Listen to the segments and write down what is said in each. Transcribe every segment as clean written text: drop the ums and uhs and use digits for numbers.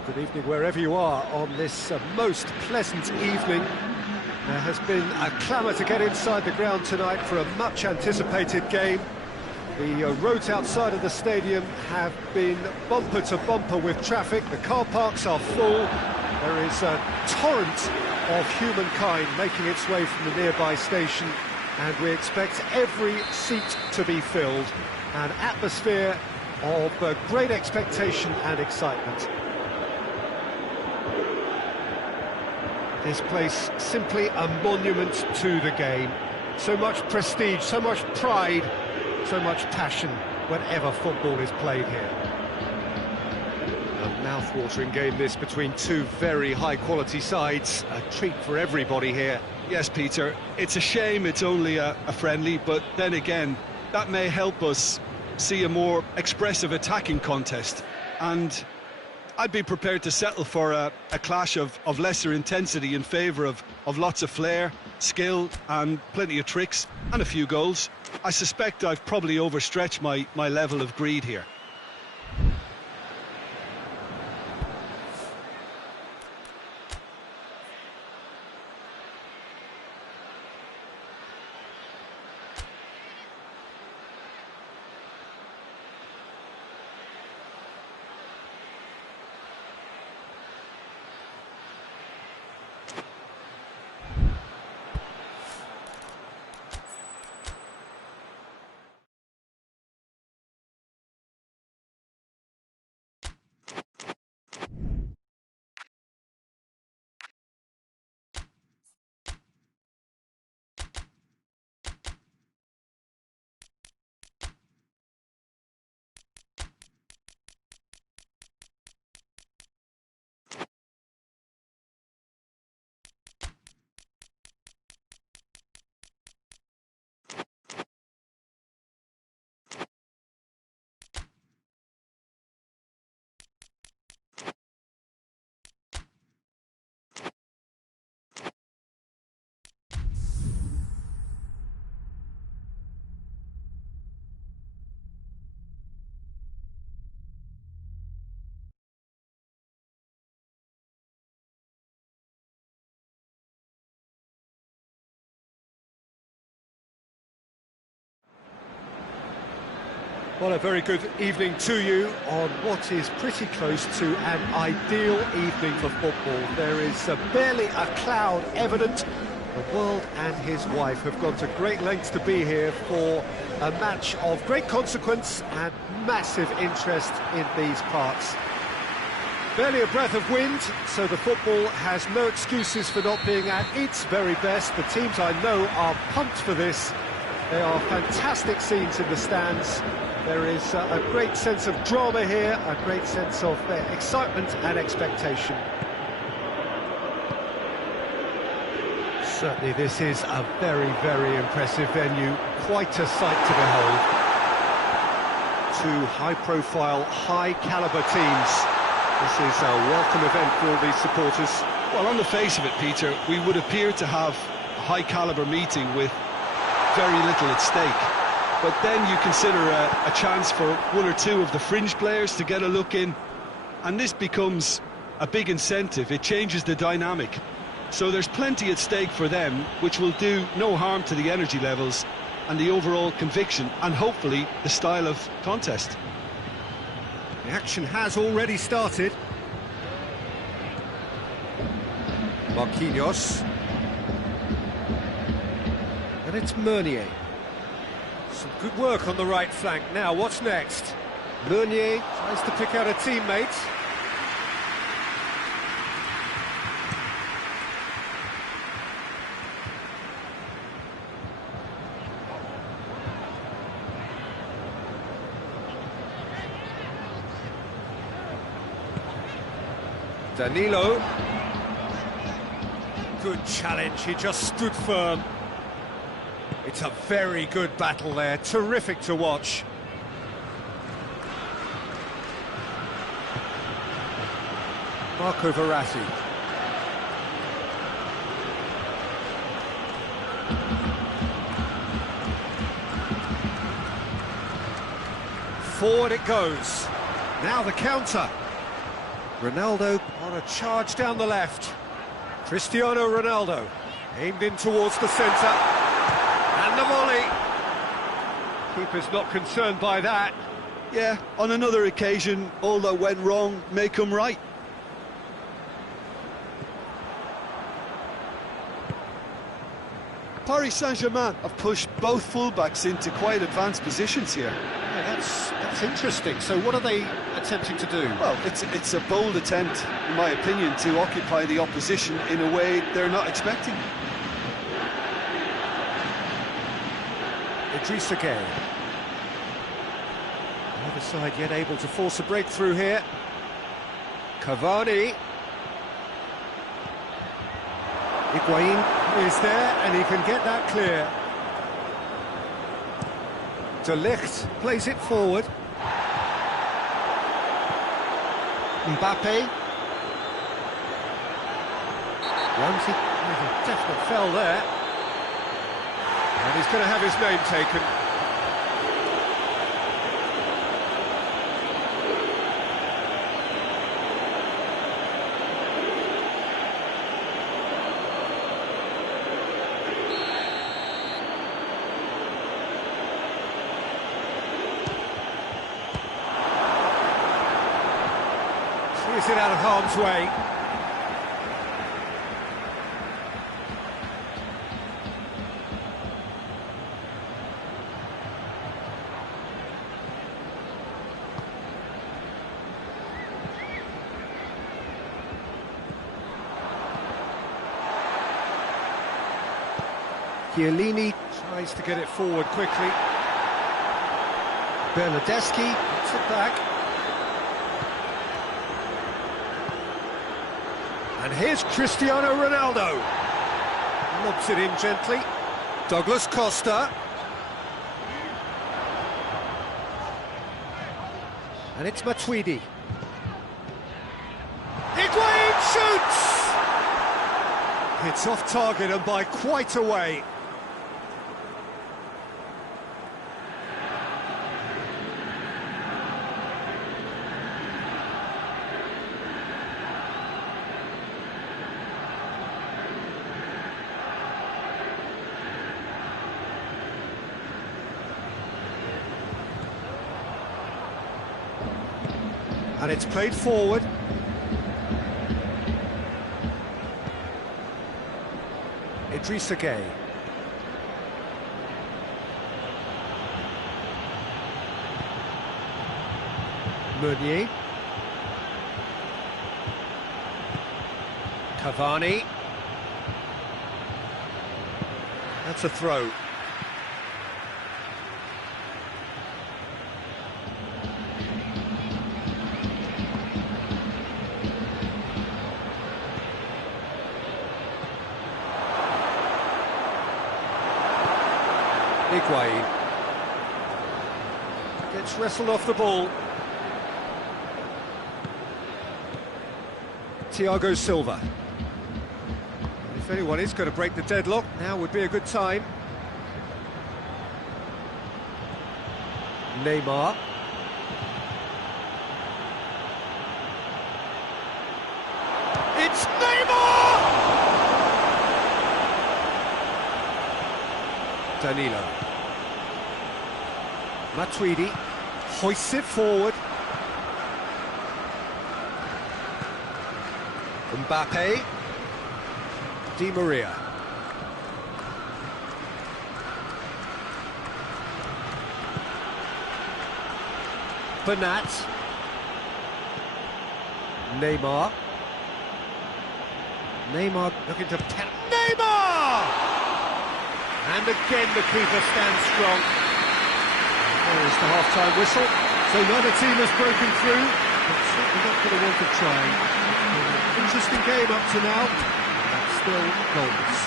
Well, good evening wherever you are on this most pleasant evening. There has been a clamour to get inside the ground tonight for a much-anticipated game. The roads outside of the stadium have been bumper to bumper with traffic. The car parks are full. There is a torrent of humankind making its way from the nearby station, and we expect every seat to be filled. An atmosphere of great expectation and excitement. This place simply a monument to the game. So much prestige, so much pride, so much passion whenever football is played here. A mouth-watering game this between two very high-quality sides. A treat for everybody here. Yes, Peter, it's a shame it's only a friendly, but then again, that may help us see a more expressive attacking contest, and I'd be prepared to settle for a clash of lesser intensity in favour of lots of flair, skill and plenty of tricks and a few goals. I suspect I've probably overstretched my level of greed here. Well, a very good evening to you on what is pretty close to an ideal evening for football. There is barely a cloud evident. The world and his wife have gone to great lengths to be here for a match of great consequence and massive interest in these parts. Barely a breath of wind, so the football has no excuses for not being at its very best. The teams I know are pumped for this. There are fantastic scenes in the stands. There is a great sense of drama here, a great sense of excitement and expectation. Certainly this is a very, very impressive venue. Quite a sight to behold. Two high-profile, high-caliber teams. This is a welcome event for all these supporters. Well, on the face of it, Peter, we would appear to have a high-caliber meeting with very little at stake. But then you consider a chance for one or two of the fringe players to get a look in, and this becomes a big incentive. It changes the dynamic. So there's plenty at stake for them, which will do no harm to the energy levels and the overall conviction, and hopefully the style of contest. The action has already started. Marquinhos. And it's Meunier. Some good work on the right flank. Now, what's next? Meunier tries to pick out a teammate. Danilo. Good challenge, he just stood firm. It's a very good battle there, terrific to watch. Marco Verratti. Forward it goes. Now the counter. Ronaldo on a charge down the left. Cristiano Ronaldo aimed in towards the centre. And the volley. Keeper's not concerned by that. Yeah, on another occasion, all that went wrong may come right. Paris Saint-Germain have pushed both fullbacks into quite advanced positions here. Yeah, that's interesting. So what are they attempting to do? Well, it's a bold attempt, in my opinion, to occupy the opposition in a way they're not expecting. Idrissa Gueye. The other side yet able to force a breakthrough here. Cavani. Higuain is there, and he can get that clear. De Ligt plays it forward. Mbappe. Ramsey, a definite fell there. And he's going to have his name taken. Clears it out of harm's way. Chiellini tries to get it forward quickly. Bernardeschi puts it back. And here's Cristiano Ronaldo. Lobs it in gently. Douglas Costa. And it's Matuidi. Higuain shoots! It's off target and by quite a way. And it's played forward. Idrissa Gueye. Meunier. Cavani. That's a throw. Higuain gets wrestled off the ball. Thiago Silva. If anyone is going to break the deadlock, now would be a good time. Neymar. It's Neymar! Danilo. Matuidi hoists it forward. Mbappe. Di Maria. Bernat. Neymar. Neymar looking to pen. Neymar! And again the keeper stands strong. There's the half-time whistle. So neither team has broken through, but certainly not going to want to try. Interesting game up to now, but still goalless.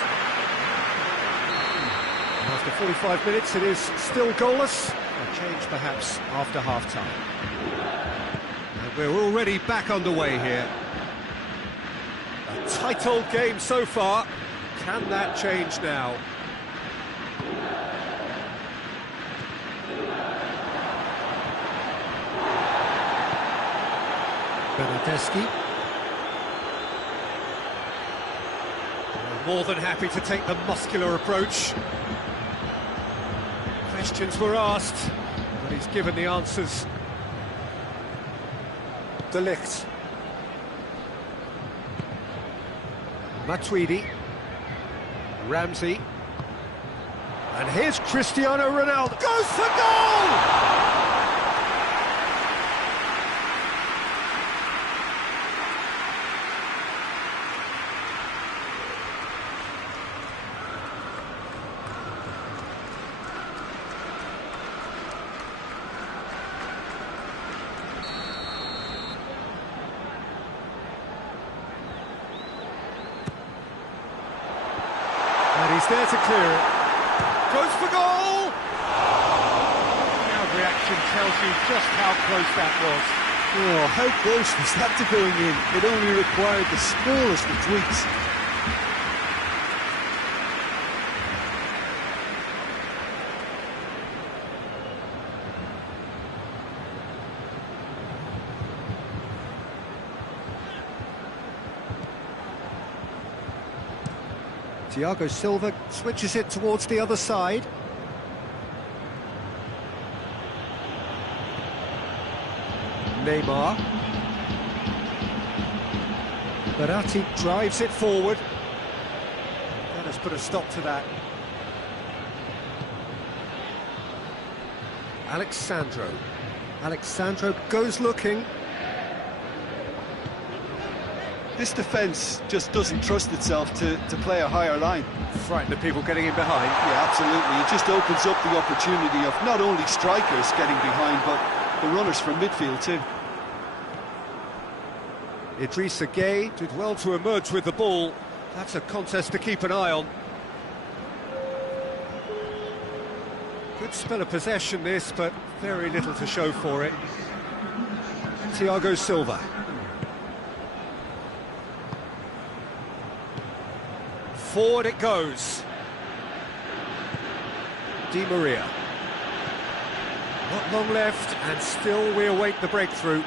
And after 45 minutes it is still goalless. A change perhaps after half-time. And we're already back underway here. A tight old game so far. Can that change now? Bernardeschi. More than happy to take the muscular approach. Questions were asked, but he's given the answers. De Ligt. Matuidi. Ramsey. And here's Cristiano Ronaldo. Goes for goal! And he's there to clear it. Goes for goal! Crowd reaction tells you just how close that was. Oh, how close was that to going in? It only required the smallest of tweaks. Thiago Silva switches it towards the other side. Neymar. Verratti drives it forward. That has put a stop to that. Alexandro goes looking. This defence just doesn't trust itself to play a higher line. Frightened of people getting in behind. Yeah, absolutely. It just opens up the opportunity of not only strikers getting behind, but the runners from midfield too. Idrissa Gueye did well to emerge with the ball. That's a contest to keep an eye on. Good spell of possession this, but very little to show for it. Thiago Silva. Forward it goes. Di Maria. Not long left, and still we await the breakthrough.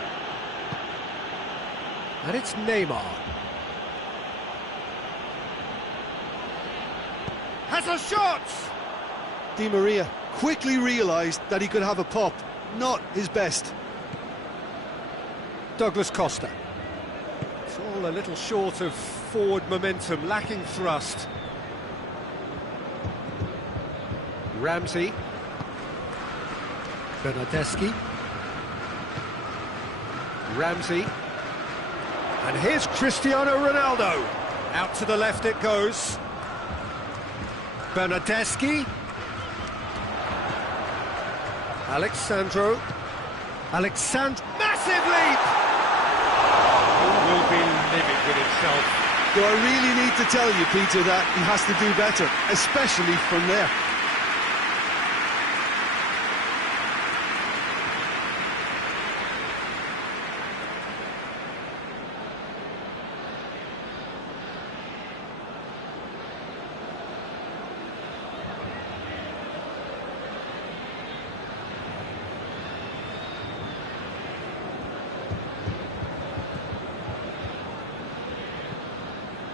And it's Neymar. Has a shot! Di Maria quickly realised that he could have a pop. Not his best. Douglas Costa. It's all a little short of forward momentum, lacking thrust. Ramsey. Bernardeschi. Ramsey. And here's Cristiano Ronaldo. Out to the left it goes. Bernardeschi. Alexandro. Massive leap! He will be livid with himself. Do I really need to tell you, Peter, that he has to do better, especially from there?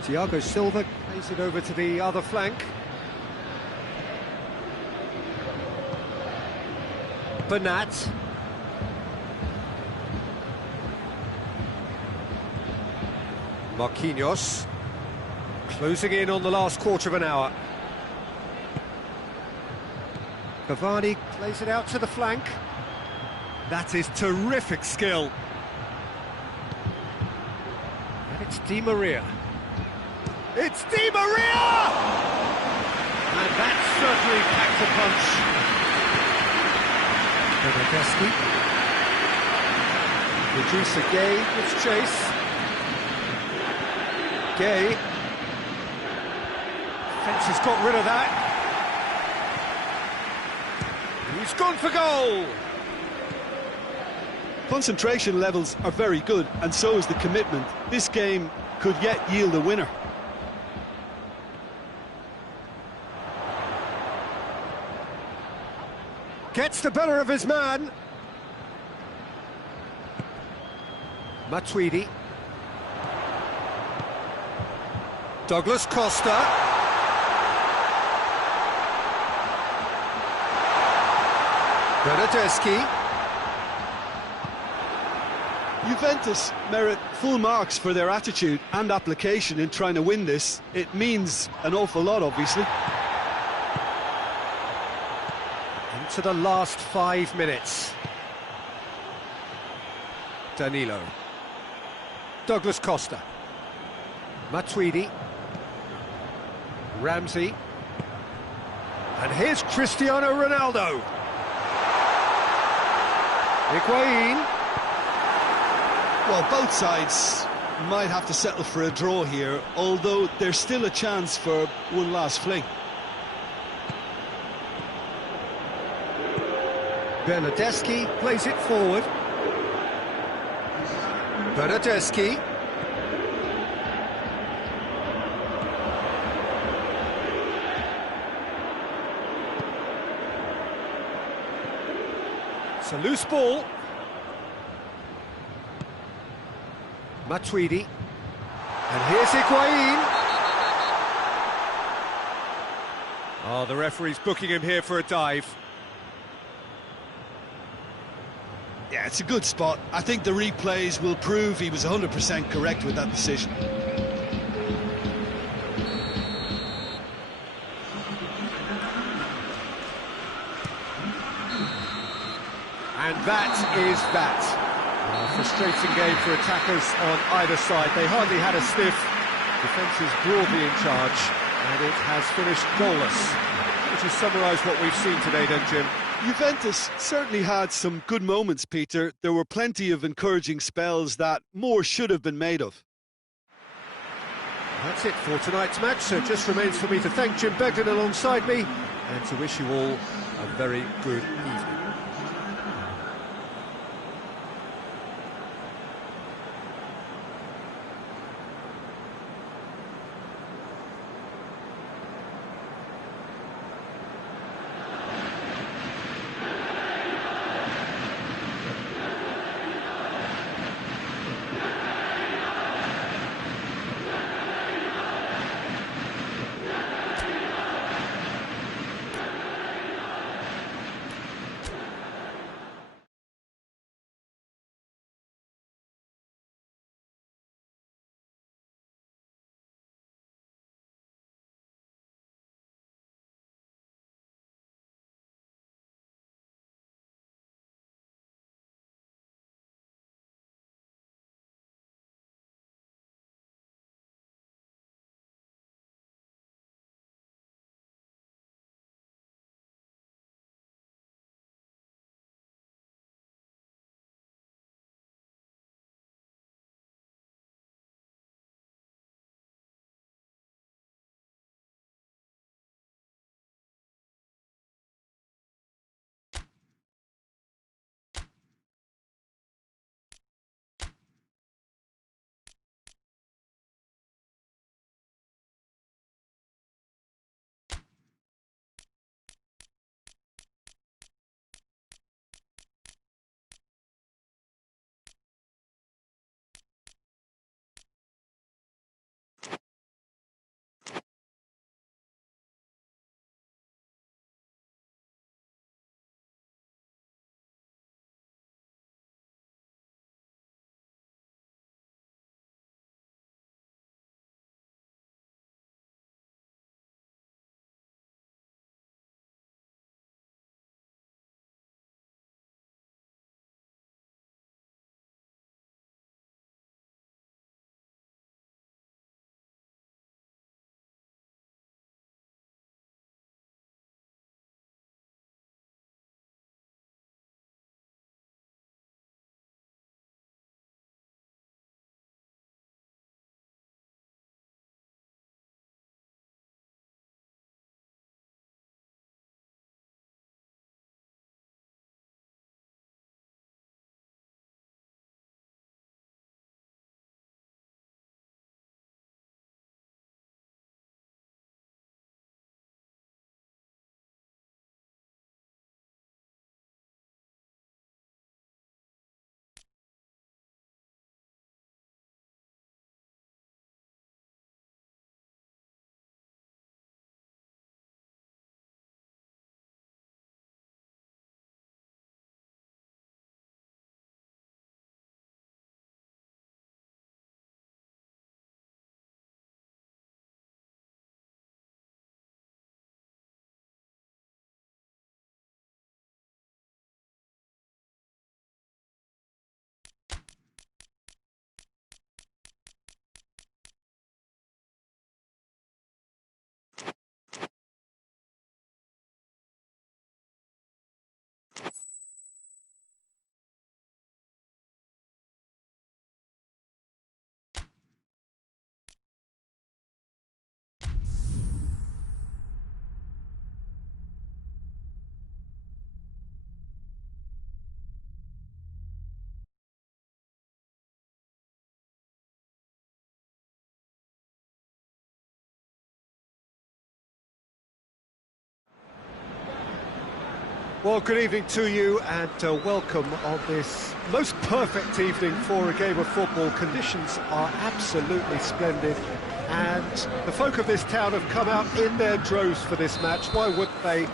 Thiago Silva plays it over to the other flank. Bernat. Marquinhos. Closing in on the last quarter of an hour. Cavani plays it out to the flank. That is terrific skill. And it's Di Maria. It's Di Maria! And that certainly packs a punch. Bernardeschi. Idrissa Gueye with chase. Gueye. Fence has got rid of that. He's gone for goal! Concentration levels are very good, and so is the commitment. This game could yet yield a winner. Gets the better of his man. Matuidi. Douglas Costa. Bernardeschi. Juventus merit full marks for their attitude and application in trying to win this. It means an awful lot, obviously. Into the last 5 minutes. Danilo. Douglas Costa. Matuidi. Ramsey. And here's Cristiano Ronaldo. Higuain. Well, both sides might have to settle for a draw here, although there's still a chance for one last fling. Bernardeschi plays it forward. Bernardeschi. It's a loose ball. Matuidi. And here's Higuain. Oh, the referee's booking him here for a dive. Yeah, it's a good spot. I think the replays will prove he was 100% correct with that decision. And that is that. A frustrating game for attackers on either side. They hardly had a sniff. Defence is broadly in charge, and it has finished goalless. Which has summarised what we've seen today, then, Jim. Juventus certainly had some good moments, Peter. There were plenty of encouraging spells that more should have been made of. That's it for tonight's match, so it just remains for me to thank Jim Beglin alongside me and to wish you all a very good evening. Well, good evening to you and welcome on this most perfect evening for a game of football. Conditions are absolutely splendid and the folk of this town have come out in their droves for this match. Why wouldn't they?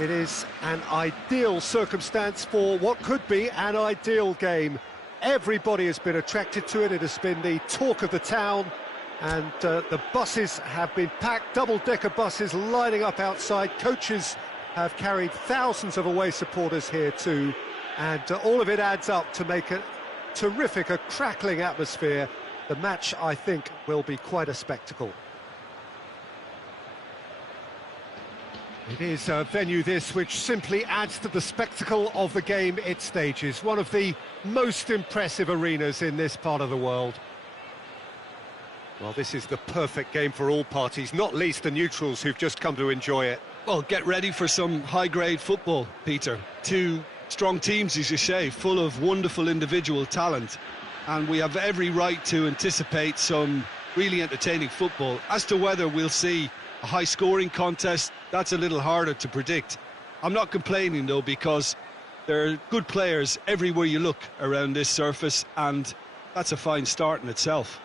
It is an ideal circumstance for what could be an ideal game. Everybody has been attracted to it. It has been the talk of the town and the buses have been packed, double-decker buses lining up outside. Coaches have carried thousands of away supporters here too, and all of it adds up to make a terrific, a crackling atmosphere. The match, I think, will be quite a spectacle. It is a venue this which simply adds to the spectacle of the game it stages. One of the most impressive arenas in this part of the world. Well, this is the perfect game for all parties, not least the neutrals who've just come to enjoy it. Well, get ready for some high-grade football, Peter. Two strong teams, as you say, full of wonderful individual talent. And we have every right to anticipate some really entertaining football. As to whether we'll see a high-scoring contest, that's a little harder to predict. I'm not complaining, though, because there are good players everywhere you look around this surface, and that's a fine start in itself.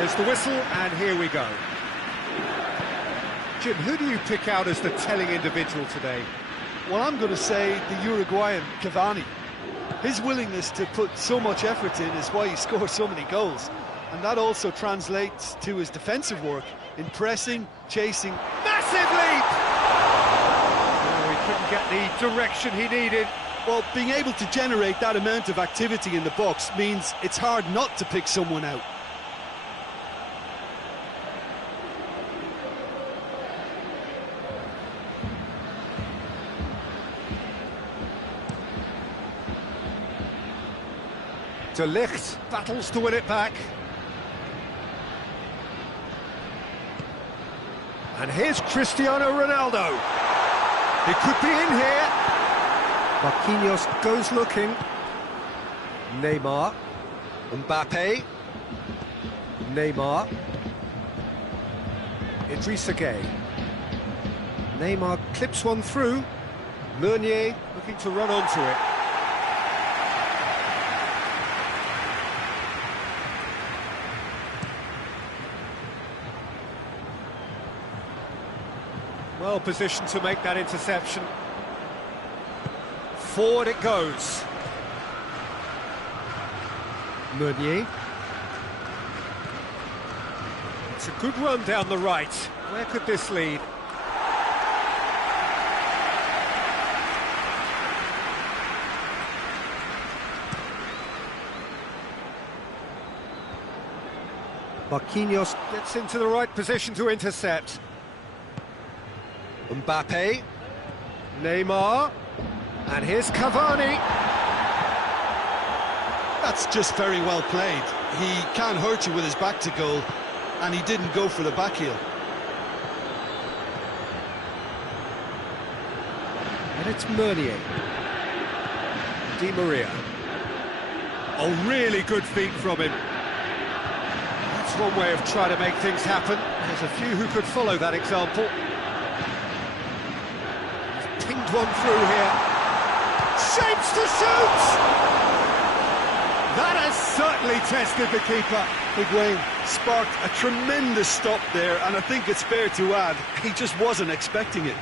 There's the whistle, and here we go. Jim, who do you pick out as the telling individual today? Well, I'm going to say the Uruguayan Cavani. His willingness to put so much effort in is why he scores so many goals. And that also translates to his defensive work in pressing, chasing. Massive leap! Oh, he couldn't get the direction he needed. Well, being able to generate that amount of activity in the box means it's hard not to pick someone out. De Ligt battles to win it back. And here's Cristiano Ronaldo. He could be in here. Marquinhos goes looking. Neymar. Mbappe. Neymar. Idrissa Gueye. Neymar clips one through. Meunier looking to run onto it. Well positioned to make that interception. Forward it goes. Meunier. It's a good run down the right. Where could this lead? Marquinhos gets into the right position to intercept. Mbappe, Neymar, and here's Cavani. That's just very well played. He can't hurt you with his back to goal, and he didn't go for the back heel. And it's Meunier. Di Maria. Oh, really good feet from him. That's one way of trying to make things happen. There's a few who could follow that example. He's pinged one through here. Shapes to shoot! That has certainly tested the keeper. Higuain sparked a tremendous stop there, and I think it's fair to add, he just wasn't expecting it.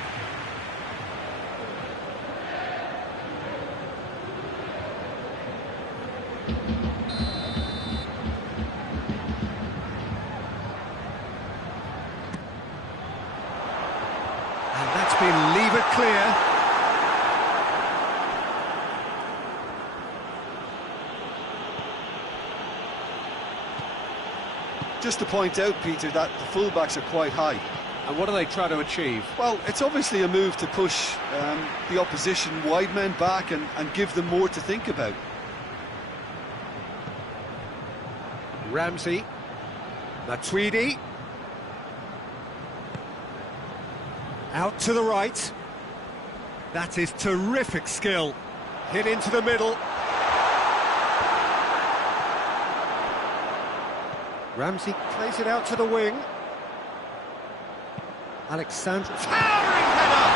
And that's been levered clear. Just to point out, Peter, that the fullbacks are quite high. And what are they trying to achieve? Well, it's obviously a move to push the opposition wide men back and give them more to think about. Ramsey. Matuidi. Out to the right. That is terrific skill. Hit into the middle. Ramsey plays it out to the wing. Alexandre, towering header!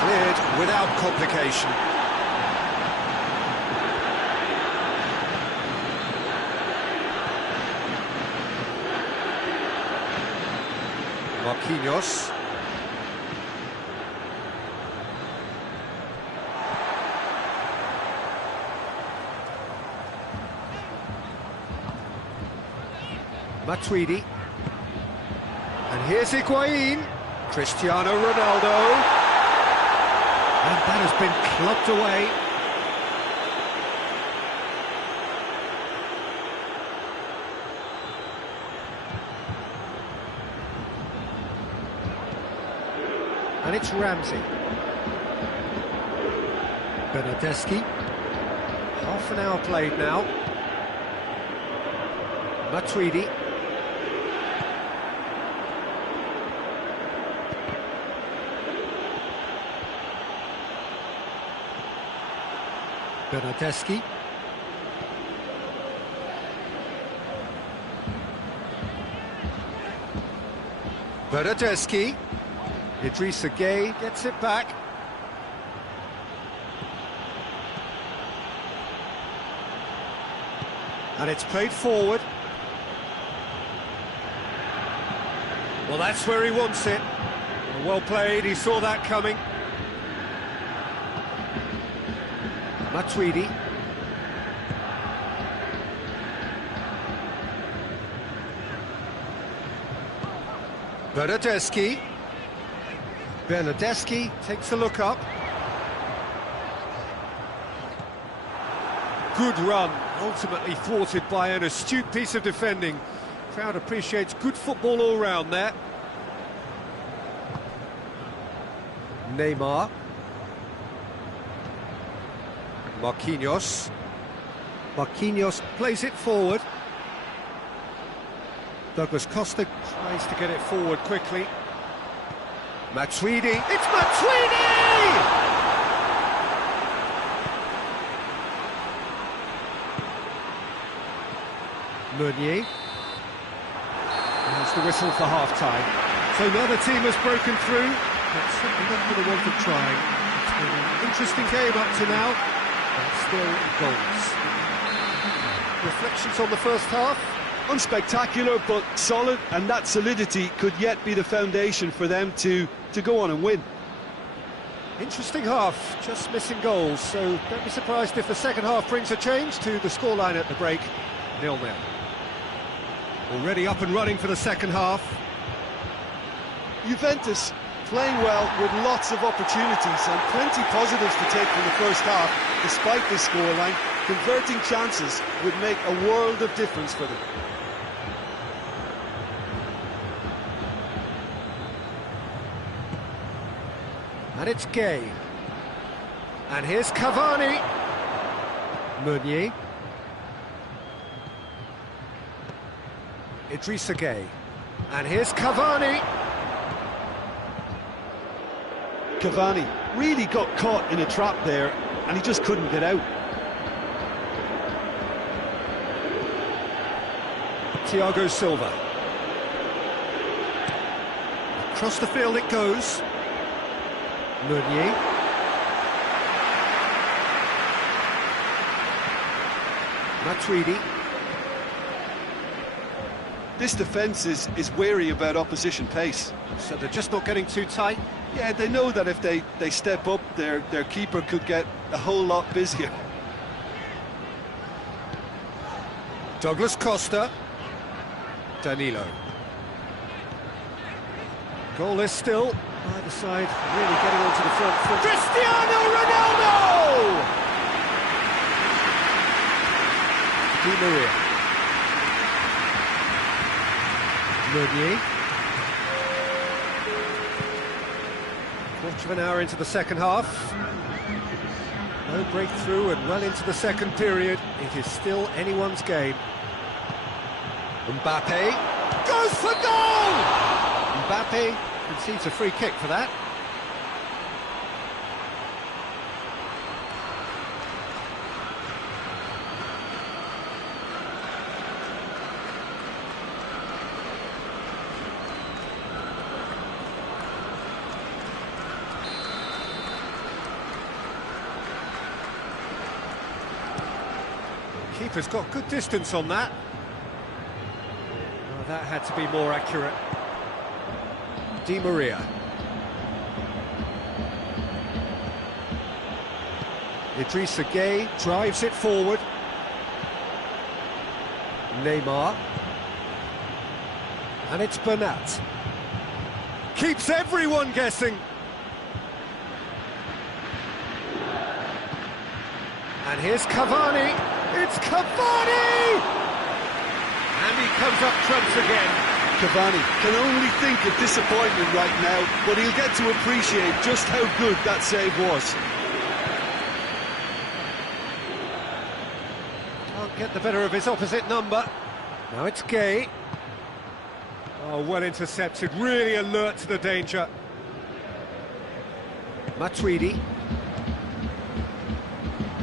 Cleared without complication. Marquinhos. Matuidi. And here's Higuain. Cristiano Ronaldo. And that has been clubbed away. And it's Ramsey. Bernardeschi. Half an hour played now. Matuidi. Bernardeschi. Bernardeschi. Idrissa Gueye gets it back. And it's played forward. Well, that's where he wants it. Well played, he saw that coming. Matuidi. Bernardeschi. Bernardeschi takes a look up. Good run, ultimately thwarted by an astute piece of defending. Crowd appreciates good football all round there. Neymar. Marquinhos. Marquinhos plays it forward. Douglas Costa tries to get it forward quickly. Matuidi. It's Matuidi! Meunier. That's the whistle for half-time. So neither team has broken through, but certainly not for the want of trying. It's been an interesting game up to now, but still goals. Reflections on the first half? Unspectacular, but solid, and that solidity could yet be the foundation for them to go on and win. Interesting half, just missing goals, so don't be surprised if the second half brings a change to the scoreline at the break, 0-0. Already up and running for the second half. Juventus playing well with lots of opportunities and plenty positives to take from the first half, despite this scoreline. Converting chances would make a world of difference for them. And it's Gueye. And here's Cavani. Meunier. Idrissa Gueye. And here's Cavani. Cavani really got caught in a trap there. and he just couldn't get out. Thiago Silva. Across the field it goes. Meunier. Matuidi. This defence is wary about opposition pace. So they're just not getting too tight. Yeah, they know that if they step up, their keeper could get a whole lot busier. Douglas Costa. Danilo. Goalless still. Either side really getting onto the front foot. Cristiano Ronaldo! Di Maria. Meunier. Quarter of an hour into the second half. No breakthrough and well into the second period. It is still anyone's game. Mbappe goes for goal! Mbappe concedes a free kick for that. Keeper's got good distance on that. Oh, that had to be more accurate. Di Maria. Idrissa Gueye drives it forward. Neymar. And it's Bernat. Keeps everyone guessing. And here's Cavani. It's Cavani! And he comes up trumps again. Cavani can only think of disappointment right now, but he'll get to appreciate just how good that save was. Can't get the better of his opposite number. Now it's Gueye. Oh, well intercepted, really alert to the danger. Matuidi.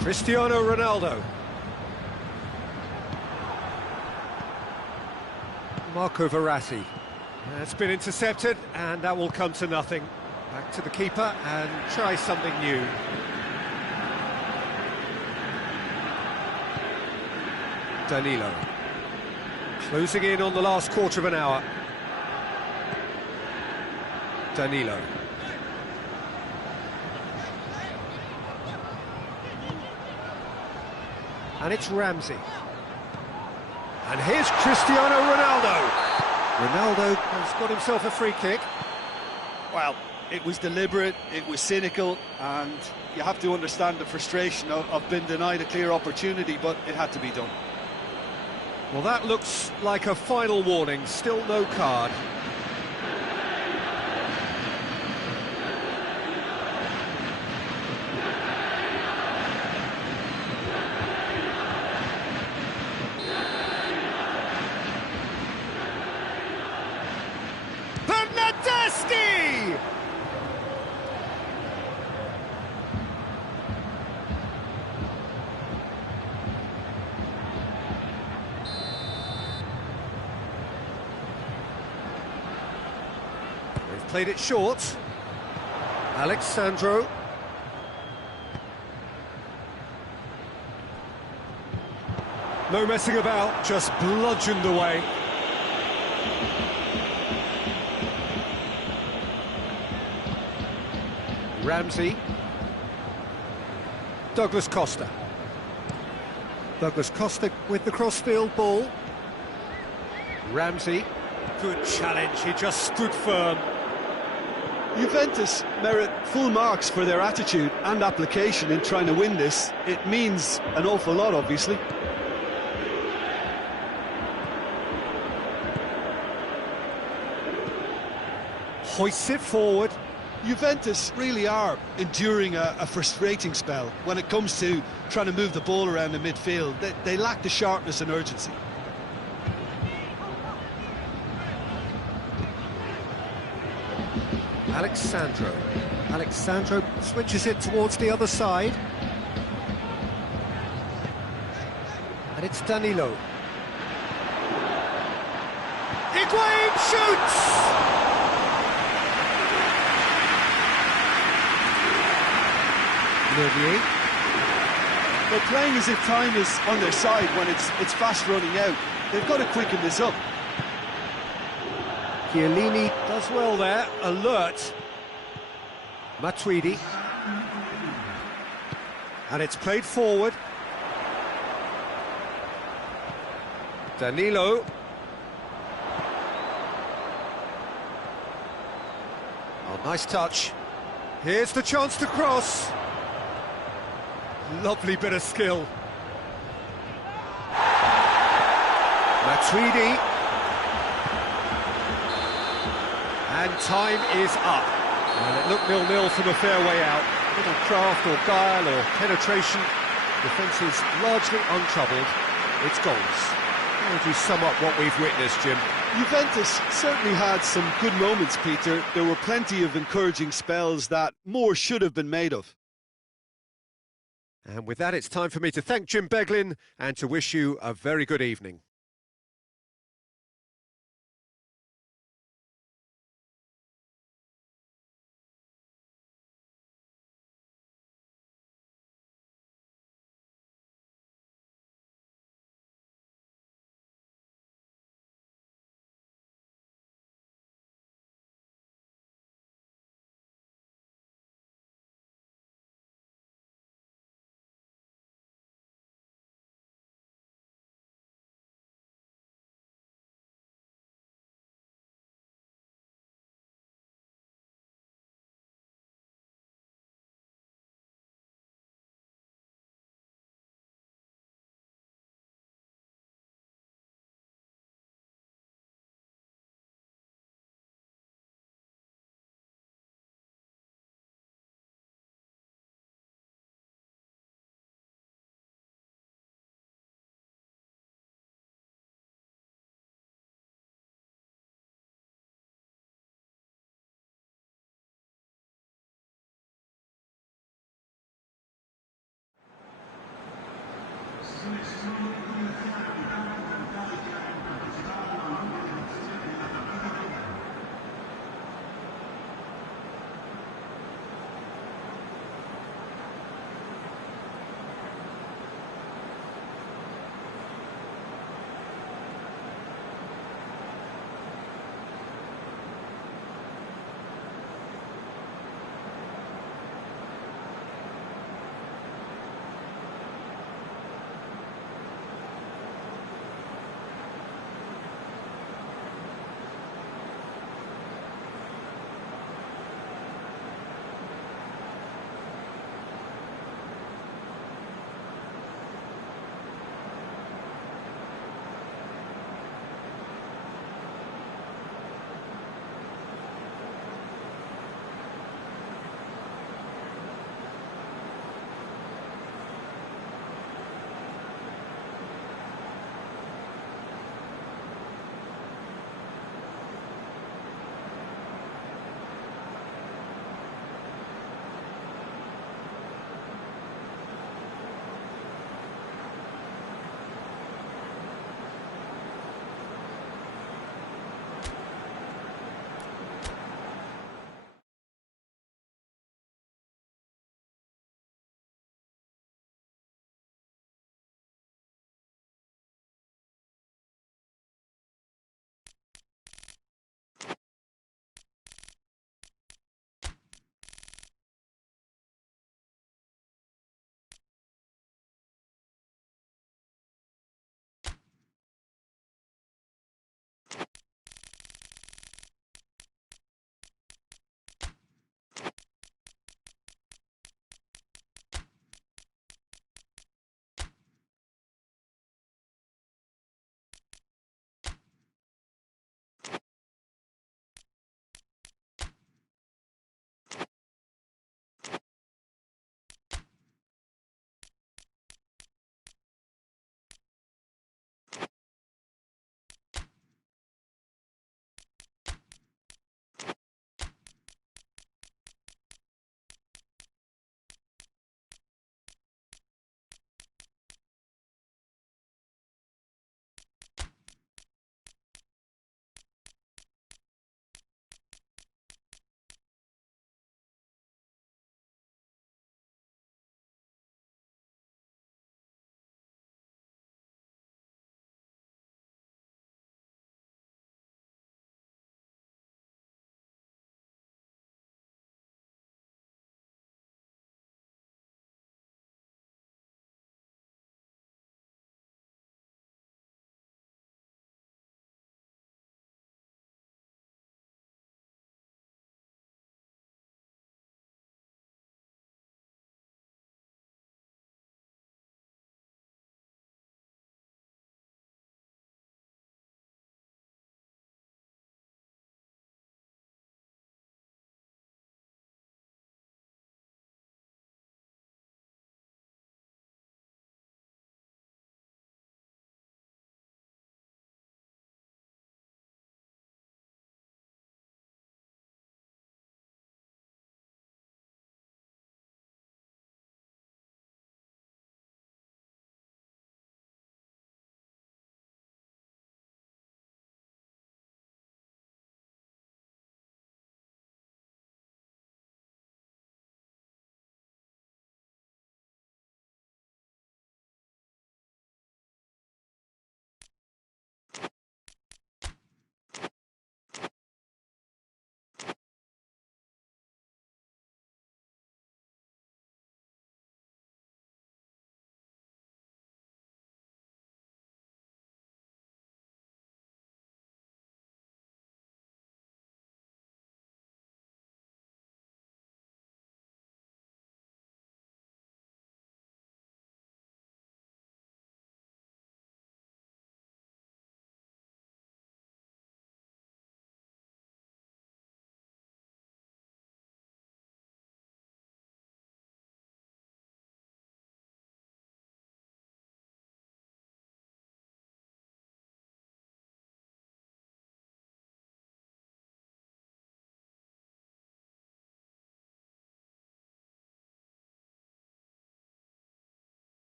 Cristiano Ronaldo. Marco Verratti. That's been intercepted, and that will come to nothing. Back to the keeper and try something new. Danilo. Closing in on the last quarter of an hour. Danilo. And it's Ramsey. And here's Cristiano Ronaldo. Ronaldo has got himself a free kick. Well, it was deliberate, it was cynical, and you have to understand the frustration of being denied a clear opportunity, but it had to be done. Well, that looks like a final warning, still no card. Bernardeschi! They've played it short. Alexandro. No messing about, just bludgeoned away. Ramsey. Douglas Costa. Douglas Costa with the crossfield ball. Ramsey. Good challenge, he just stood firm. Juventus merit full marks for their attitude and application in trying to win this. It means an awful lot, obviously. Hoists it forward. Juventus really are enduring a frustrating spell when it comes to trying to move the ball around the midfield. They lack the sharpness and urgency. Alexandro switches it towards the other side. And it's Danilo. Higuain shoots! Meunier. They're playing as if time is on their side when it's fast running out. They've got to quicken this up. Chiellini does well there, alert. Matuidi. And it's played forward. Danilo. Oh, nice touch. Here's the chance to cross. Lovely bit of skill. Matuidi. And time is up. Well, it looked 0-0 from a fair way out. Little craft or guile or penetration. Defence is largely untroubled. It's goals. How would you sum up what we've witnessed, Jim? Juventus certainly had some good moments, Peter. There were plenty of encouraging spells that more should have been made of. And with that, it's time for me to thank Jim Beglin and to wish you a very good evening.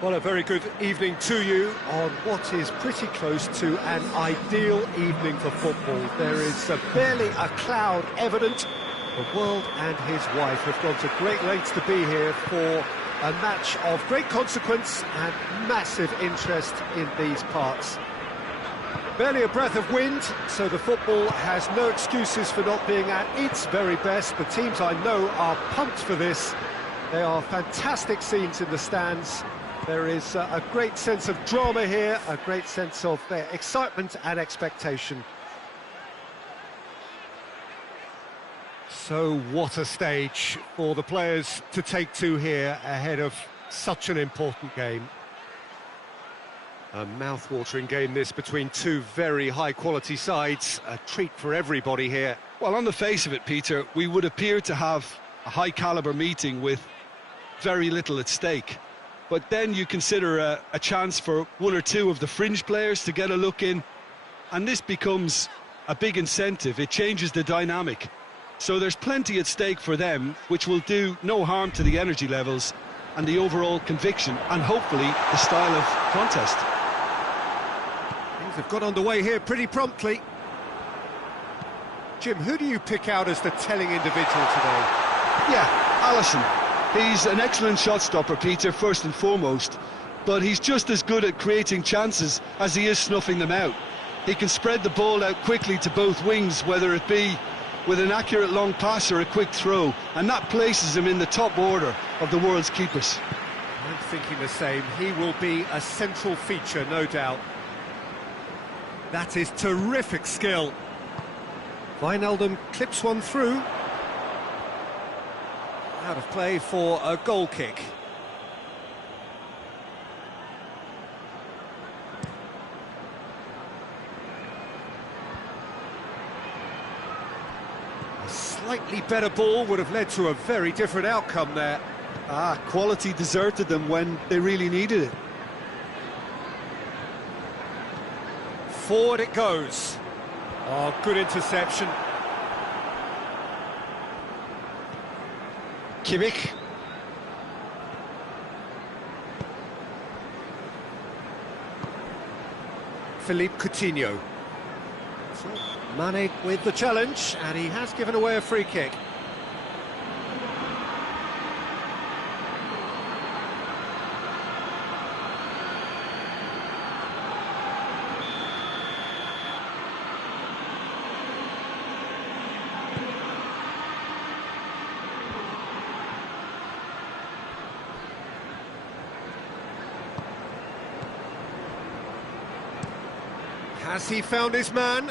Well, a very good evening to you on what is pretty close to an ideal evening for football. There is barely a cloud evident. The world and his wife have gone to great lengths to be here for a match of great consequence and massive interest in these parts. Barely a breath of wind, so the football has no excuses for not being at its very best. The teams I know are pumped for this. They are fantastic scenes in the stands. There is a great sense of drama here, a great sense of excitement and expectation. So what a stage for the players to take to here ahead of such an important game. A mouth-watering game this between two very high-quality sides. A treat for everybody here. Well, on the face of it, Peter, we would appear to have a high-caliber meeting with very little at stake. But then you consider a chance for one or two of the fringe players to get a look in, and this becomes a big incentive. It changes the dynamic. So there's plenty at stake for them, which will do no harm to the energy levels and the overall conviction, and hopefully the style of contest. Things have got underway here pretty promptly. Jim, who do you pick out as the telling individual today? Yeah, Alisson. He's an excellent shot stopper, Peter, first and foremost, but he's just as good at creating chances as he is snuffing them out. He can spread the ball out quickly to both wings, whether it be with an accurate long pass or a quick throw, and that places him in the top order of the world's keepers. I'm thinking the same. He will be a central feature, no doubt. That is terrific skill. Wijnaldum clips one through. Out of play for a goal kick. A slightly better ball would have led to a very different outcome there. Quality deserted them when they really needed it. Forward it goes. Oh, good interception. Kimmich. Philippe Coutinho. So, Mane with the challenge, and he has given away a free kick. Has he found his man?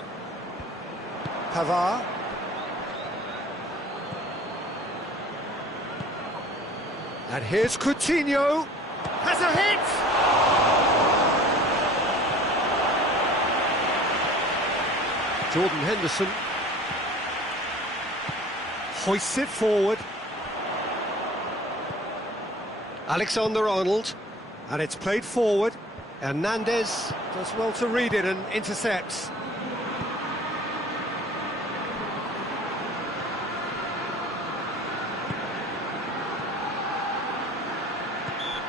Pavard. And here's Coutinho. Has a hit! Jordan Henderson. Hoists it forward. Alexander-Arnold. And it's played forward. Hernandez does well to read it and intercepts.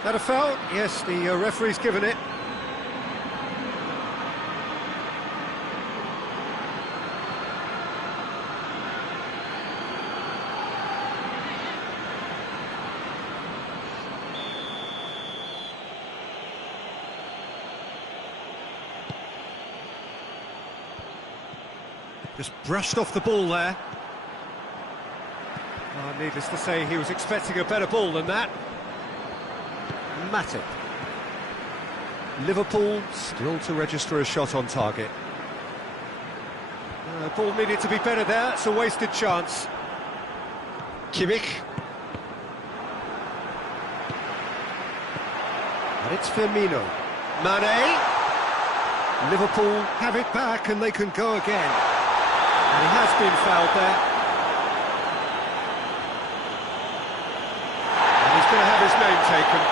That a foul? Yes, the referee's given it. Just brushed off the ball there. Oh, needless to say, he was expecting a better ball than that. Matip. Liverpool still to register a shot on target. The ball needed to be better there, it's a wasted chance. Kimmich. And it's Firmino. Mane. Liverpool have it back and they can go again. And he has been fouled there. And he's going to have his name taken.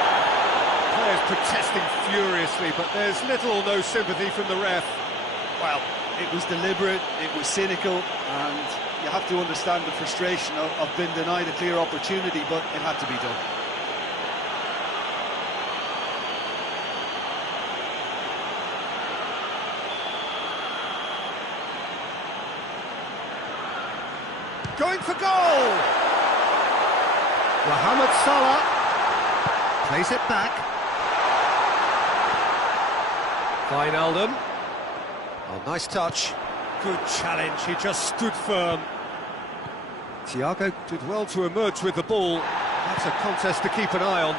Players protesting furiously, but there's little or no sympathy from the ref. Well, it was deliberate, it was cynical, and you have to understand the frustration of being denied a clear opportunity, but it had to be done. going for goal! Mohamed Salah plays it back. Wijnaldum. Oh, nice touch. Good challenge, he just stood firm. Thiago did well to emerge with the ball. That's a contest to keep an eye on.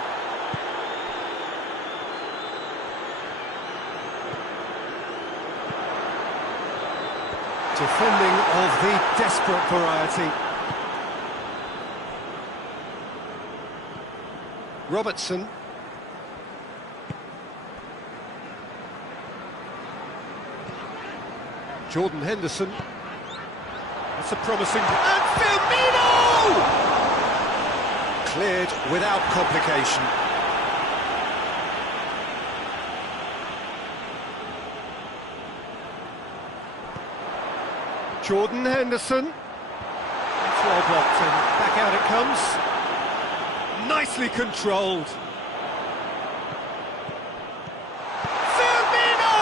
Defending of the desperate variety. Robertson. Jordan Henderson. That's a promising... And Firmino! Cleared without complication. Jordan Henderson. That's well blocked and back out it comes. Nicely controlled. Firmino!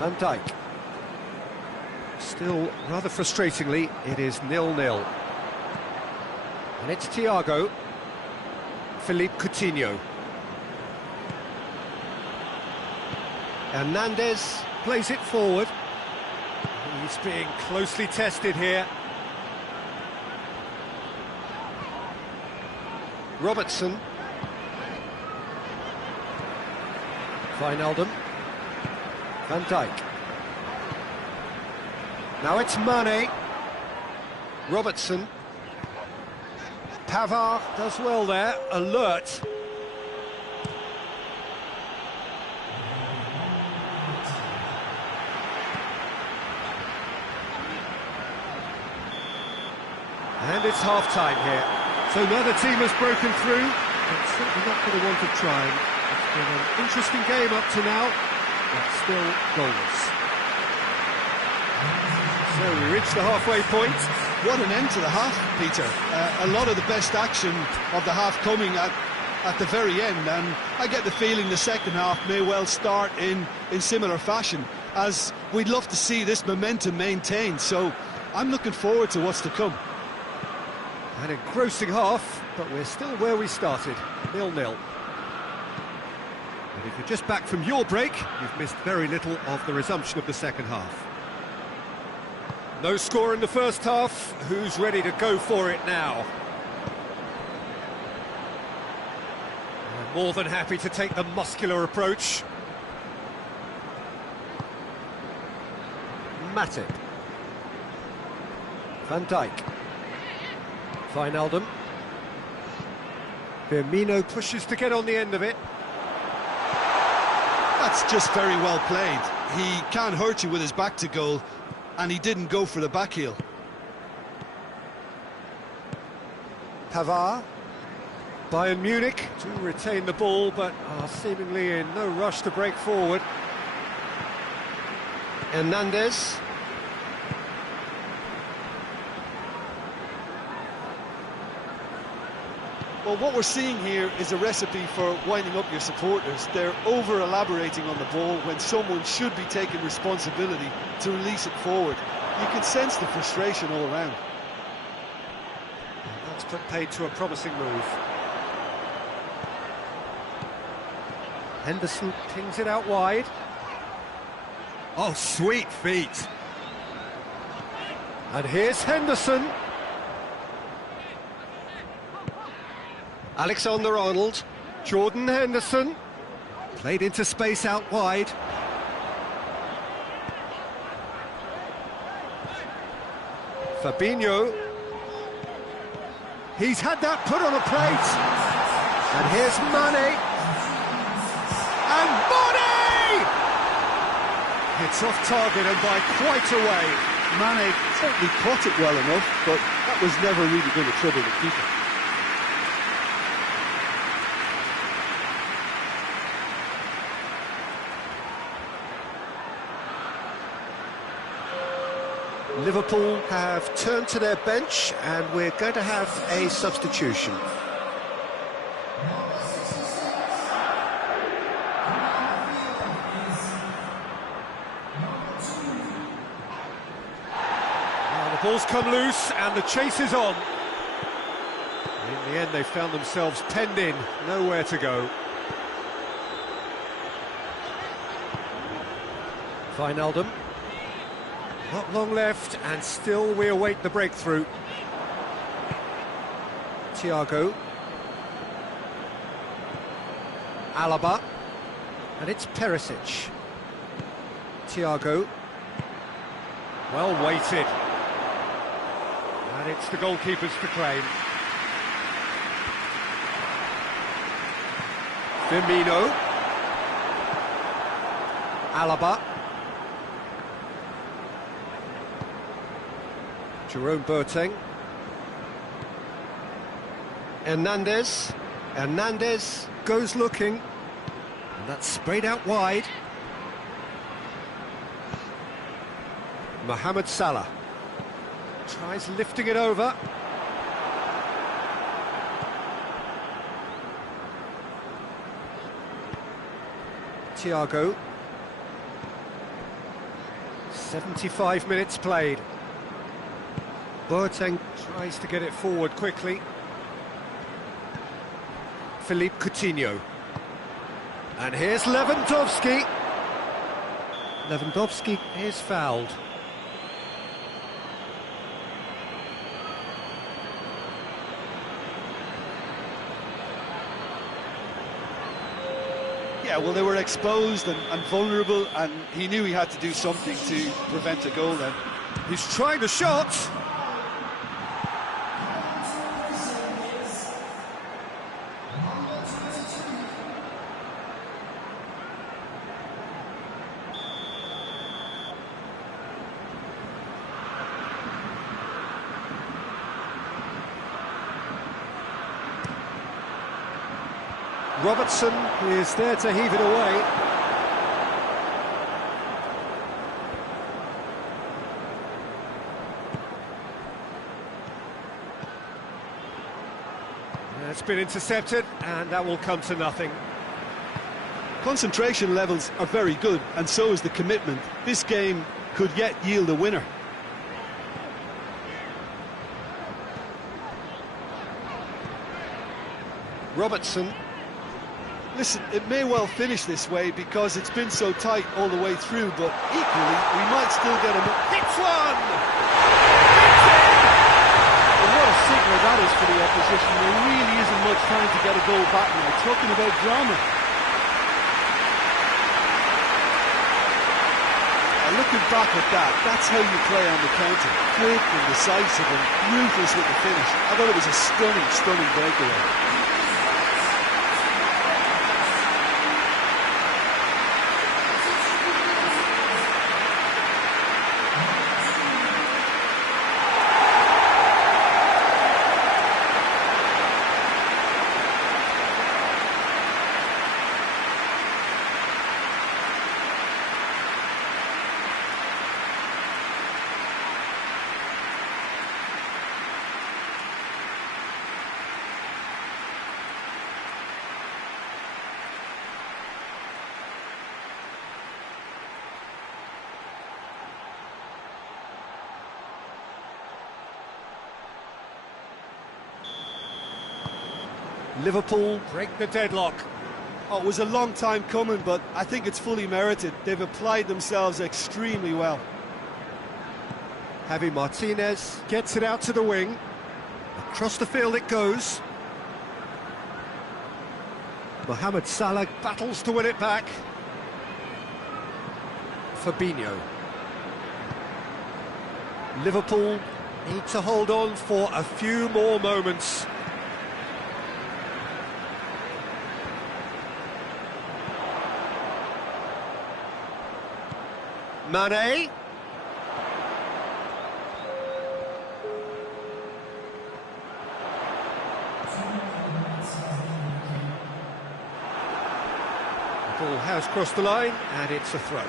Van Dijk. Still, rather frustratingly, it is 0-0. And it's Thiago. Philippe Coutinho. Hernandez plays it forward. He's being closely tested here. Robertson. Wijnaldum. Van Dijk. Now it's Mane. Robertson. Pavard does well there, alert. And it's half-time here. So neither team has broken through, but certainly not for the want of trying. It's been an interesting game up to now, but still goalless. So we reach the halfway point. What an end to the half, Peter. A lot of the best action of the half coming at the very end, and I get the feeling the second half may well start in similar fashion, as we'd love to see this momentum maintained, so I'm looking forward to what's to come. An engrossing half, but we're still where we started, 0-0. And if you're just back from your break, you've missed very little of the resumption of the second half. No score in the first half. Who's ready to go for it now? I'm more than happy to take the muscular approach. Matip. Van Dijk. Wijnaldum. Firmino pushes to get on the end of it. That's just very well played. He can't hurt you with his back to goal, and he didn't go for the back heel. Pavard. Bayern Munich do retain the ball, but are seemingly in no rush to break forward. Hernandez. Well, what we're seeing here is a recipe for winding up your supporters. They're over-elaborating on the ball when someone should be taking responsibility to release it forward. You can sense the frustration all around. That's put paid to a promising move. Henderson pings it out wide. Oh, sweet feet. And here's Henderson. Alexander-Arnold. Jordan Henderson. Played into space out wide. Fabinho. He's had that put on a plate. And here's Mane. And Mane! It's off target and by quite a way. Mane certainly caught it well enough, but that was never really going to trouble the keeper. Liverpool have turned to their bench and we're going to have a substitution. Now the ball's come loose and the chase is on. In the end they found themselves penned in, nowhere to go. Wijnaldum. Not long left, and still we await the breakthrough. Thiago. Alaba. And it's Perisic. Thiago. Well weighted. And it's the goalkeepers to claim. Firmino. Alaba. Jerome Boateng. Hernandez. Hernandez goes looking. And that's sprayed out wide. Mohamed Salah. Tries lifting it over. Thiago. 75 minutes played. Boateng tries to get it forward quickly. Philippe Coutinho. And here's Lewandowski. Lewandowski is fouled. Yeah, well, they were exposed and vulnerable, and he knew he had to do something to prevent a goal then. He's trying the shot. Robertson is there to heave it away. It's been intercepted, and that will come to nothing. Concentration levels are very good, and so is the commitment. This game could yet yield a winner. Robertson. Listen, it may well finish this way because it's been so tight all the way through, but equally, we might still get him. Hits one! And what a signal that is for the opposition. There really isn't much time to get a goal back now. Talking about drama. And looking back at that, that's how you play on the counter. Quick and decisive and ruthless with the finish. I thought it was a stunning, stunning breakaway. Liverpool break the deadlock. Oh, it was a long time coming, but I think it's fully merited. They've applied themselves extremely well. Javi Martinez gets it out to the wing. Across the field it goes. Mohamed Salah battles to win it back. Fabinho. Liverpool need to hold on for a few more moments. Mane. The ball has crossed the line and it's a throw.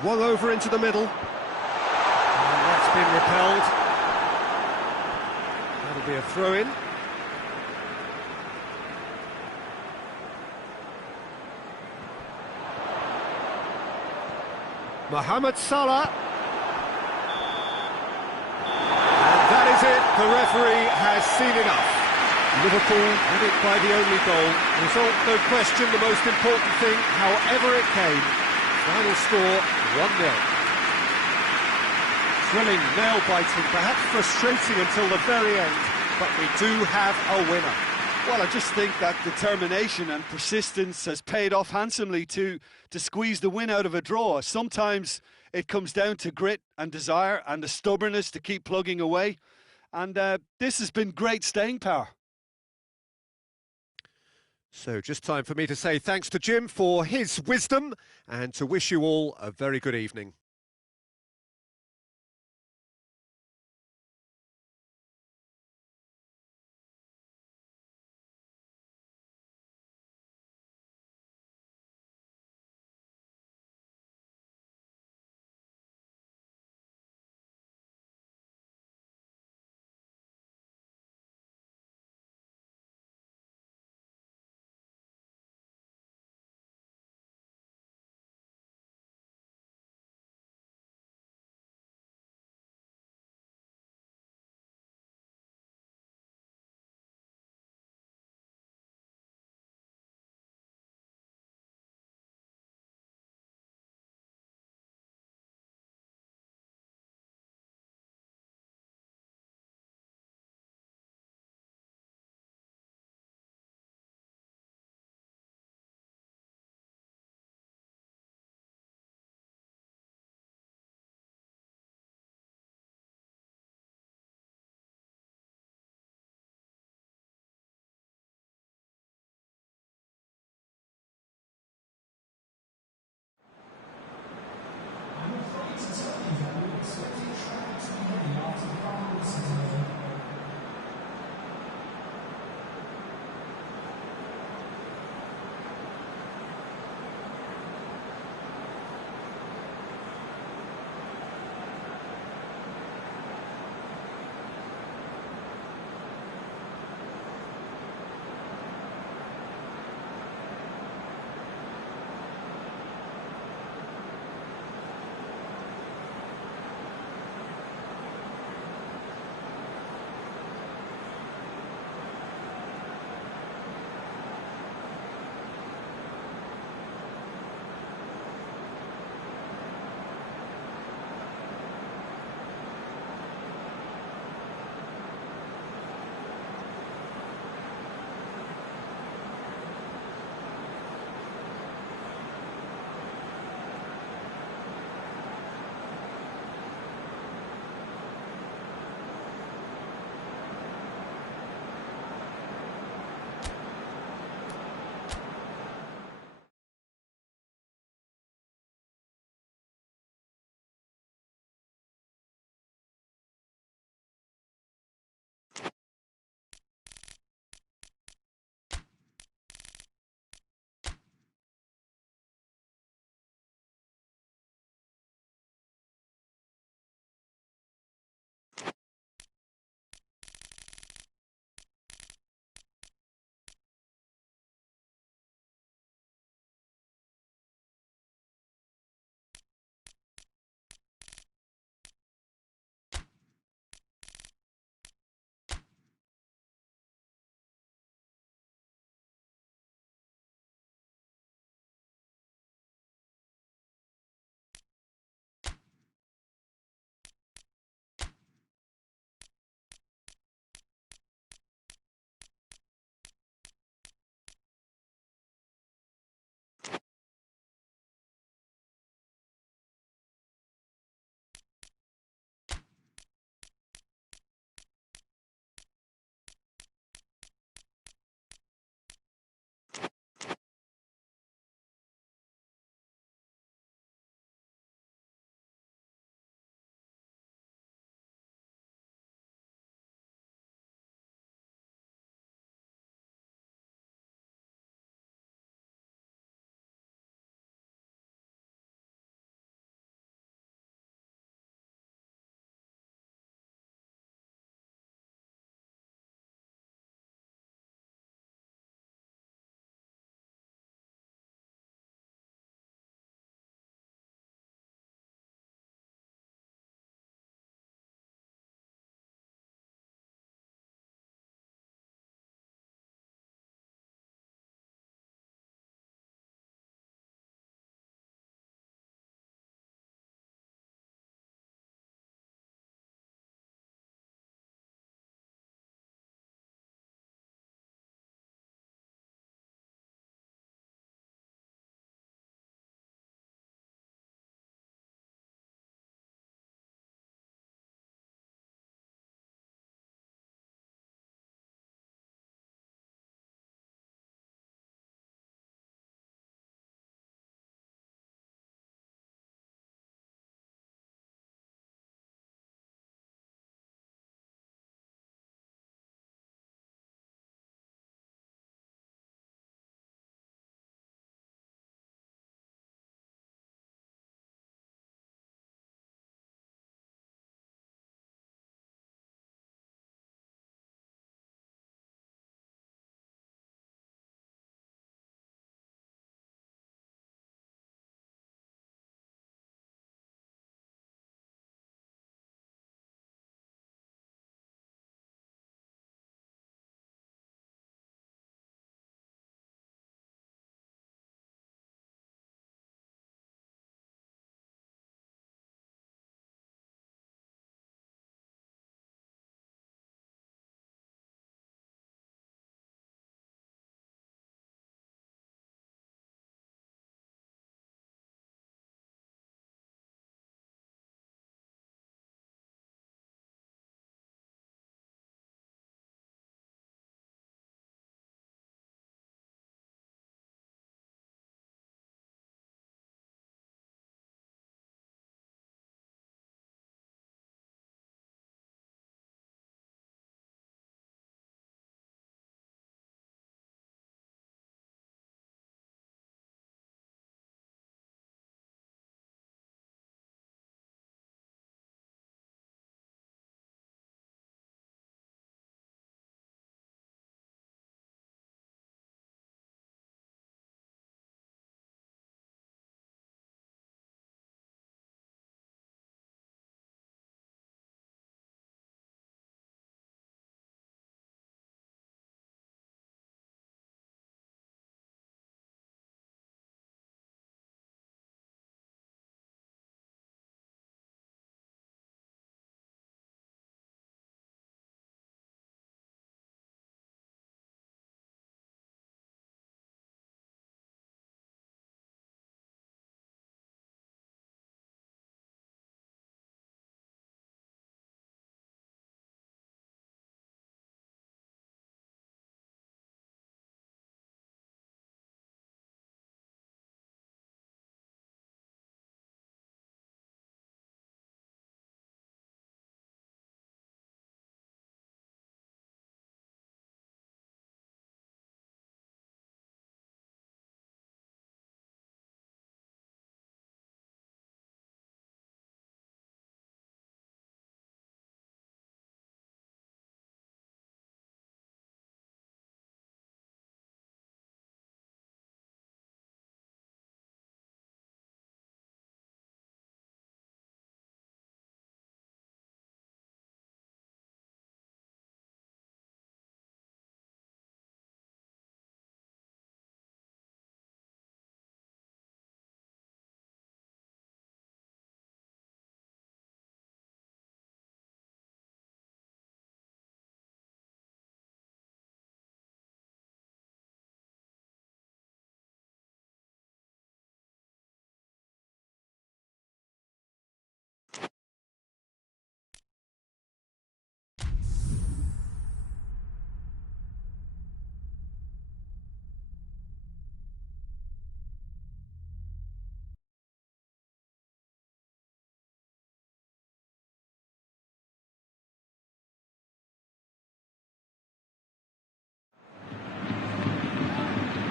Swung over into the middle. And that's been repelled. That'll be a throw-in. Mohamed Salah. And that is it. The referee has seen enough. Liverpool win it by the only goal. Result, no question, the most important thing, however it came. Final score, 1-0. Thrilling, nail-biting, perhaps frustrating until the very end, but we do have a winner. Well, I just think that determination and persistence has paid off handsomely to squeeze the win out of a draw. Sometimes it comes down to grit and desire and the stubbornness to keep plugging away. And this has been great staying power. So just time for me to say thanks to Jim for his wisdom and to wish you all a very good evening.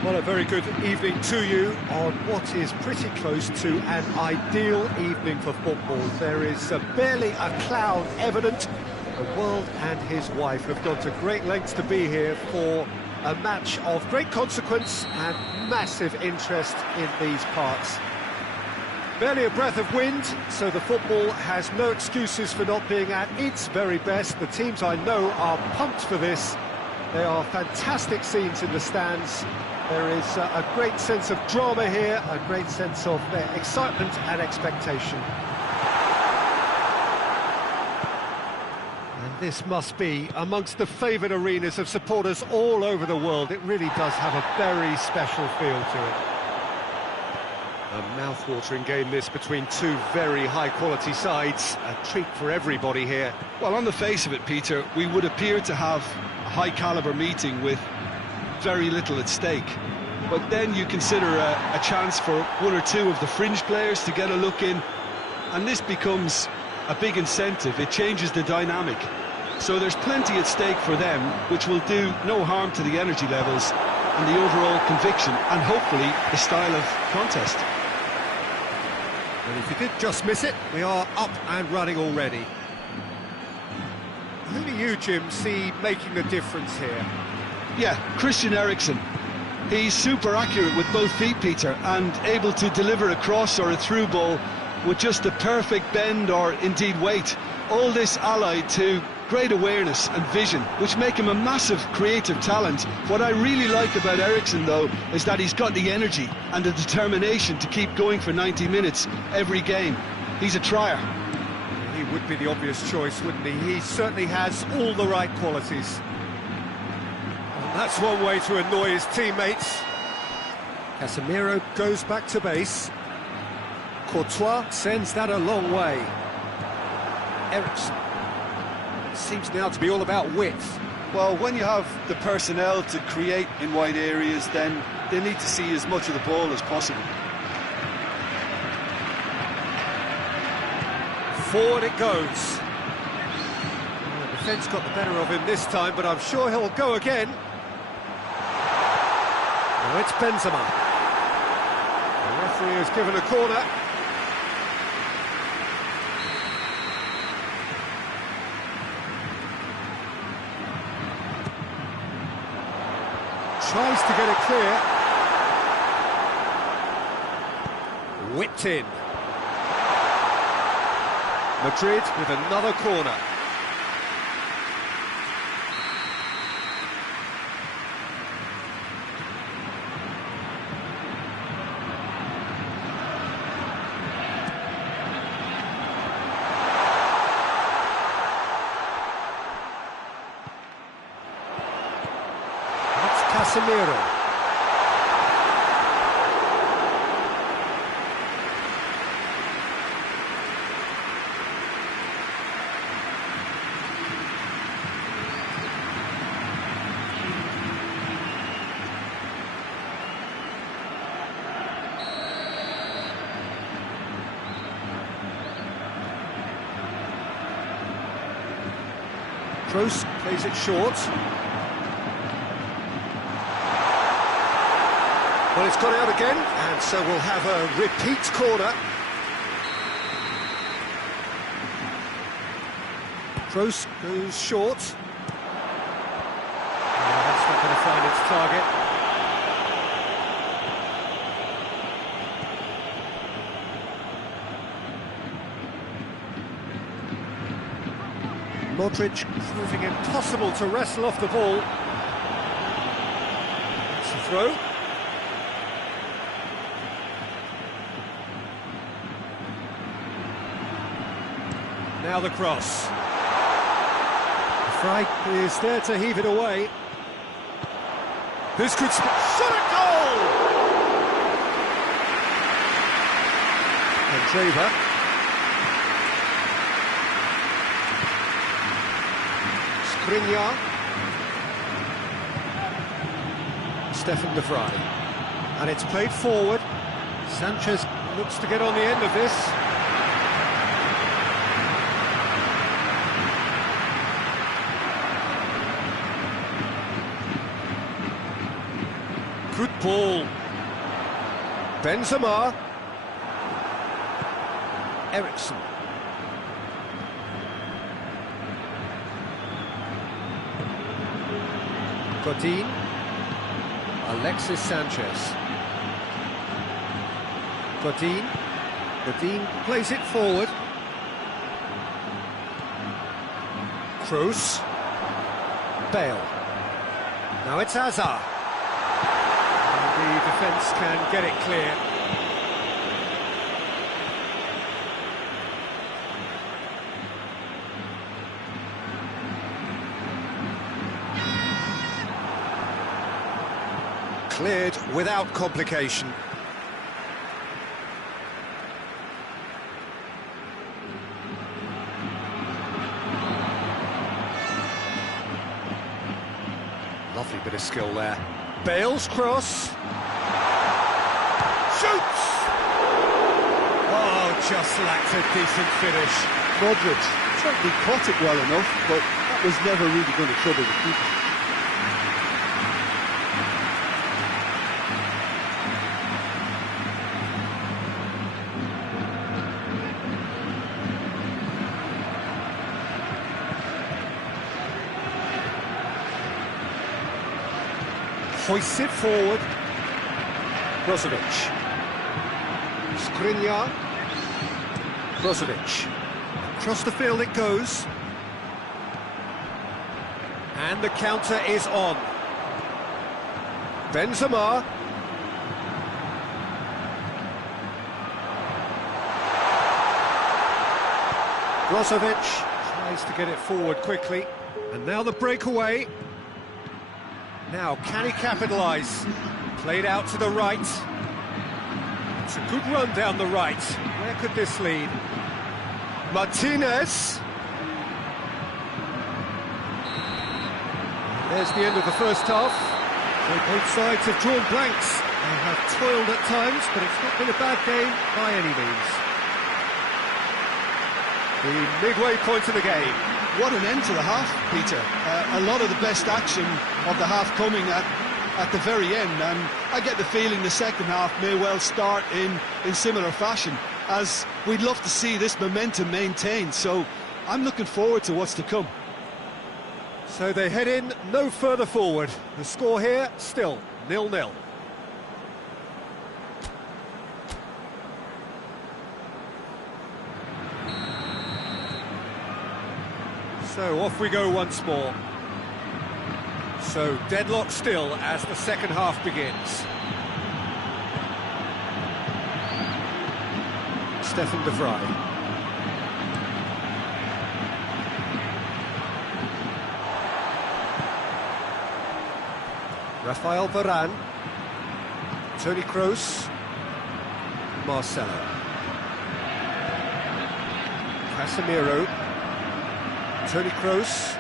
Well, a very good evening to you on what is pretty close to an ideal evening for football. There is barely a cloud evident. The world and his wife have gone to great lengths to be here for a match of great consequence and massive interest in these parts. Barely a breath of wind, so the football has no excuses for not being at its very best. The teams I know are pumped for this. There are fantastic scenes in the stands. There is a great sense of drama here, a great sense of excitement and expectation. And this must be amongst the favoured arenas of supporters all over the world. It really does have a very special feel to it. A mouth-watering game this between two very high-quality sides. A treat for everybody here. Well, on the face of it, Peter, we would appear to have a high-caliber meeting with very little at stake. But then you consider a chance for one or two of the fringe players to get a look in, and this becomes a big incentive. It changes the dynamic. So there's plenty at stake for them, which will do no harm to the energy levels and the overall conviction, and hopefully the style of contest. And if you did just miss it, we are up and running already. Who do you, Jim, see making the difference here? Yeah, Christian Eriksen. He's super accurate with both feet, Peter, and able to deliver a cross or a through ball with just the perfect bend or indeed weight. All this allied to great awareness and vision, which make him a massive creative talent. What I really like about Eriksen, though, is that he's got the energy and the determination to keep going for 90 minutes every game. He's a trier. He would be the obvious choice, wouldn't he? He certainly has all the right qualities. That's one way to annoy his teammates. Casemiro goes back to base. Courtois sends that a long way. Eriksen. Seems now to be all about width. Well, when you have the personnel to create in wide areas, then they need to see as much of the ball as possible. Forward it goes. Well, the defence got the better of him this time, but I'm sure he'll go again. Now it's Benzema. The referee has given a corner. Tries to get it clear. Whipped in. Madrid with another corner. Casemiro. Kroos plays it short. Well, it's gone out again, and so we'll have a repeat corner. Kroos goes short. That's not going to find its target. Modric proving impossible to wrestle off the ball. It's a throw. Now the cross. Frey is there to heave it away. This could shot a goal! And Draver. Skriniar. Stefan de Vrij. And it's played forward. Sanchez looks to get on the end of this. Good ball. Benzema. Ericsson. Godin. Alexis Sanchez. Godin. Godin plays it forward. Kroos. Bale. Now it's Hazard. And the defence can get it clear. Cleared without complication. Lovely bit of skill there. Bale's cross. Shoots! Oh, just lacked a decent finish. Modric certainly caught it well enough, but that was never really going to trouble the keeper. Hoists it forward. Brozovic. Skriniar. Brozovic. Across the field it goes. And the counter is on. Benzema. Brozovic tries to get it forward quickly. And now the breakaway. Now, can he capitalise? Played out to the right. It's a good run down the right. Where could this lead? Martinez. There's the end of the first half. So both sides have drawn blanks. They have toiled at times, but it's not been a bad game by any means. The midway point of the game. What an end to the half, Peter. A lot of the best action of the half coming at the very end, and I get the feeling the second half may well start in similar fashion, as we'd love to see this momentum maintained, so I'm looking forward to what's to come. So they head in no further forward. The score here, still 0-0. So off we go once more. So deadlock still as the second half begins. Stefan de Vrij. Rafael Varane. Toni Kroos. Marcelo. Casemiro. Toni Kroos.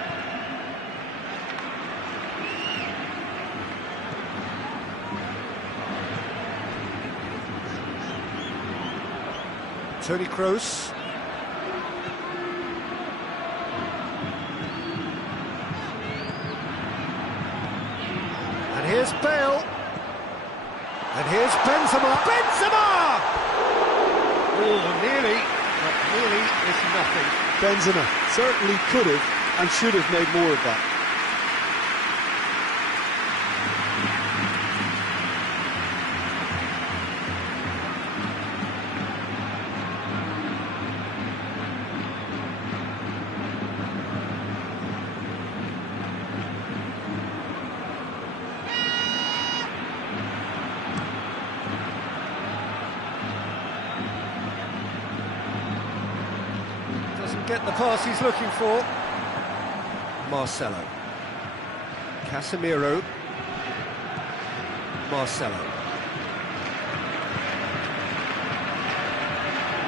Toni Kroos. And here's Bale. And here's Benzema. Benzema! Oh, nearly, but nearly is nothing. Benzema certainly could have and should have made more of that. Get the pass he's looking for. Marcelo. Casemiro. Marcelo.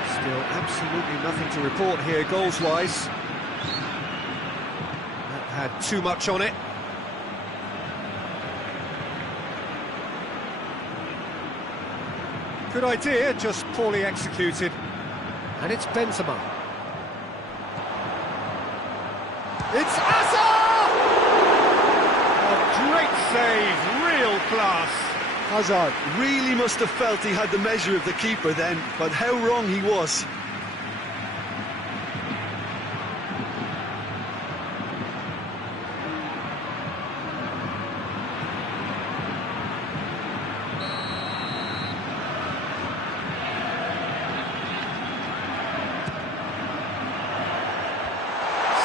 Still absolutely nothing to report here goals-wise. That had too much on it. Good idea, just poorly executed. And it's Benzema. It's Hazard! A great save, real class. Hazard really must have felt he had the measure of the keeper then, but how wrong he was.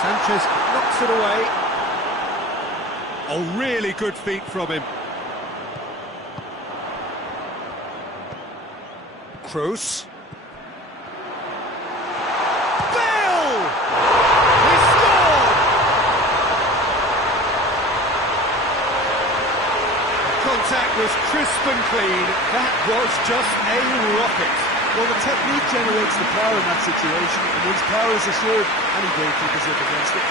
Sanchez knocks it away. Oh, really good feet from him. Kroos. Bale! He scored! Contact was crisp and clean. That was just a rocket. Well, the technique generates the power in that situation, and once power is assured, any goalkeeper's up against it.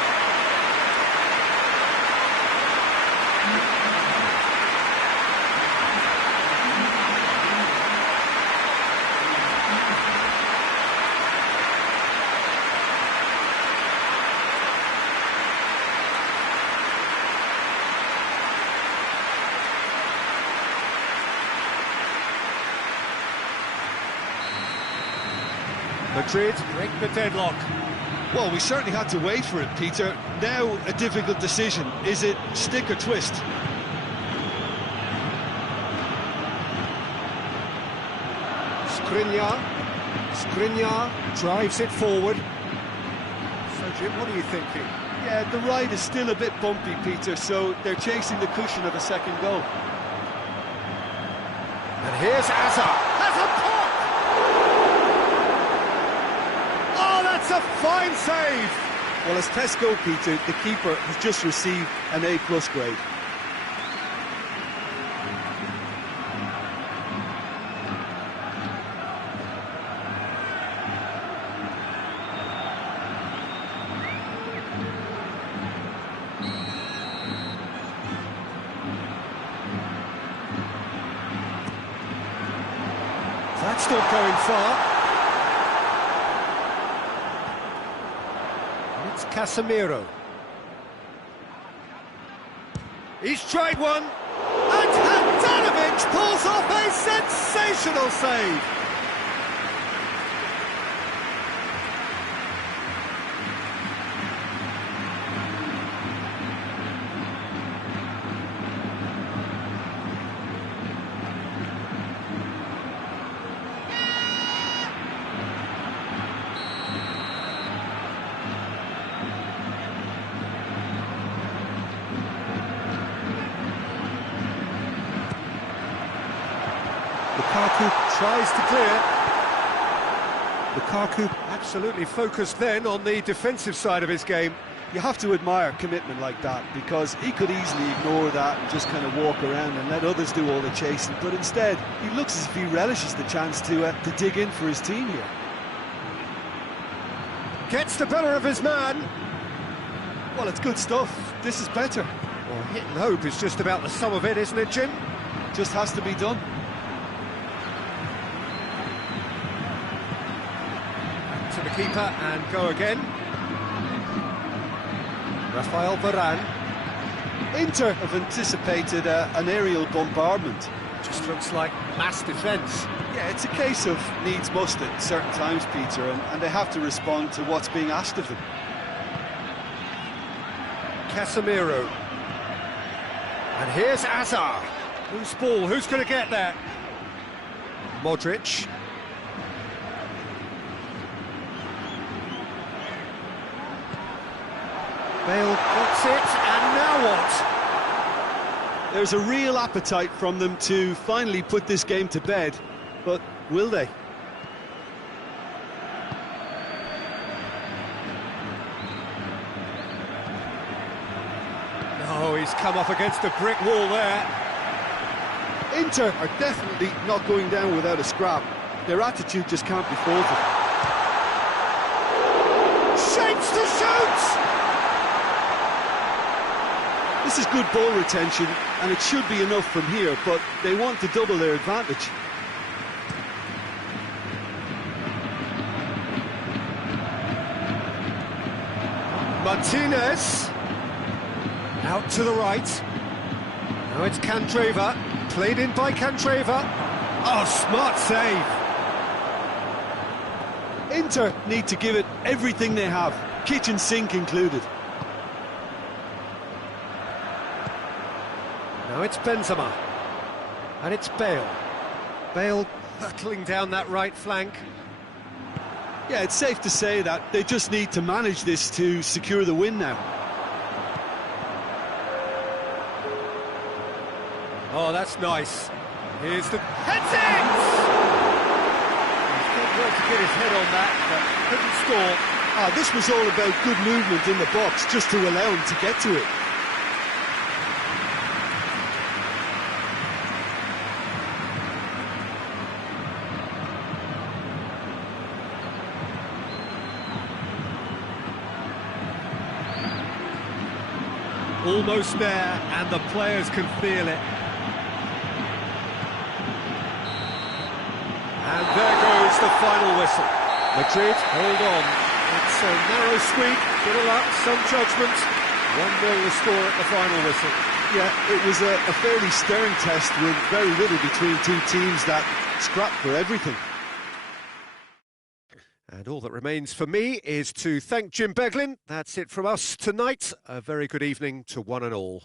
Madrid break the deadlock. Well, we certainly had to wait for it, Peter. Now a difficult decision. Is it stick or twist? Skriniar drives it forward. So, Jim, what are you thinking? Yeah, the ride is still a bit bumpy, Peter, so they're chasing the cushion of a second goal. And here's Hazard. Has a pop! Oh, that's a fine save! Well, as Tesco, Peter, the keeper has just received an A+ grade. That's not going far. It's Casemiro. He's tried one. And Handanovic pulls off a sensational save. Lukaku tries to clear. Lukaku absolutely focused then on the defensive side of his game. You have to admire commitment like that, because he could easily ignore that and just kind of walk around and let others do all the chasing, but instead he looks as if he relishes the chance to dig in for his team here. Gets the better of his man. Well, it's good stuff. This is better. Well, hit and hope is just about the sum of it, isn't it, Jim? Just has to be done. To the keeper and go again. Rafael Varane. Inter have anticipated an aerial bombardment. Just looks like mass defence. Yeah, it's a case of needs must at certain times, Peter, and they have to respond to what's being asked of them. Casemiro. And here's Hazard. Who's ball? Who's going to get that? Modric. Bale gets it, and now what? There's a real appetite from them to finally put this game to bed, but will they? No, he's come up against a brick wall there. Inter are definitely not going down without a scrap. Their attitude just can't be faulted. Shapes to shoot! This is good ball retention, and it should be enough from here, but they want to double their advantage. Martinez. Out to the right. Now it's Candreva, played in by Candreva. Oh, smart save. Inter need to give it everything they have, kitchen sink included. Now it's Benzema. And it's Bale. Bale hurtling down that right flank. Yeah, it's safe to say that they just need to manage this to secure the win now. Oh, that's nice. Here's the... Heads it! He's done well to get his head on that, but couldn't score. This was all about good movement in the box, just to allow him to get to it. Almost there, and the players can feel it. And there goes the final whistle. Madrid hold on. It's a narrow squeak, bit of luck, some judgment. 1-0 the score at the final whistle. Yeah, it was a fairly stern test with very little between two teams that scrapped for everything. And all that remains for me is to thank Jim Beglin. That's it from us tonight. A very good evening to one and all.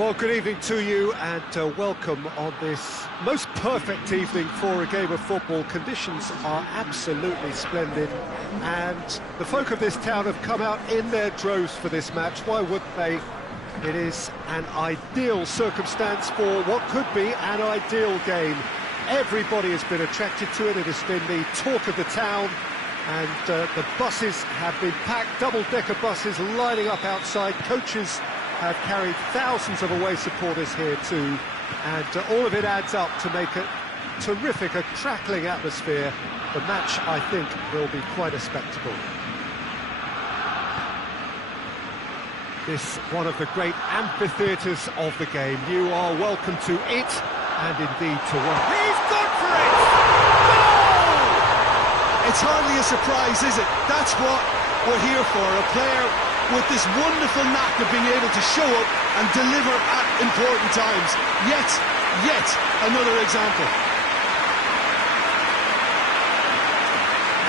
Well, good evening to you and welcome on this most perfect evening for a game of football. Conditions are absolutely splendid and the folk of this town have come out in their droves for this match. Why wouldn't they? It is an ideal circumstance for what could be an ideal game. Everybody has been attracted to it. It has been the talk of the town, and the buses have been packed, double-decker buses lining up outside. Coaches have carried thousands of away supporters here too, and all of it adds up to make a terrific, a crackling atmosphere. The match, I think, will be quite a spectacle. This one of the great amphitheatres of the game. You are welcome to it, and indeed to one. He's gone for it! Goal! It's hardly a surprise, is it? That's what we're here for, a player with this wonderful knack of being able to show up and deliver at important times. Yet another example.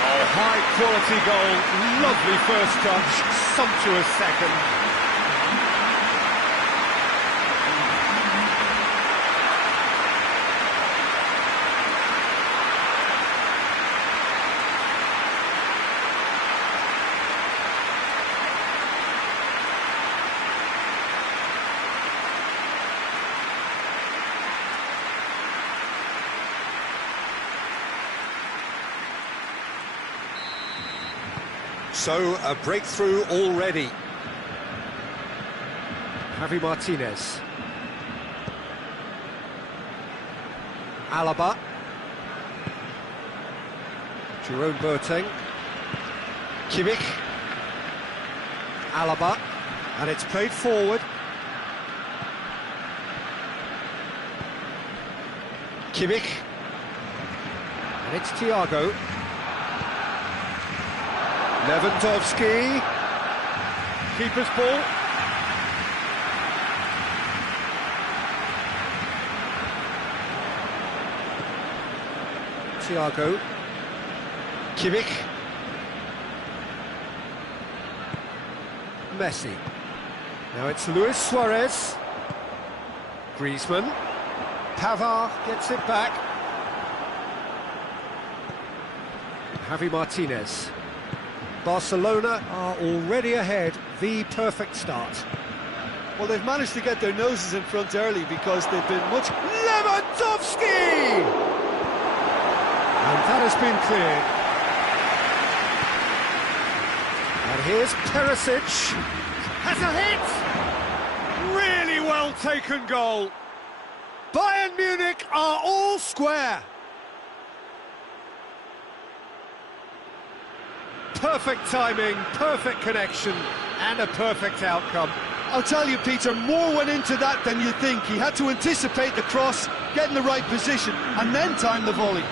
Oh, high quality goal, lovely first touch, sumptuous second. So, a breakthrough already. Javi Martinez. Alaba. Jerome Boateng. Kimmich. Alaba. And it's played forward. Kimmich. And it's Thiago. Lewandowski, keeper's ball. Thiago, Kimmich, Messi. Now it's Luis Suarez, Griezmann, Pavard gets it back. Javi Martinez. Barcelona are already ahead, the perfect start. Well, they've managed to get their noses in front early because they've been much... Lewandowski! And that has been cleared. And here's Perisic. Has a hit! Really well taken goal. Bayern Munich are all square. Perfect timing, perfect connection, and a perfect outcome. I'll tell you, Peter, more went into that than you think. He had to anticipate the cross, get in the right position, and then time the volley.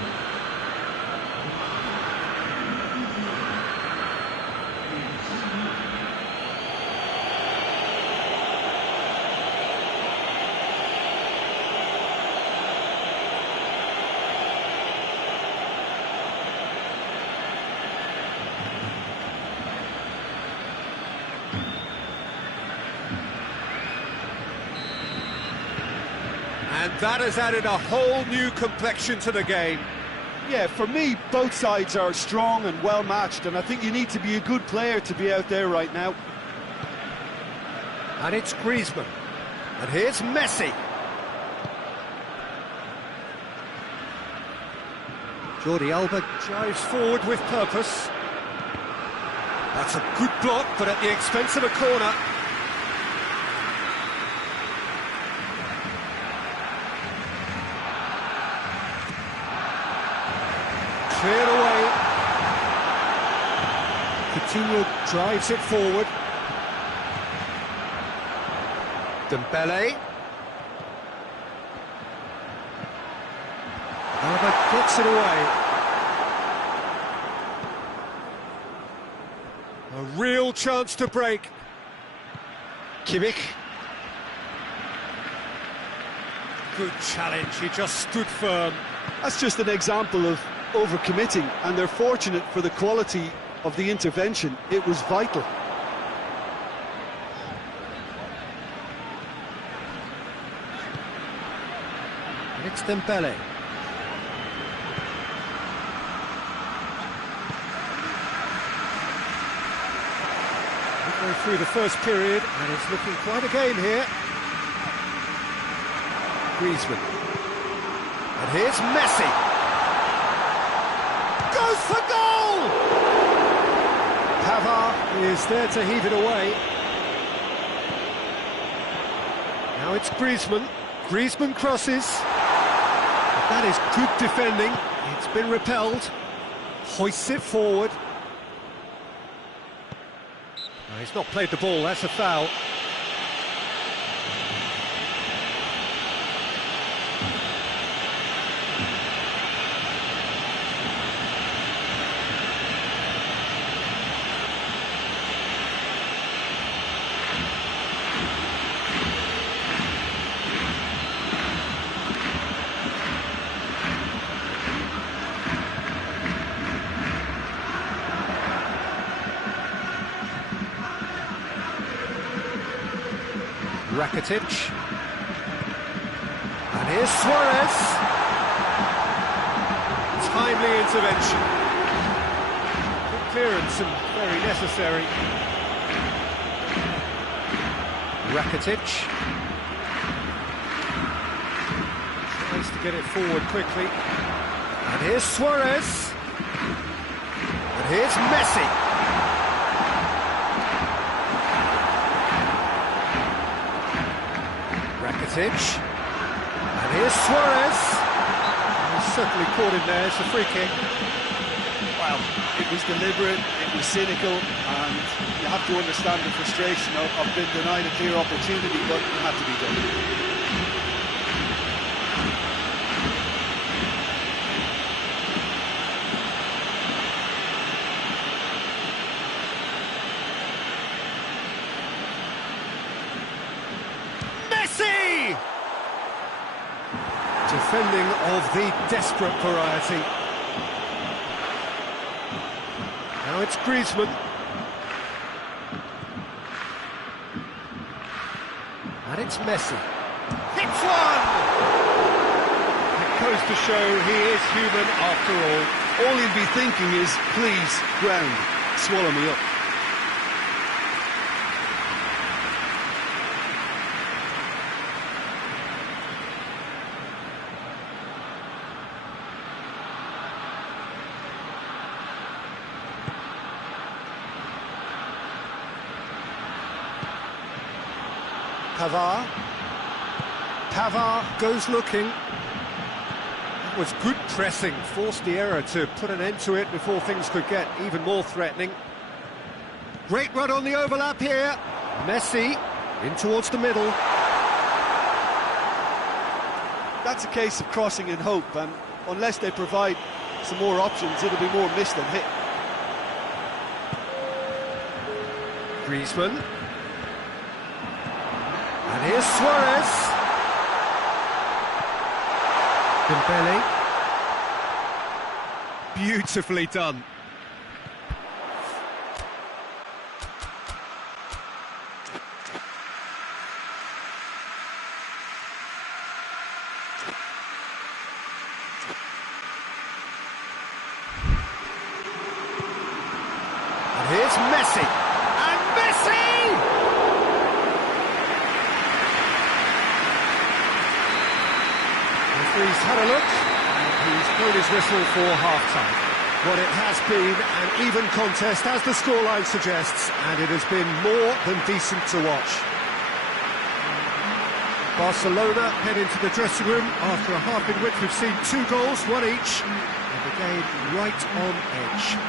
And that has added a whole new complexion to the game. Yeah, for me, both sides are strong and well matched, and I think you need to be a good player to be out there right now. And it's Griezmann. And here's Messi. Jordi Alba drives forward with purpose. That's a good block, but at the expense of a corner. Cleared away. Coutinho drives it forward. Dembele. Alaba gets it away. A real chance to break. Kimmich. Good challenge, he just stood firm. That's just an example of overcommitting, and they're fortunate for the quality of the intervention. It was vital. It's Dembele. Midway through the first period, and it's looking quite a game here. Griezmann. And here's Messi. Goes for goal! Pavard is there to heave it away. Now it's Griezmann. Griezmann crosses. But that is good defending. It's been repelled. Hoists it forward. No, he's not played the ball, that's a foul. Rakitic. And here's Suarez. Timely intervention. Good clearance and very necessary. Rakitic. Tries to get it forward quickly. And here's Suarez. And here's Messi. Rakitic, and here's Suarez. He's certainly caught him there. It's a free kick. Well, it was deliberate, it was cynical, and you have to understand the frustration of being denied a clear opportunity, but it had to be done. Defending of the desperate variety. Now it's Griezmann. And it's Messi. Hits one! It goes to show he is human after all. All he'll be thinking is, please, ground, swallow me up. Pavard. Pavard goes looking. That was good pressing, forced the error to put an end to it before things could get even more threatening. Great run on the overlap here. Messi in towards the middle. That's a case of crossing in hope, and unless they provide some more options, it'll be more miss than hit. Griezmann. And here's Suarez. Dembele. Beautifully done. And here's Messi. And Messi! He's had a look, and he's blown his whistle for half-time. What it has been an even contest, as the scoreline suggests, and it has been more than decent to watch. Barcelona head into the dressing room after a half in which we've seen 2 goals, one each, and the game right on edge.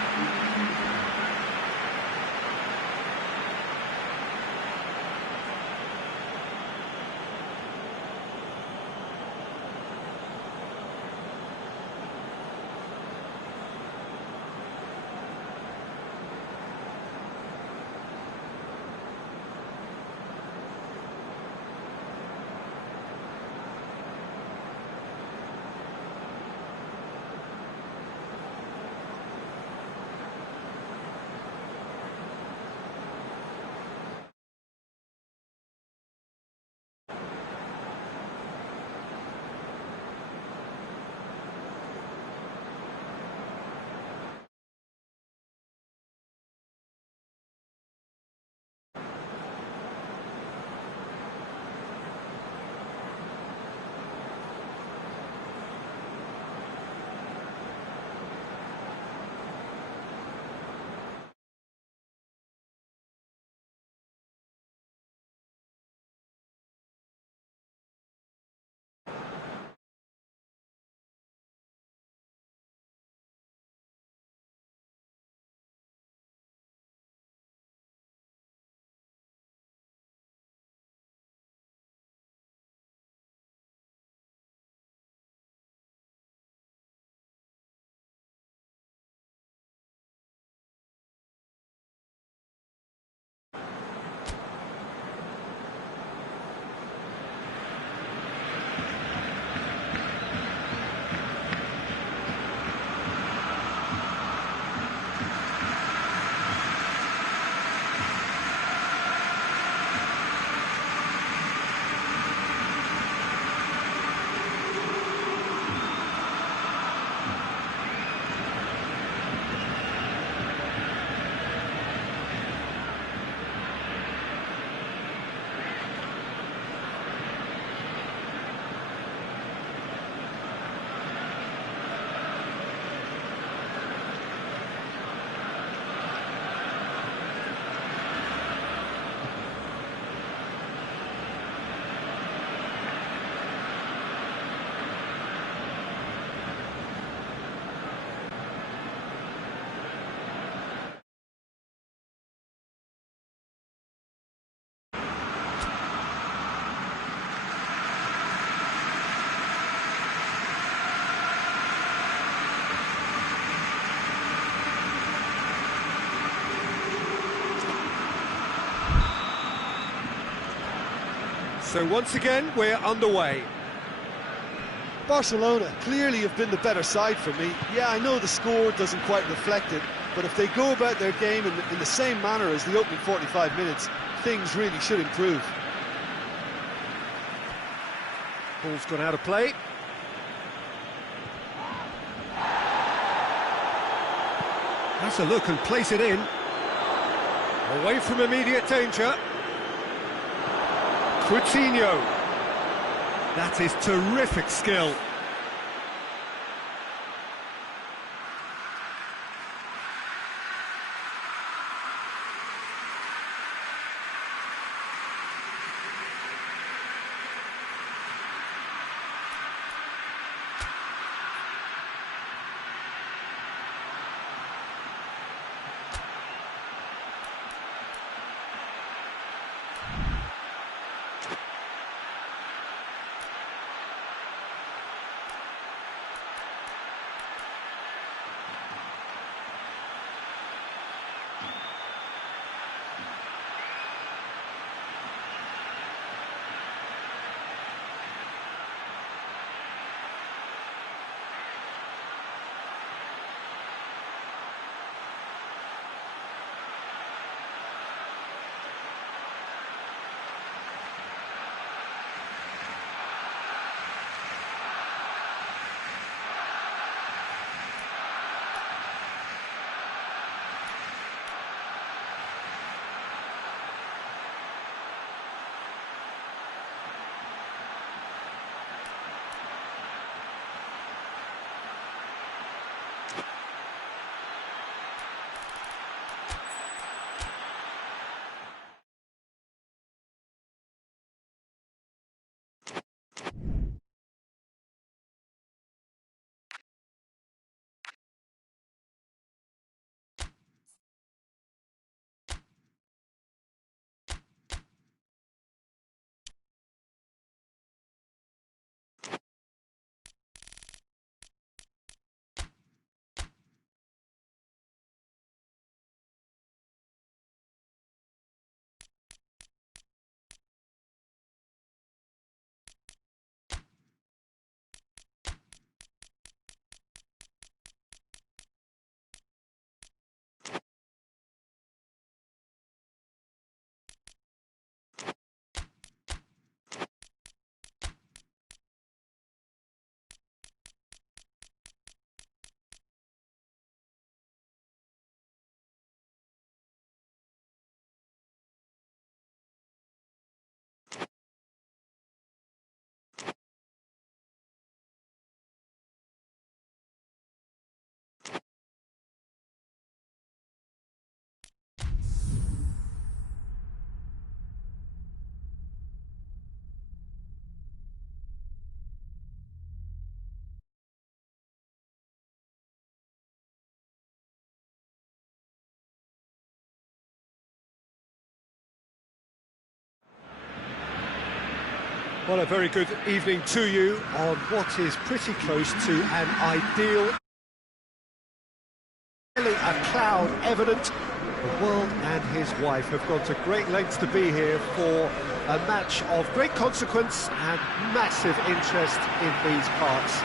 So once again, we're underway. Barcelona clearly have been the better side for me. Yeah, I know the score doesn't quite reflect it, but if they go about their game in the same manner as the opening 45 minutes, things really should improve. Ball's gone out of play. That's a look and place it in. Away from immediate danger. Coutinho. That is terrific skill. Well, a very good evening to you on what is pretty close to an ideal, really a cloud evident. The world and his wife have gone to great lengths to be here for a match of great consequence and massive interest in these parts.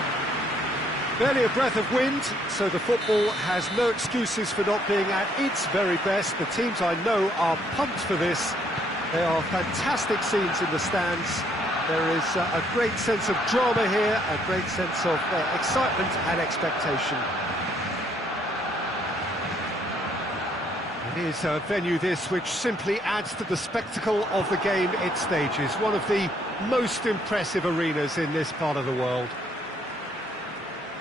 Barely a breath of wind, so the football has no excuses for not being at its very best. The teams I know are pumped for this. There are fantastic scenes in the stands. There is a great sense of drama here, a great sense of excitement and expectation. It is a venue this which simply adds to the spectacle of the game it stages. One of the most impressive arenas in this part of the world.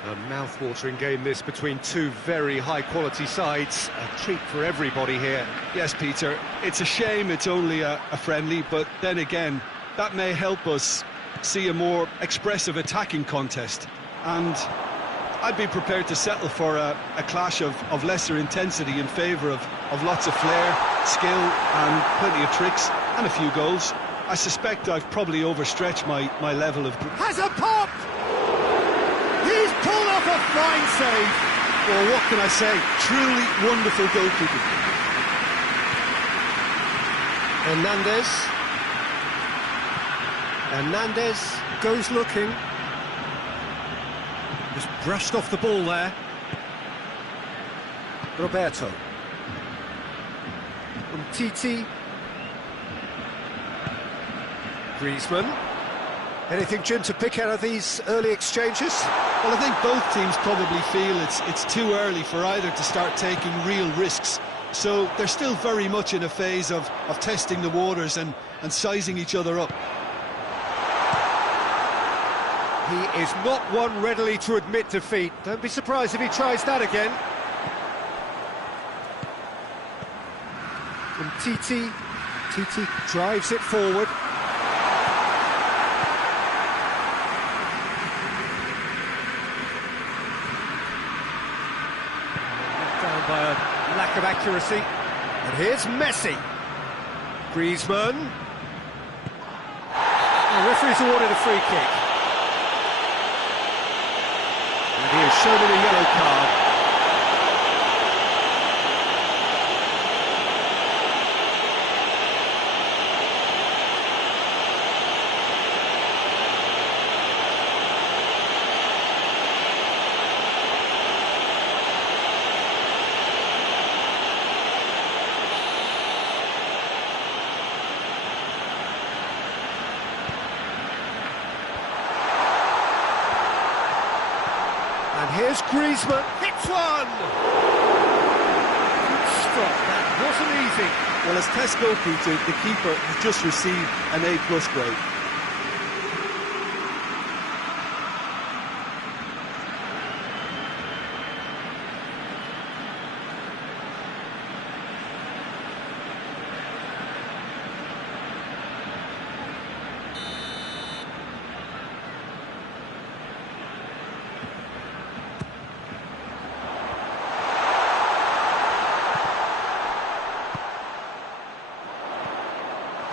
A mouth-watering game this between two very high-quality sides. A treat for everybody here. Yes, Peter, it's a shame it's only a friendly, but then again, that may help us see a more expressive attacking contest. And I'd be prepared to settle for a clash of lesser intensity in favour of lots of flair, skill and plenty of tricks and a few goals. I suspect I've probably overstretched my level of... Has a pop! He's pulled off a fine save! Well, what can I say? Truly wonderful goalkeeping. Hernandez. Hernandez goes looking. Just brushed off the ball there. Roberto. Umtiti. Griezmann. Anything, Jim, to pick out of these early exchanges? Well, I think both teams probably feel it's too early for either to start taking real risks. So they're still very much in a phase of testing the waters and sizing each other up. He is not one readily to admit defeat. Don't be surprised if he tries that again. From Titi. Titi drives it forward. Down by a lack of accuracy. And here's Messi. Griezmann. The referee's awarded a free kick. And he has shown him a yellow card. And here's Griezmann, hits one! Good stop, that wasn't easy. Well, as tests go, Peter, the keeper has just received an A+ grade.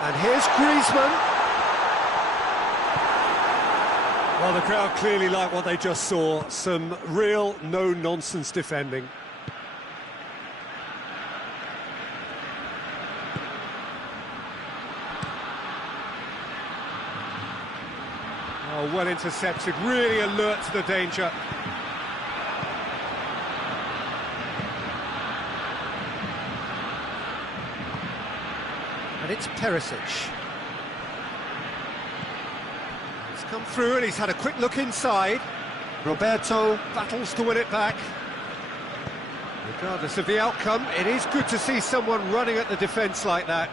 And here's Griezmann. Well, the crowd clearly like what they just saw. Some real no-nonsense defending. Oh, well intercepted, really alert to the danger. And it's Perisic. He's come through and he's had a quick look inside. Roberto battles to win it back. Regardless of the outcome, it is good to see someone running at the defence like that.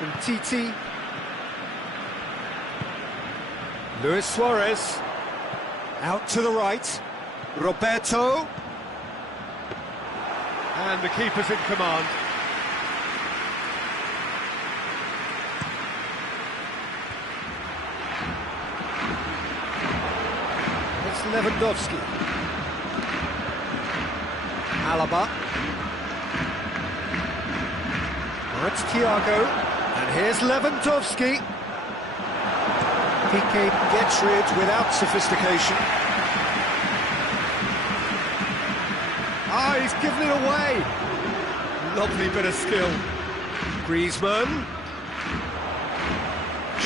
And Titi. Luis Suarez. Out to the right. Roberto. And the keeper's in command. It's Lewandowski. Alaba. Now it's Thiago. And here's Lewandowski. Piqué gets rid without sophistication. Ah, he's given it away. Lovely bit of skill. Griezmann.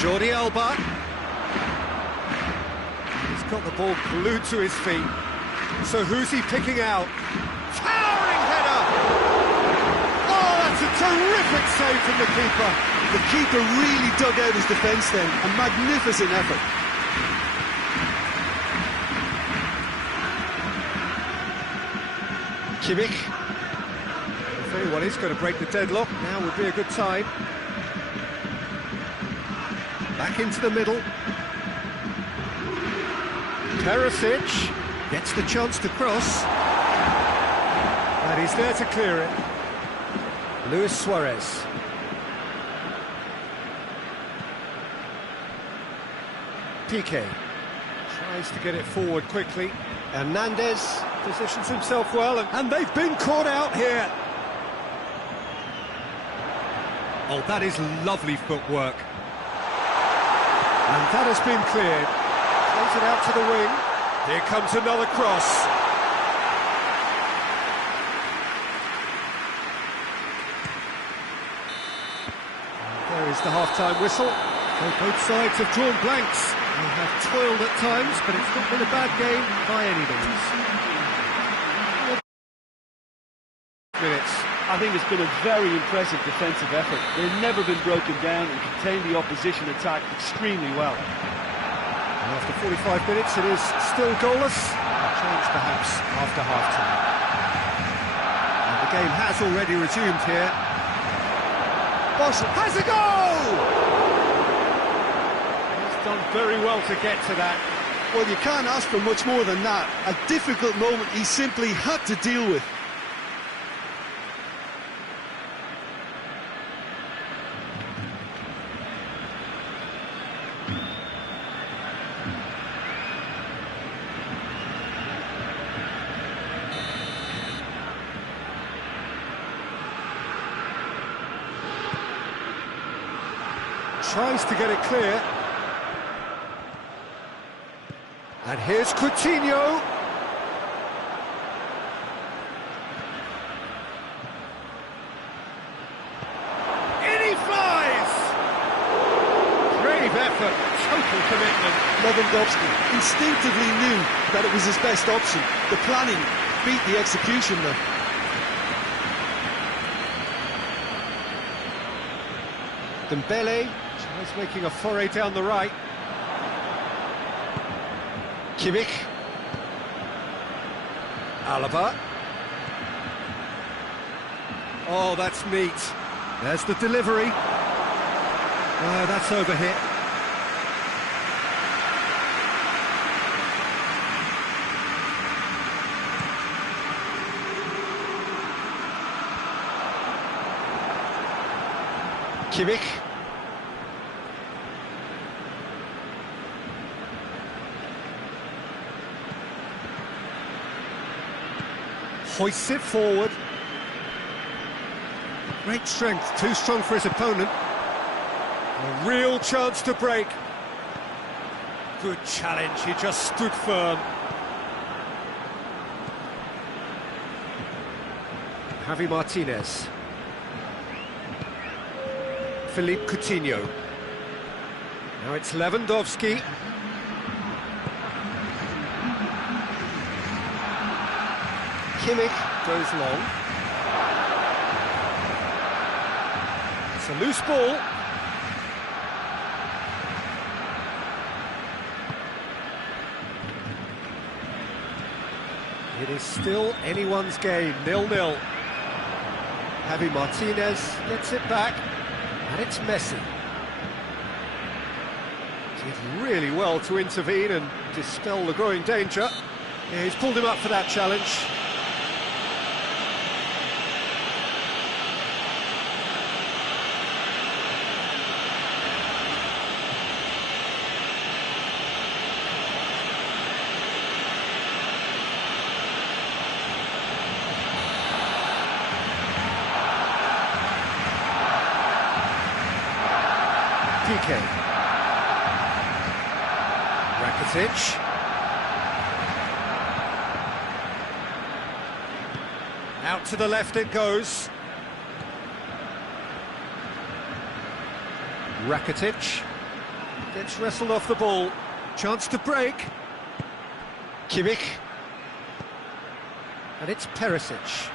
Jordi Alba. He's got the ball glued to his feet. So who's he picking out? Towering header! Oh, that's a terrific save from the keeper. The keeper really dug out his defence then. A magnificent effort. Kimmich. If anyone is going to break the deadlock, now would be a good time. Back into the middle. Perisic gets the chance to cross. And he's there to clear it. Luis Suarez. Piqué tries to get it forward quickly. Hernandez positions himself well, and they've been caught out here. Oh, that is lovely footwork. And that has been cleared. Plays it out to the wing. Here comes another cross. There Here's the half-time whistle. So both sides have drawn blanks. They have toiled at times, but it's not been a bad game by any means. Minutes. I think it's been a very impressive defensive effort. They've never been broken down and contained the opposition attack extremely well. And after 45 minutes, it is still goalless. A change perhaps after half-time. And the game has already resumed here. Bosch has a goal! He's done very well to get to that. Well, you can't ask for much more than that. A difficult moment he simply had to deal with. Tries to get it clear. And here's Coutinho. In he flies! Brave effort, total commitment. Lewandowski instinctively knew that it was his best option. The planning beat the execution though. Dembele tries making a foray down the right. Kimmich. Alaba. Oh, that's neat. There's the delivery. That's overhit. Kimmich. Hoists it forward. Great strength, too strong for his opponent. A real chance to break. Good challenge, he just stood firm. Javi Martinez. Philippe Coutinho. Now it's Lewandowski. Kimmich goes long. It's a loose ball. It is still anyone's game, 0-0. Javi Martinez gets it back. And it's Messi. Did really well to intervene and dispel the growing danger. Yeah, he's pulled him up for that challenge. PK. Rakitic. Out to the left it goes. Rakitic gets wrestled off the ball. Chance to break. Kimmich. And it's Perisic.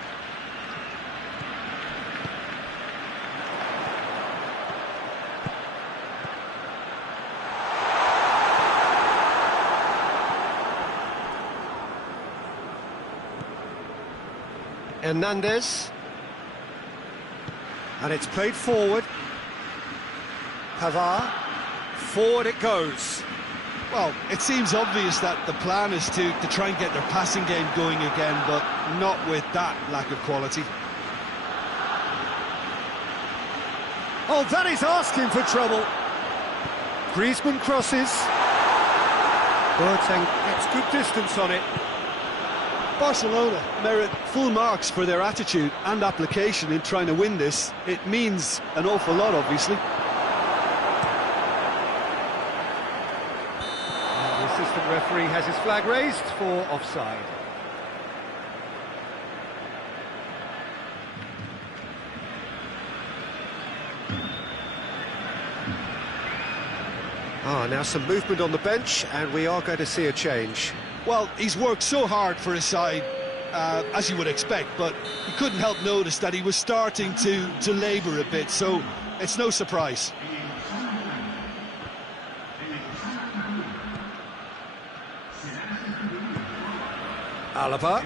Hernandez, and it's played forward. Pavard, forward it goes. Well, it seems obvious that the plan is to try and get their passing game going again, but not with that lack of quality. Oh, that is asking for trouble. Griezmann crosses. Boateng gets good distance on it. Barcelona merit full marks for their attitude and application in trying to win this. It means an awful lot, obviously. And the assistant referee has his flag raised for offside. Now some movement on the bench, and we are going to see a change. Well, he's worked so hard for his side, as you would expect, but he couldn't help notice that he was starting to labour a bit, so it's no surprise. Alaba.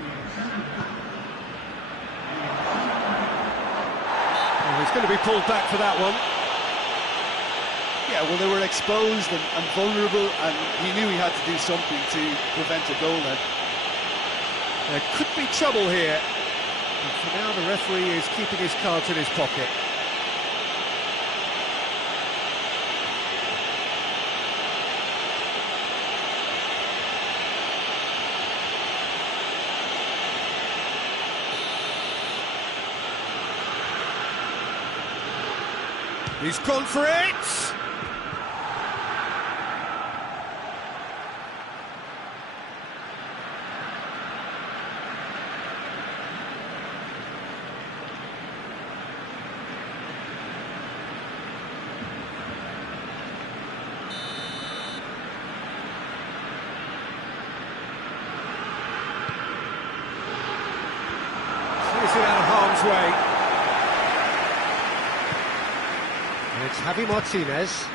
Oh, he's going to be pulled back for that one. Yeah, well, they were exposed and vulnerable, and he knew he had to do something to prevent a goal then. There could be trouble here. And for now, the referee is keeping his cards in his pocket. He's gone for it! Clears it out of harm's way. And it's Javi Martinez.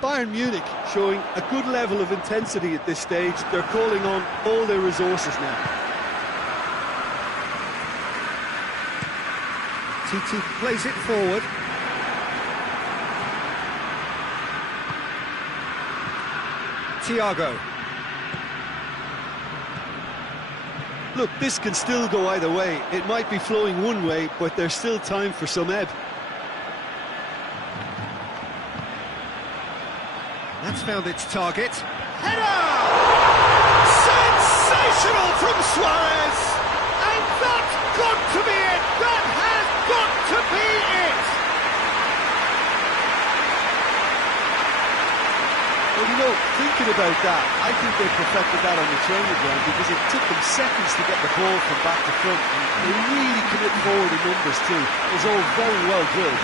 Bayern Munich showing a good level of intensity at this stage. They're calling on all their resources now. TT plays it forward. Thiago. Look, this can still go either way. It might be flowing one way, but there's still time for some ebb. That's found its target. Header! Sensational from Suarez! And that's got to be it! That has got to be it! Well, you know, thinking about that, I think they perfected that on the training ground because it took them seconds to get the ball from back to front. And they really commit forward in numbers too. It was all very well drilled.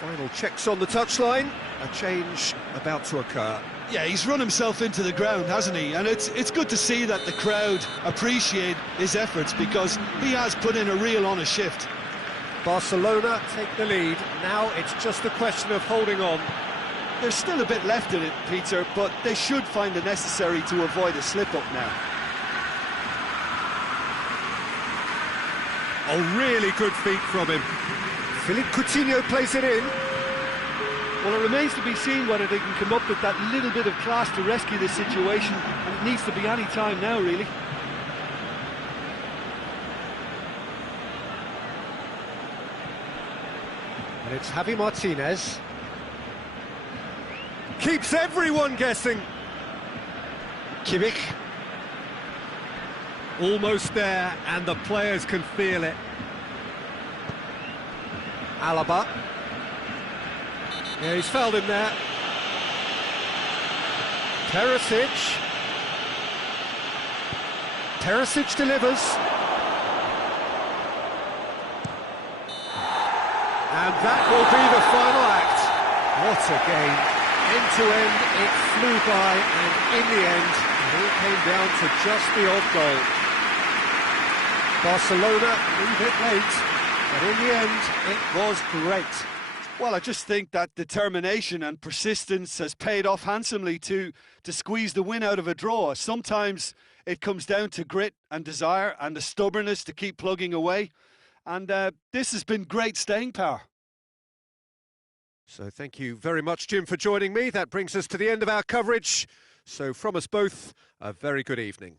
Final checks on the touchline. A change about to occur. Yeah, he's run himself into the ground, hasn't he? And it's good to see that the crowd appreciate his efforts because he has put in a real honest shift. Barcelona take the lead. Now it's just a question of holding on. There's still a bit left in it, Peter, but they should find the necessary to avoid a slip-up now. Oh, really good feet from him. Philippe Coutinho plays it in. Well, it remains to be seen whether they can come up with that little bit of class to rescue this situation, and it needs to be any time now, really. And it's Javi Martinez. Keeps everyone guessing. Kimmich. Almost there, and the players can feel it. Alaba. Yeah, he's fouled him there. Perisic. Perisic delivers. And that will be the final act. What a game. End to end, it flew by, and in the end, it all came down to just the odd goal. Barcelona a little bit late, but in the end, it was great. Well, I just think that determination and persistence has paid off handsomely to squeeze the win out of a draw. Sometimes it comes down to grit and desire and the stubbornness to keep plugging away. And this has been great staying power. So thank you very much, Jim, for joining me. That brings us to the end of our coverage. So from us both, a very good evening.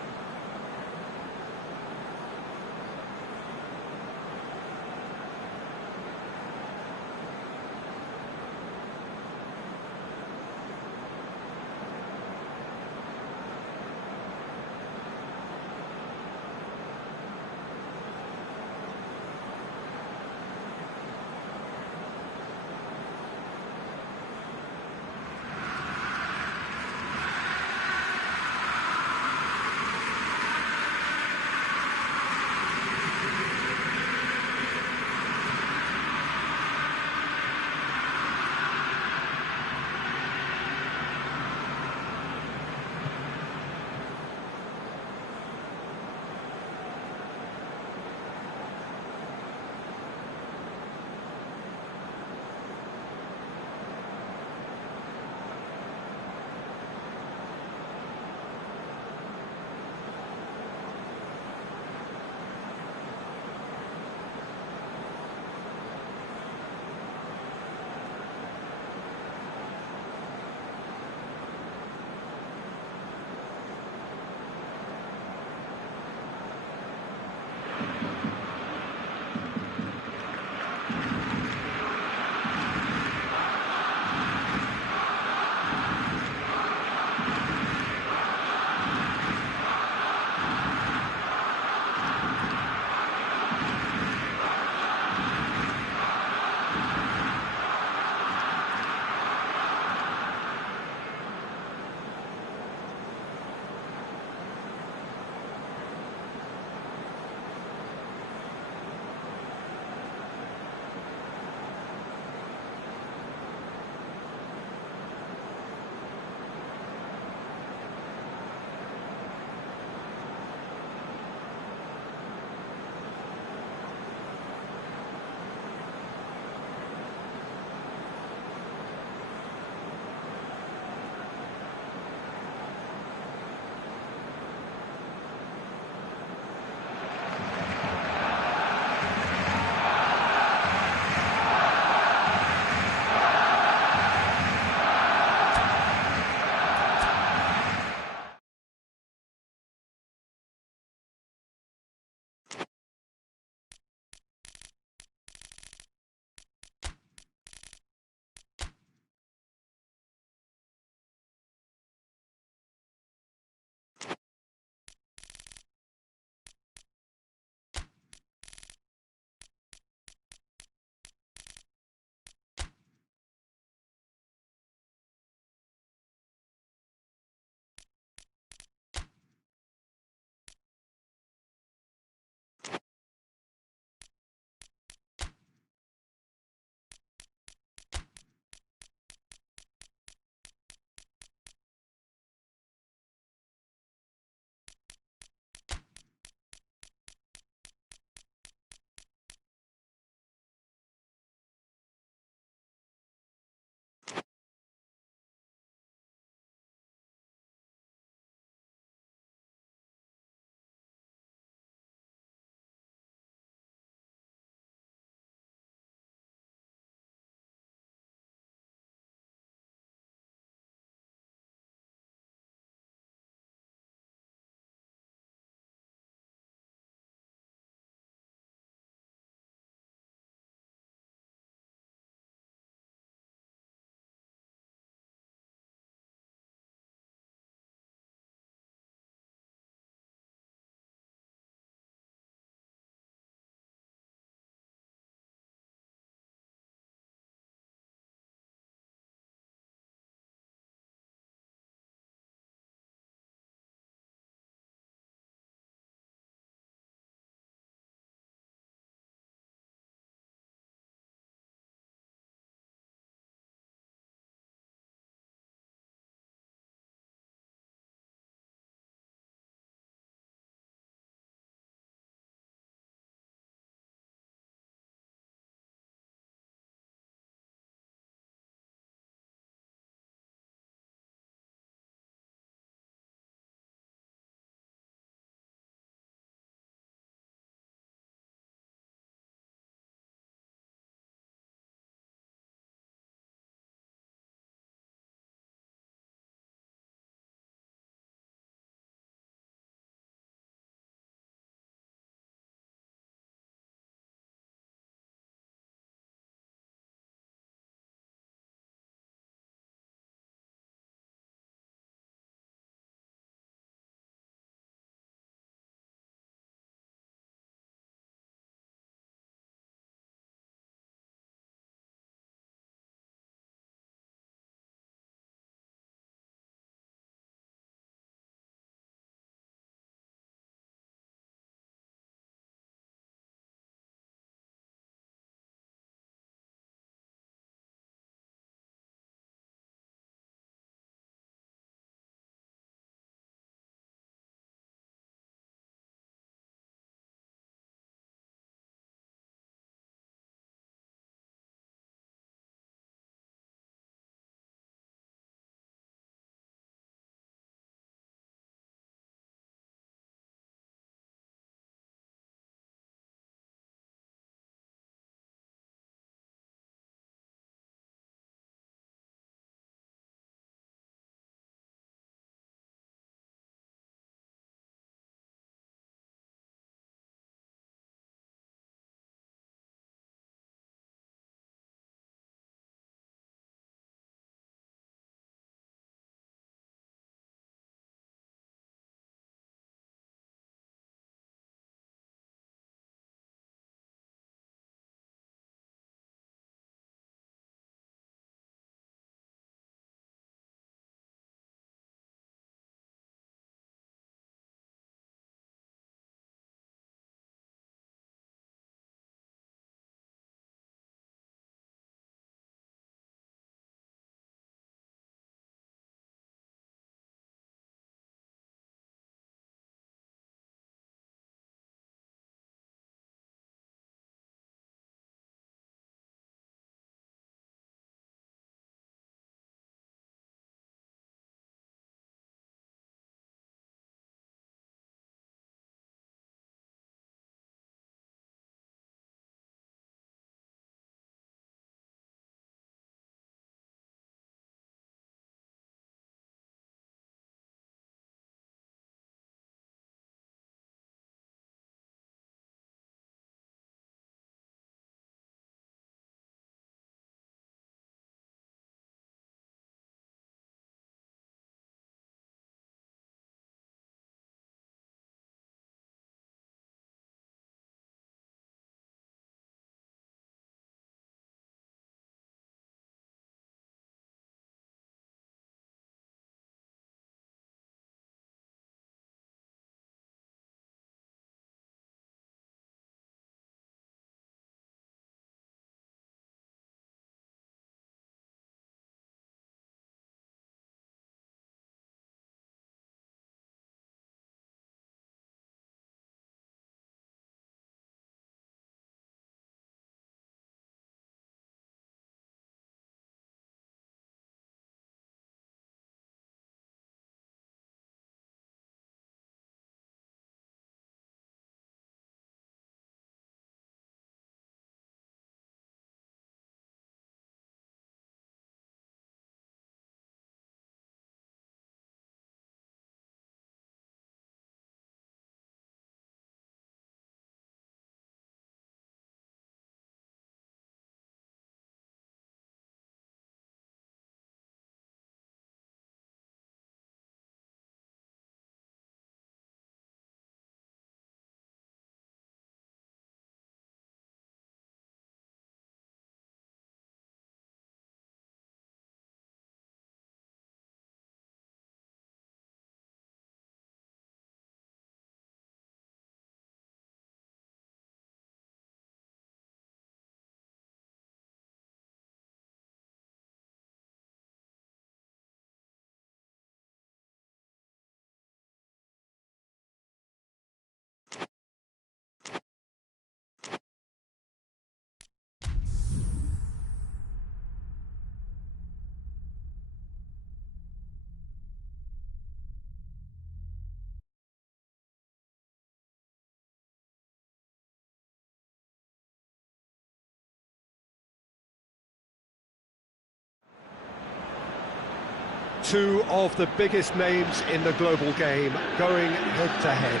two of the biggest names in the global game going head-to-head.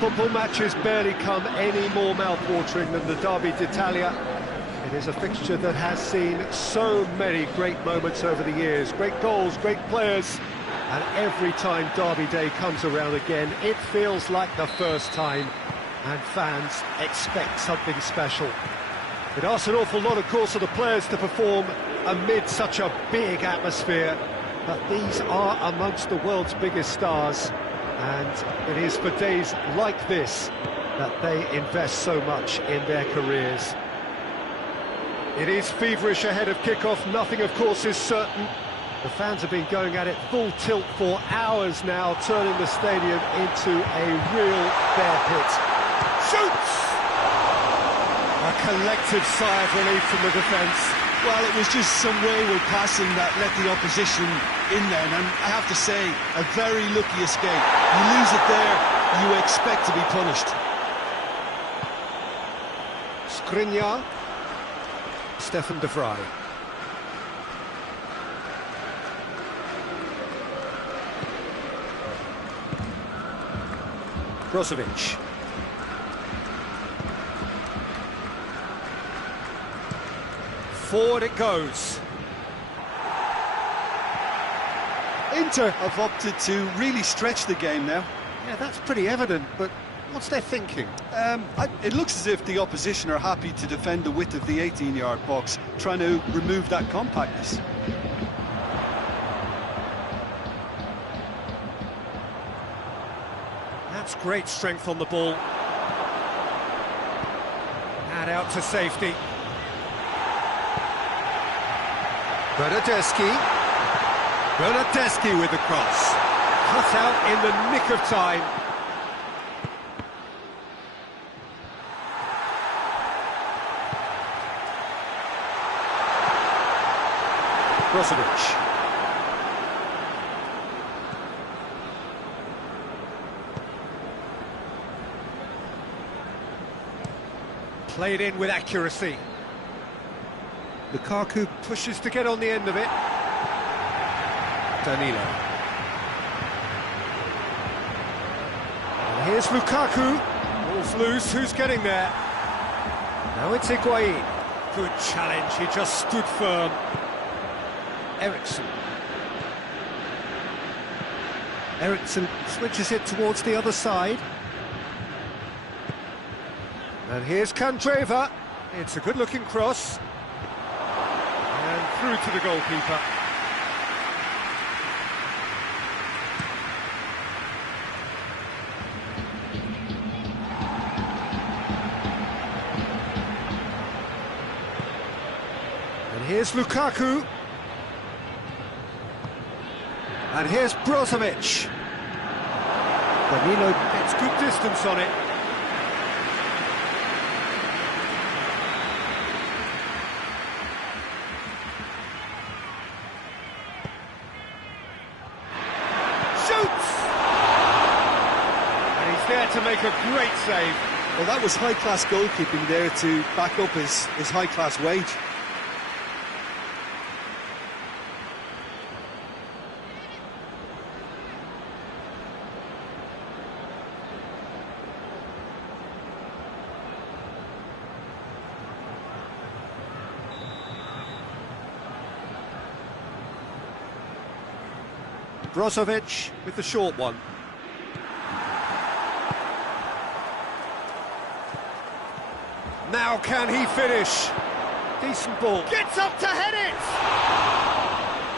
Football matches barely come any more mouth-watering than the Derby d'Italia. It is a fixture that has seen so many great moments over the years, great goals, great players, and every time Derby Day comes around again, it feels like the first time, and fans expect something special. It asks an awful lot, of course, of the players to perform amid such a big atmosphere, but these are amongst the world's biggest stars, and it is for days like this that they invest so much in their careers. It is feverish ahead of kickoff, nothing of course is certain. The fans have been going at it full tilt for hours now, turning the stadium into a real bear pit. Shoots! A collective sigh of relief from the defence. Well, it was just some wayward passing that let the opposition in then, and I have to say, a very lucky escape. You lose it there, you expect to be punished. Skriniar, Stefan de Vrij. Brozovic. Forward it goes. Inter have opted to really stretch the game now. Yeah, that's pretty evident, but what's their thinking? It looks as if the opposition are happy to defend the width of the 18-yard box, trying to remove that compactness. That's great strength on the ball. And out to safety. Bernardeschi with the cross. Cut out in the nick of time. Brozovic. Played in with accuracy. Lukaku pushes to get on the end of it. Danilo. And here's Lukaku. Ball's loose, who's getting there? Now it's Higuain. Good challenge, he just stood firm. Eriksson. Eriksson switches it towards the other side. And here's Candreva. It's a good-looking cross. And through to the goalkeeper. And here's Lukaku. And here's Brozovic. Danilo gets good distance on it. There to make a great save. Well, that was high-class goalkeeping there to back up his high-class wage. Brozovic with the short one. Now can he finish? Decent ball. Gets up to head it!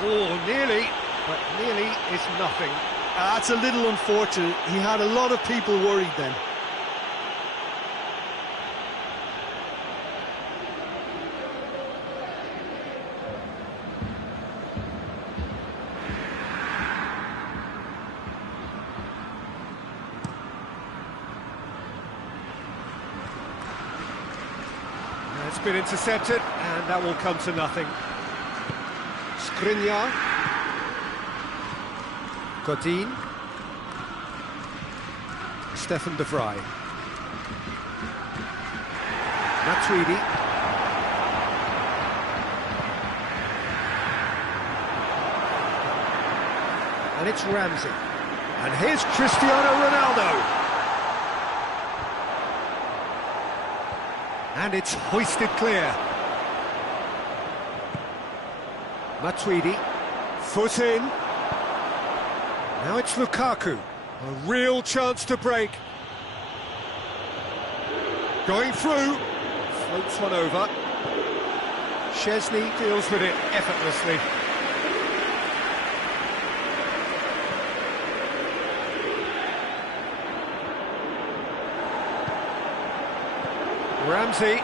Oh, nearly, but nearly is nothing. That's a little unfortunate. He had a lot of people worried then. It's been intercepted, and that will come to nothing. Skriniar. Godin. Stefan de Vrij. Matuidi. And it's Ramsey. And here's Cristiano Ronaldo. And it's hoisted clear. Matuidi, foot in. Now it's Lukaku. A real chance to break. Going through. Floats one over. Szczesny deals with it effortlessly. Ramsey,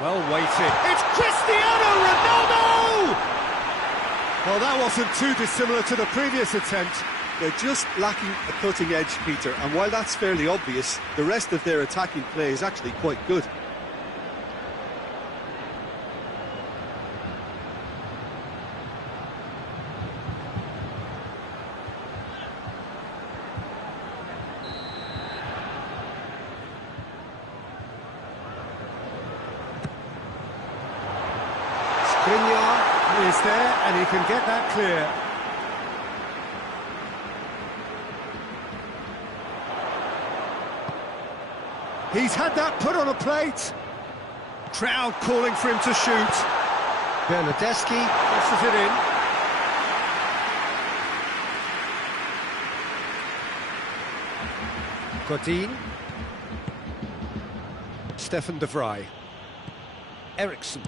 well weighted. It's Cristiano Ronaldo! Well, that wasn't too dissimilar to the previous attempt. They're just lacking a cutting edge, Peter, and while that's fairly obvious, the rest of their attacking play is actually quite good. Skriniar is there, and he can get that clear. He's had that put on a plate. Crowd calling for him to shoot. Bernardeschi presses it in. Godin. Stefan de Vrij. Eriksson.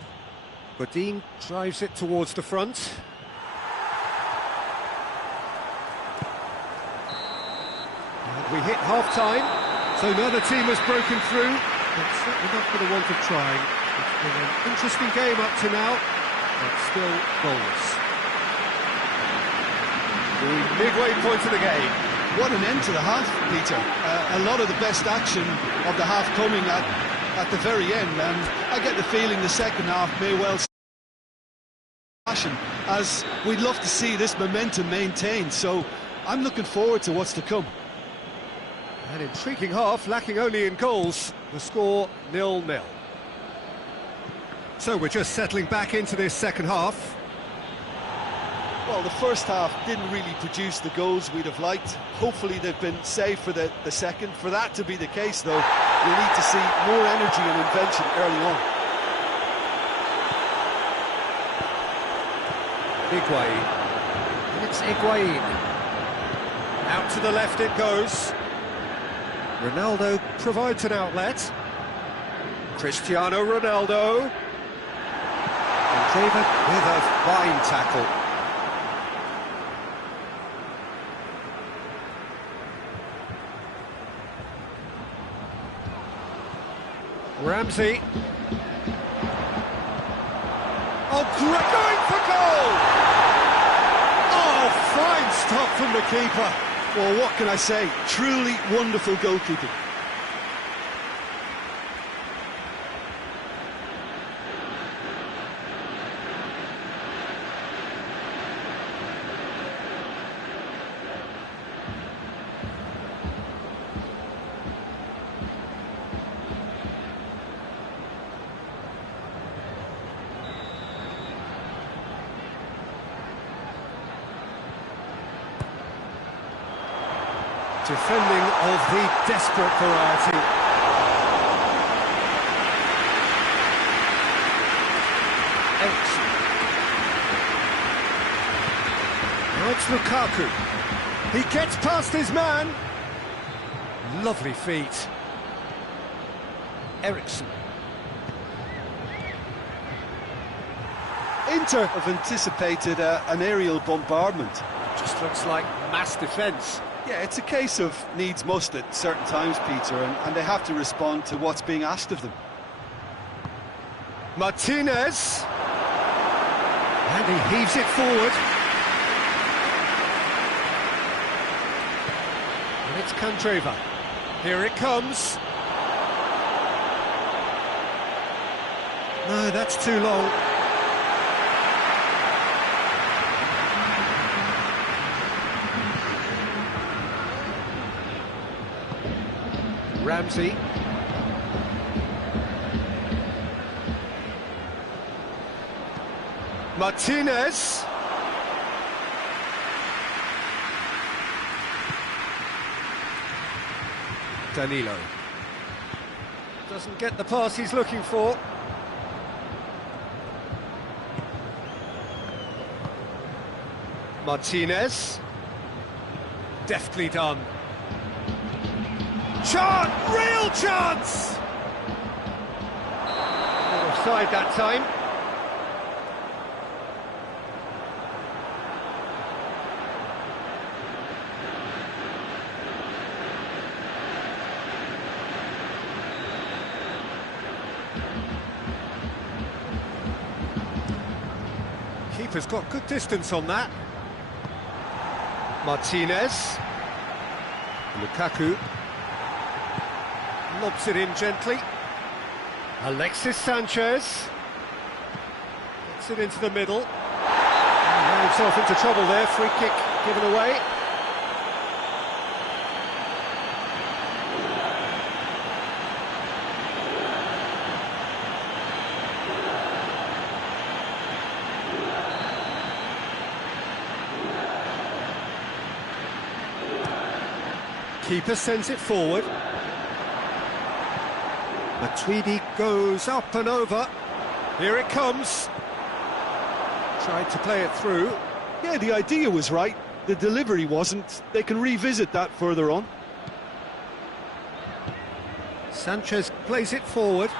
Godin drives it towards the front. And we hit half-time, so neither team has broken through, but certainly not for the want of trying. It's been an interesting game up to now, but still goalless. The midway point of the game. What an end to the half, Peter. A lot of the best action of the half coming at the very end, and I get the feeling the second half may well passion, as we'd love to see this momentum maintained, so I'm looking forward to what's to come. An intriguing half, lacking only in goals. The score 0-0. So we're just settling back into this second half. Well, the first half didn't really produce the goals we'd have liked. Hopefully they've been saved for the second. For that to be the case, though, we need to see more energy and invention early on. Higuain. And it's Higuain. Out to the left it goes. Ronaldo provides an outlet. Cristiano Ronaldo. And David with a fine tackle. Ramsey. Oh, going for goal! Oh, fine stop from the keeper. Well, what can I say? Truly wonderful goalkeeping. Defending of the desperate variety. Eriksson. Now it's Lukaku. He gets past his man. Lovely feet. Eriksson. Inter have anticipated an aerial bombardment. Just looks like mass defence. Yeah, it's a case of needs must at certain times, Peter, and they have to respond to what's being asked of them. Martinez. And he heaves it forward. And it's Candreva. Here it comes. No, that's too long. Ramsey. Martinez. Danilo. Doesn't get the pass he's looking for. Martinez. Deftly done. Chance! Real chance! Offside that time. Keeper's got good distance on that. Martinez. Lukaku. Lobs it in gently. Alexis Sanchez. Gets it into the middle. Ran himself into trouble there. Free kick given away. Keeper sends it forward. Matuidi goes up and over. Here it comes. Tried to play it through. Yeah, the idea was right. The delivery wasn't. They can revisit that further on. Sanchez plays it forward.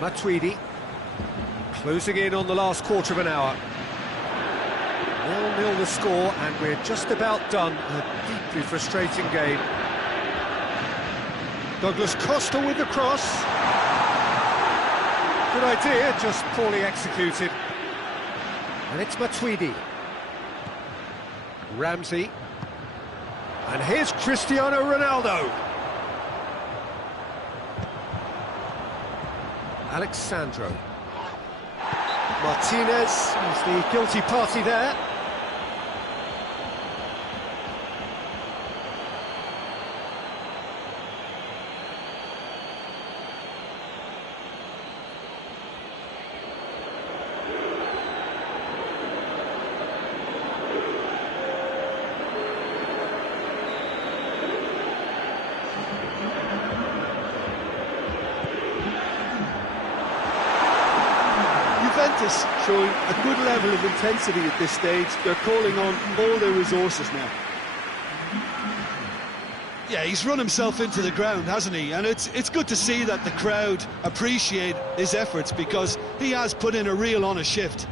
Matuidi. Closing in on the last quarter of an hour. 0-0 the score, and we're just about done. A deeply frustrating game. Douglas Costa with the cross. Good idea, just poorly executed. And it's Matuidi. Ramsey. And here's Cristiano Ronaldo. Alexandro. Martinez is the guilty party there. Juventus showing a good level of intensity at this stage. They're calling on all their resources now. Yeah, he's run himself into the ground, hasn't he? And it's good to see that the crowd appreciate his efforts, because he has put in a real honest shift.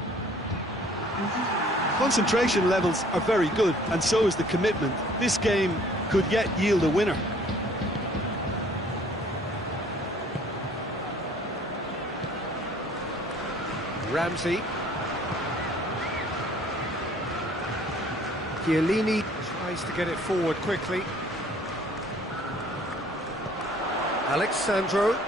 Concentration levels are very good, and so is the commitment. This game could yet yield a winner. Ramsey. Chiellini tries to get it forward quickly. Alexandro.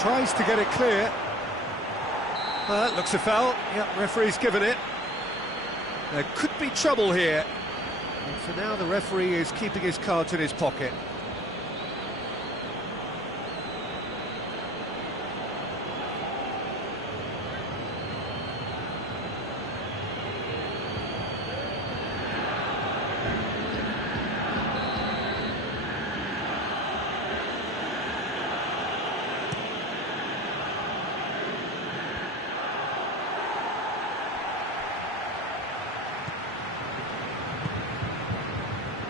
Tries to get it clear. Looks a foul. Yep, referee's given it. There could be trouble here. And for now, the referee is keeping his cards in his pocket.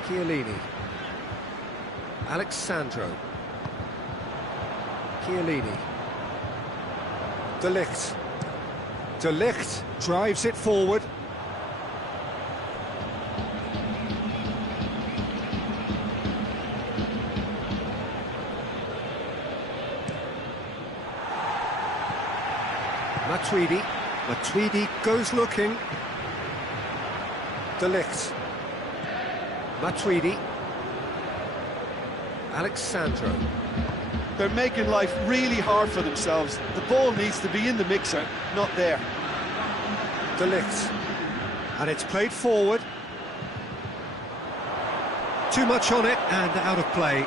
Chiellini. Alexandro. Chiellini. De Ligt. De Ligt drives it forward. Matuidi. Matuidi goes looking. De Ligt. Matuidi. Alexandro. They're making life really hard for themselves. The ball needs to be in the mixer, not there. De Ligt. And it's played forward. Too much on it and out of play.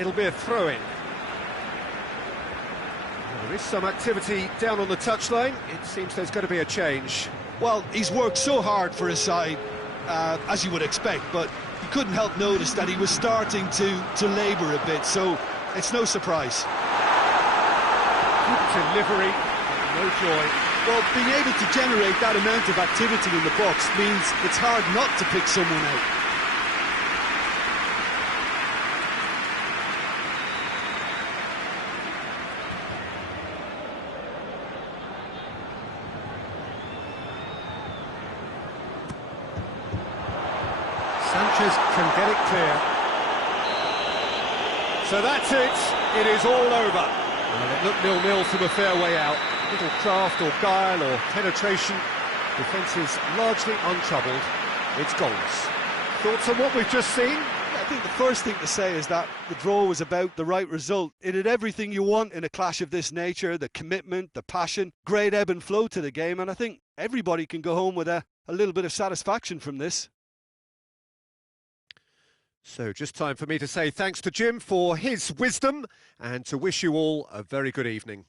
it'll be a throw-in. There is some activity down on the touchline. It seems there's going to be a change. Well, he's worked so hard for his side, as you would expect, but you couldn't help notice that he was starting to labour a bit, so it's no surprise. Good delivery, no joy. Well, being able to generate that amount of activity in the box means it's hard not to pick someone out. Sanchez can get it clear. So that's it. It is all over. Well, it looked 0-0 from a fair way out. Little craft or guile or penetration. Defence is largely untroubled. It's goals. Thoughts on what we've just seen? I think the first thing to say is that the draw was about the right result. It had everything you want in a clash of this nature, the commitment, the passion, great ebb and flow to the game, and I think everybody can go home with a little bit of satisfaction from this. So just time for me to say thanks to Jim for his wisdom and to wish you all a very good evening.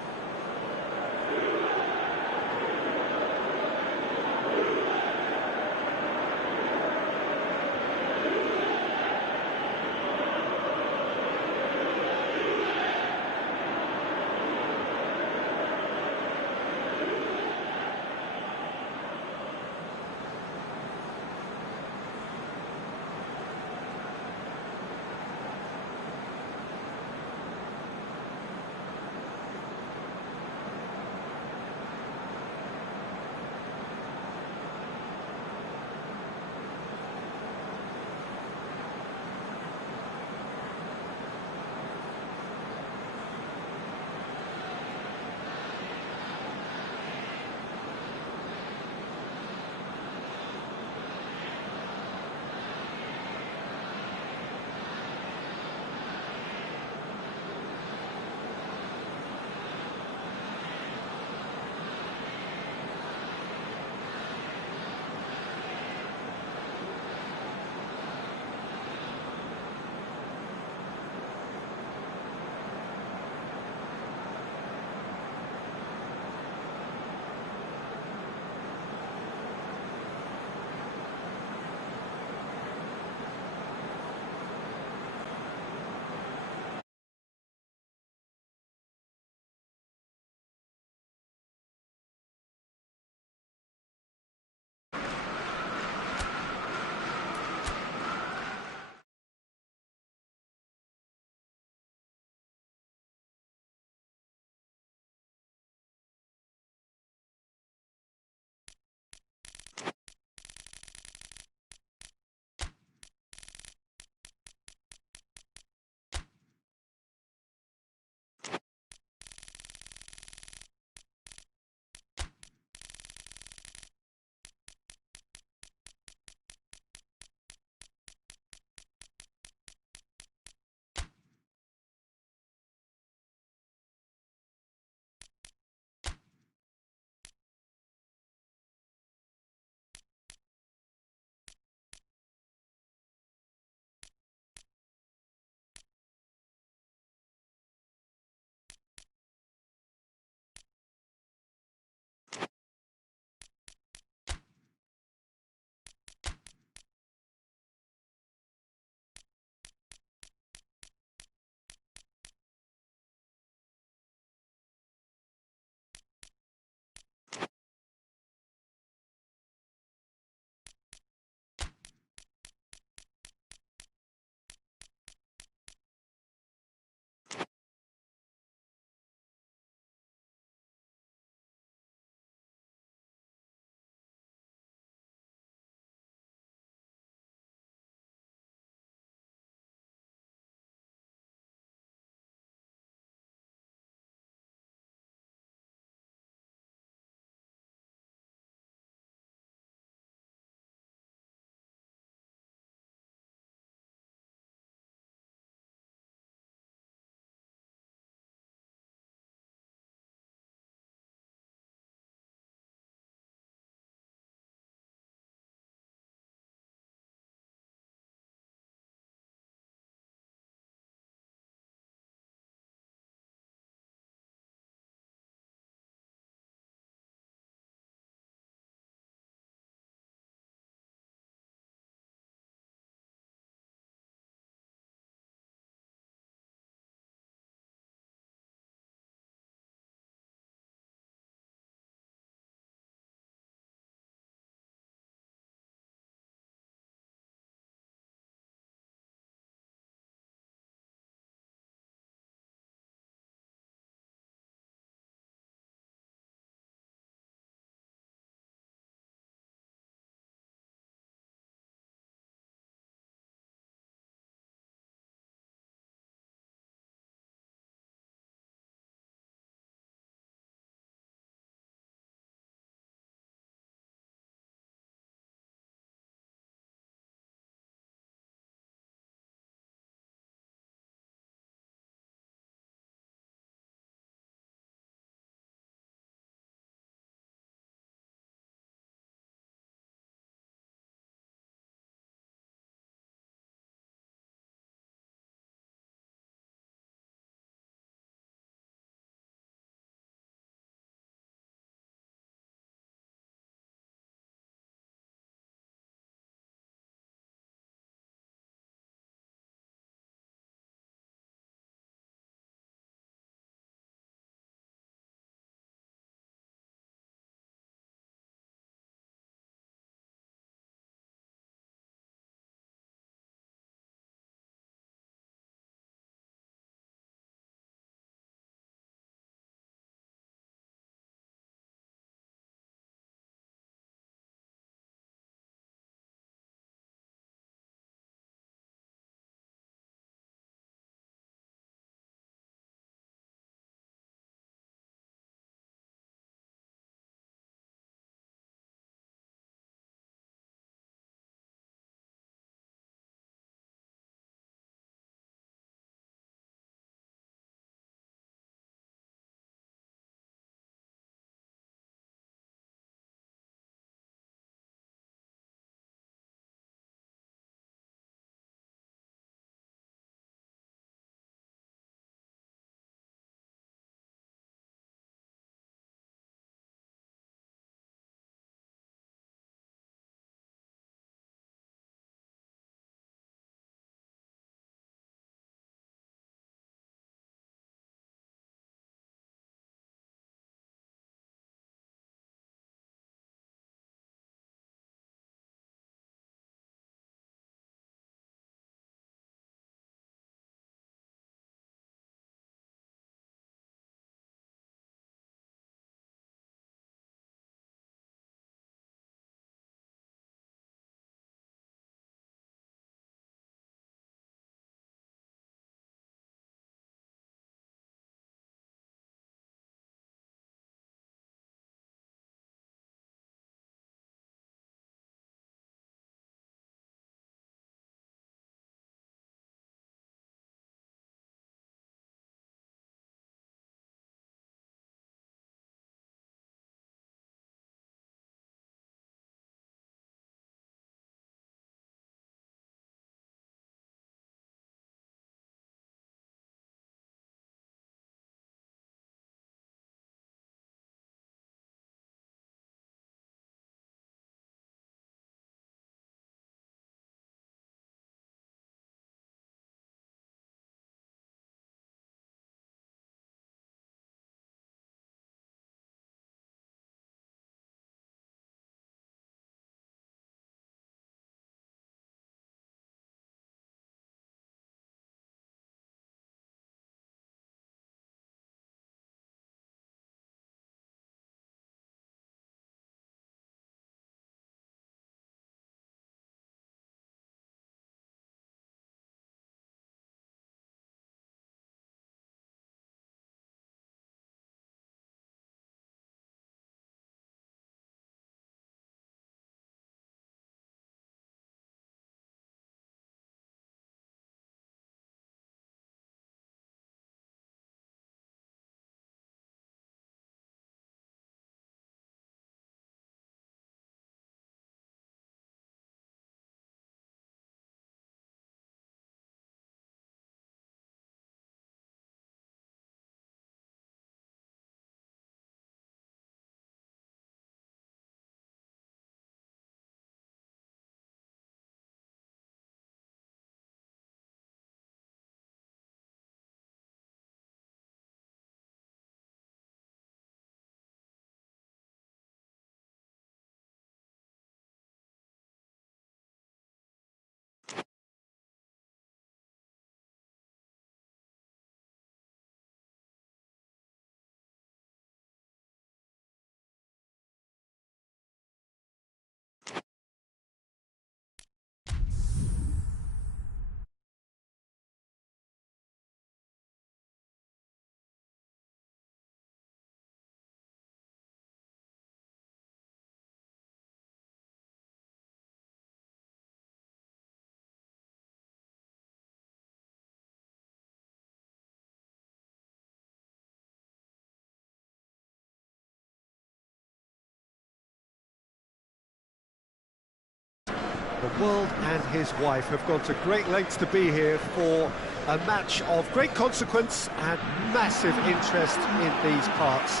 The world and his wife have gone to great lengths to be here for a match of great consequence and massive interest in these parts.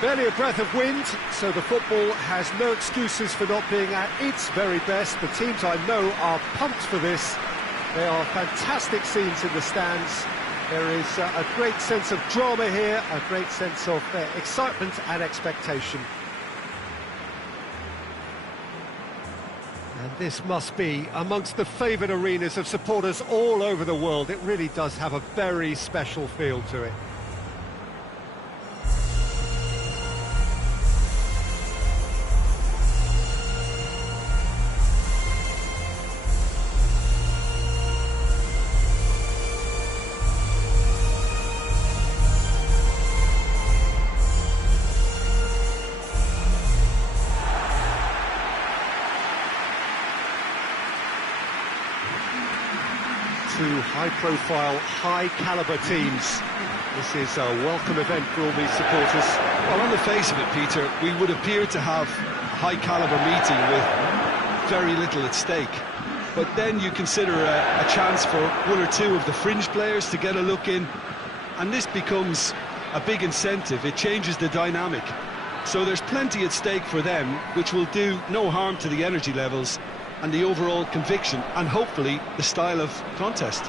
Barely a breath of wind, so the football has no excuses for not being at its very best. The teams I know are pumped for this. There are fantastic scenes in the stands. There is a great sense of drama here, a great sense of excitement and expectation. And this must be amongst the favoured arenas of supporters all over the world. It really does have a very special feel to it. Two high-profile, high-caliber teams. This is a welcome event for all these supporters. Well, on the face of it, Peter, we would appear to have a high-caliber meeting with very little at stake. But then you consider a chance for one or two of the fringe players to get a look in, and this becomes a big incentive. It changes the dynamic. So there's plenty at stake for them, which will do no harm to the energy levels and the overall conviction, and hopefully the style of contest.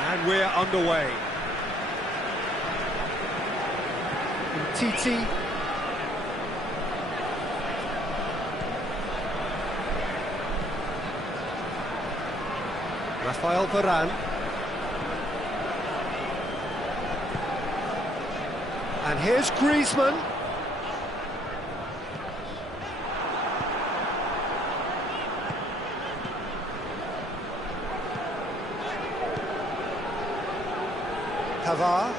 And we're underway. Titi. Rafael Varane. And here's Griezmann. Pavard,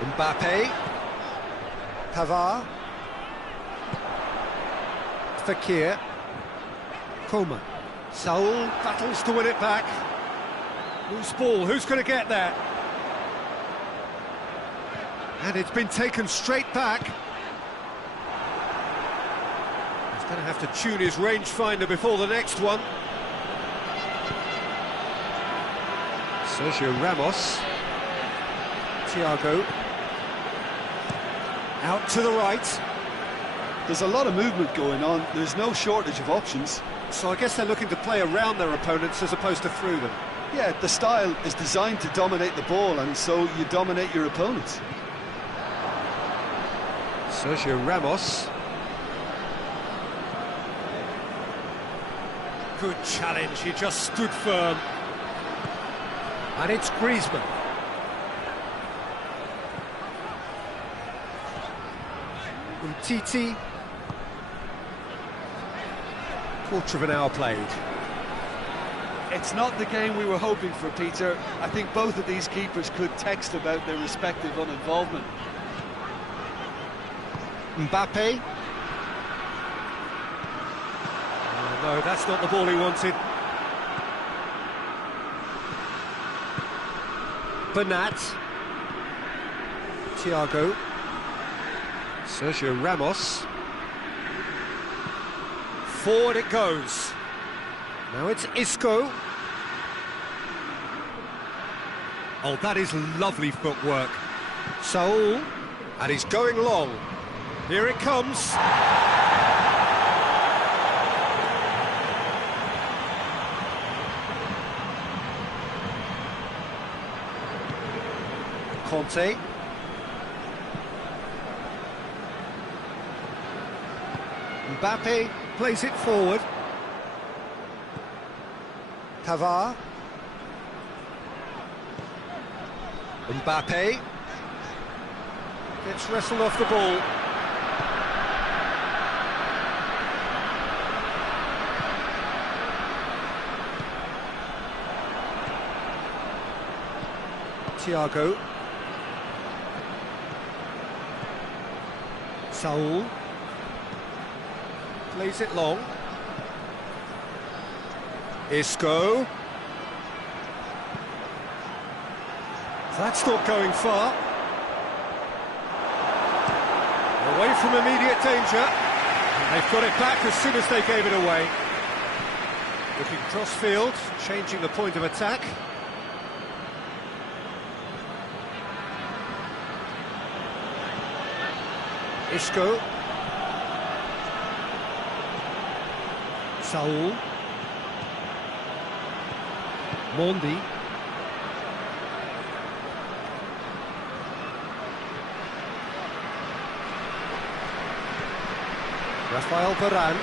Mbappe, Pavard, Fekir, Coman, Saul battles to win it back. Loose ball, who's going to get that? And it's been taken straight back. He's going to have to tune his rangefinder before the next one. Sergio Ramos, Thiago, out to the right. There's a lot of movement going on, there's no shortage of options. So I guess they're looking to play around their opponents as opposed to through them. Yeah, the style is designed to dominate the ball, and so you dominate your opponents. Sergio Ramos. Good challenge, he just stood firm. And it's Griezmann. Umtiti. Quarter of an hour played. It's not the game we were hoping for, Peter. I think both of these keepers could text about their respective uninvolvement. Mbappe. Oh, no, that's not the ball he wanted. Bernat, Thiago, Sergio Ramos, forward it goes, now it's Isco. Oh, that is lovely footwork. Saul, and he's going long, here it comes. Conte. Mbappe plays it forward. Pavard. Mbappe gets wrestled off the ball. Thiago. Saul plays it long. Isco. That's not going far. Away from immediate danger. And they've got it back as soon as they gave it away. Looking cross-field, changing the point of attack. Isco. Saul. Mondi. Rafael Varane.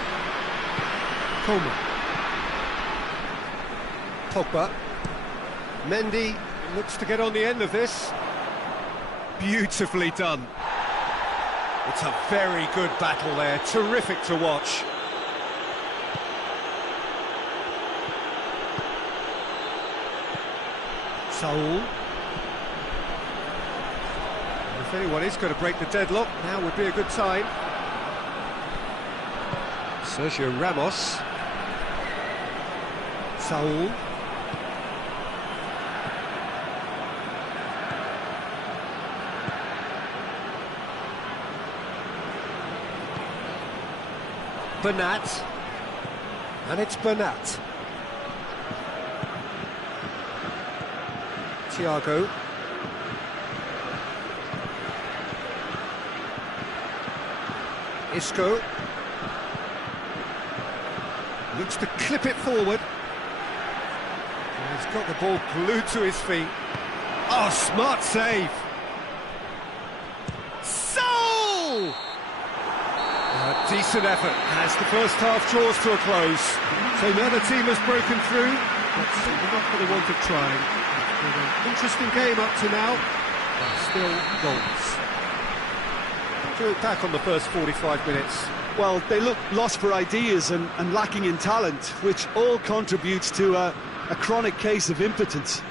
Coman. Pogba. Mendy looks to get on the end of this. Beautifully done. It's a very good battle there, terrific to watch. Saul. If anyone is going to break the deadlock, now would be a good time. Sergio Ramos. Saul. Bernat. And it's Bernat. Thiago. Isco. Looks to clip it forward. And he's got the ball glued to his feet. Oh, smart save. Soul! A decent effort as the first half draws to a close. So now the team has broken through, but not for the want of trying. It's been an interesting game up to now, but still goals. Do it back on the first 45 minutes. Well, they look lost for ideas and lacking in talent, which all contributes to a chronic case of impotence.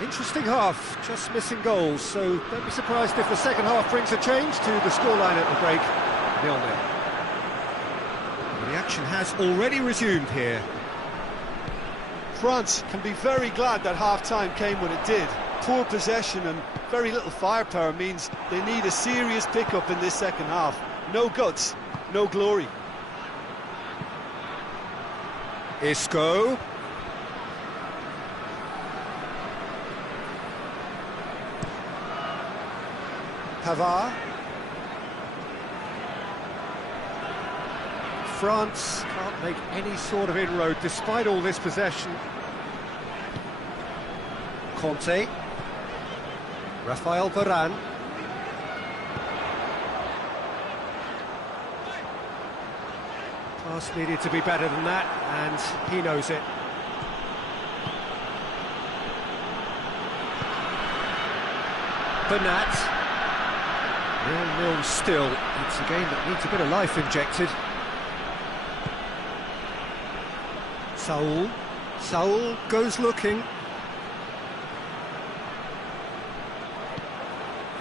Interesting half, just missing goals, so don't be surprised if the second half brings a change to the scoreline at the break. 0-0. The action has already resumed here. France can be very glad that half-time came when it did. Poor possession and very little firepower means they need a serious pick-up in this second half. No guts, no glory. Isco. Pavard. France can't make any sort of inroad despite all this possession. Conte. Rafael Varane. Pass needed to be better than that, and he knows it. Bernat. 0-0 still. It's a game that needs a bit of life injected. Saul. Saul goes looking.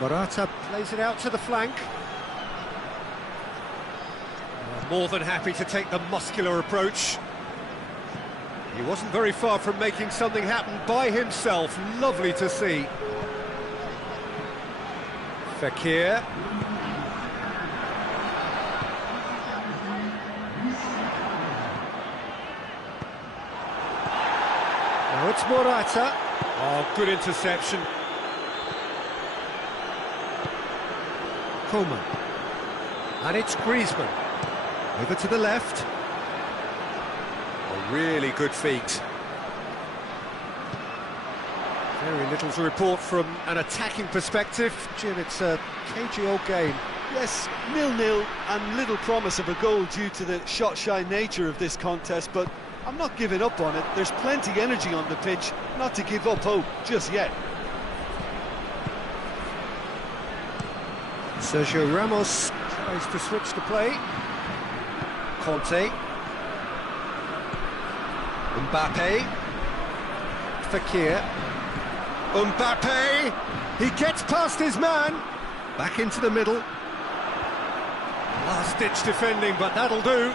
Morata plays it out to the flank. More than happy to take the muscular approach. He wasn't very far from making something happen by himself. Lovely to see. Fekir. Now it's Morata. Oh, good interception. Coman. And it's Griezmann. Over to the left. A really good feat. Very little to report from an attacking perspective. Jim, it's a cagey old game. Yes, 0-0 and little promise of a goal due to the shot-shy nature of this contest, but I'm not giving up on it. There's plenty energy on the pitch, not to give up hope just yet. Sergio Ramos tries to switch the play. Conte. Mbappe. Fekir. Mbappe. He gets past his man. Back into the middle. Last-ditch defending, but that'll do.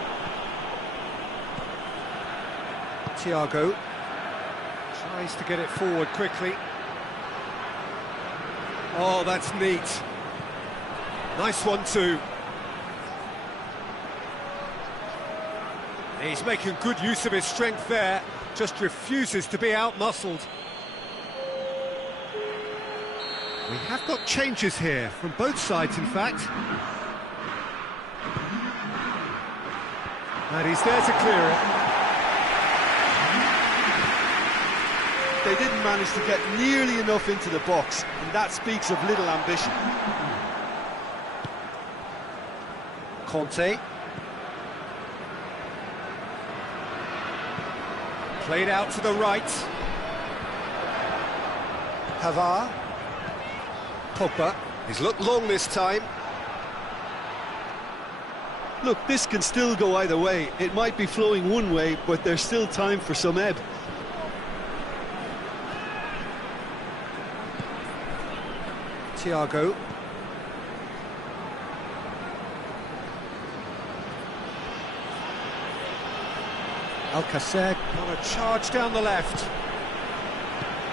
Thiago tries to get it forward quickly. Oh, that's neat. Nice one too. He's making good use of his strength there, just refuses to be out-muscled. We have got changes here, from both sides in fact. And he's there to clear it. They didn't manage to get nearly enough into the box, and that speaks of little ambition. Conte. Played out to the right. Pavard. Pogba. He's looked long this time. Look, this can still go either way. It might be flowing one way, but there's still time for some ebb. Thiago. Alcacer on a charge down the left.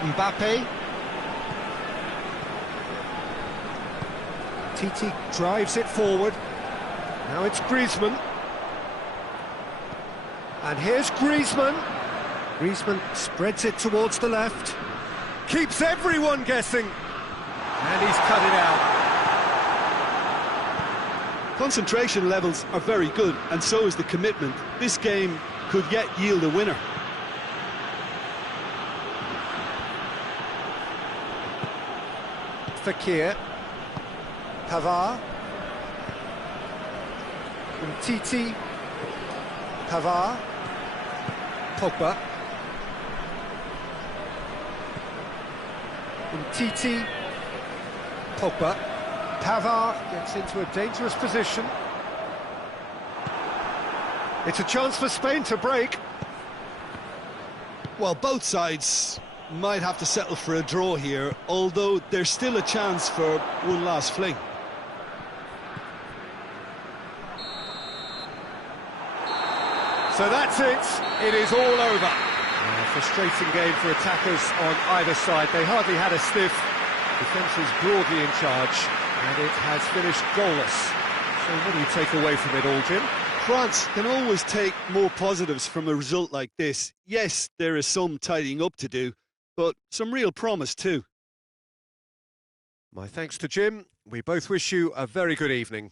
Mbappe. Titi drives it forward. Now it's Griezmann. And here's Griezmann. Griezmann spreads it towards the left. Keeps everyone guessing. And he's cut it out. Concentration levels are very good, and so is the commitment. This game could yet yield a winner. Fekir. Pavard. Titi. Pavard. Pogba. Titi. Pogba. Pavard gets into a dangerous position. It's a chance for Spain to break. Well, both sides might have to settle for a draw here, although there's still a chance for one last fling. So that's it. It is all over. A frustrating game for attackers on either side. They hardly had a sniff. Defence is broadly in charge, and it has finished goalless. So what do you take away from it all, Jim? France can always take more positives from a result like this. Yes, there is some tidying up to do, but some real promise too. My thanks to Jim. We both wish you a very good evening.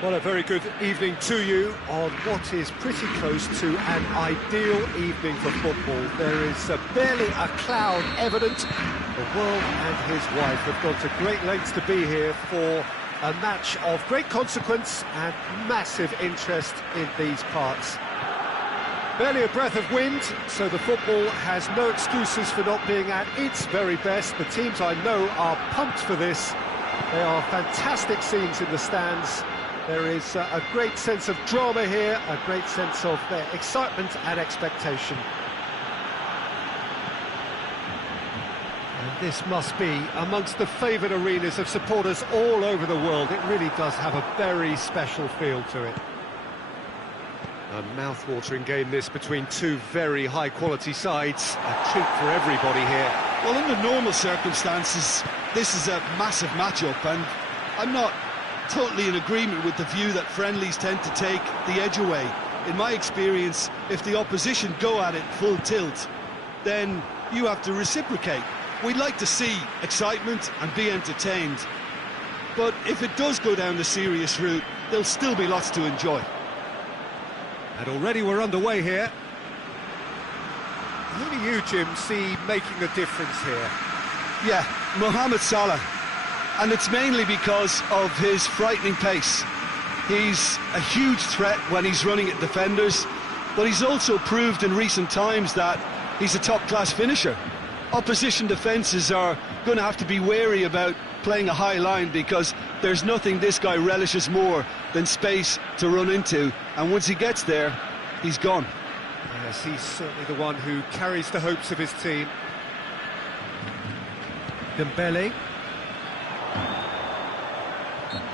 Well, a very good evening to you on what is pretty close to an ideal evening for football. There is barely a cloud evident. The world and his wife have gone to great lengths to be here for a match of great consequence and massive interest in these parts. Barely a breath of wind, so the football has no excuses for not being at its very best. The teams I know are pumped for this. They are fantastic scenes in the stands. There is a great sense of drama here, a great sense of excitement and expectation. And this must be amongst the favoured arenas of supporters all over the world. It really does have a very special feel to it. A mouth-watering game this between two very high-quality sides. A treat for everybody here. Well, under normal circumstances, this is a massive match-up, and I'm not totally in agreement with the view that friendlies tend to take the edge away. In my experience, if the opposition go at it full tilt, then you have to reciprocate. We'd like to see excitement and be entertained, but if it does go down the serious route, there'll still be lots to enjoy. And already we're underway here. Who do you, Jim, see making the difference here? Yeah, Mohamed Salah. And it's mainly because of his frightening pace. He's a huge threat when he's running at defenders, but he's also proved in recent times that he's a top-class finisher. Opposition defences are going to have to be wary about playing a high line, because there's nothing this guy relishes more than space to run into, and once he gets there, he's gone. Yes, he's certainly the one who carries the hopes of his team. Dembele.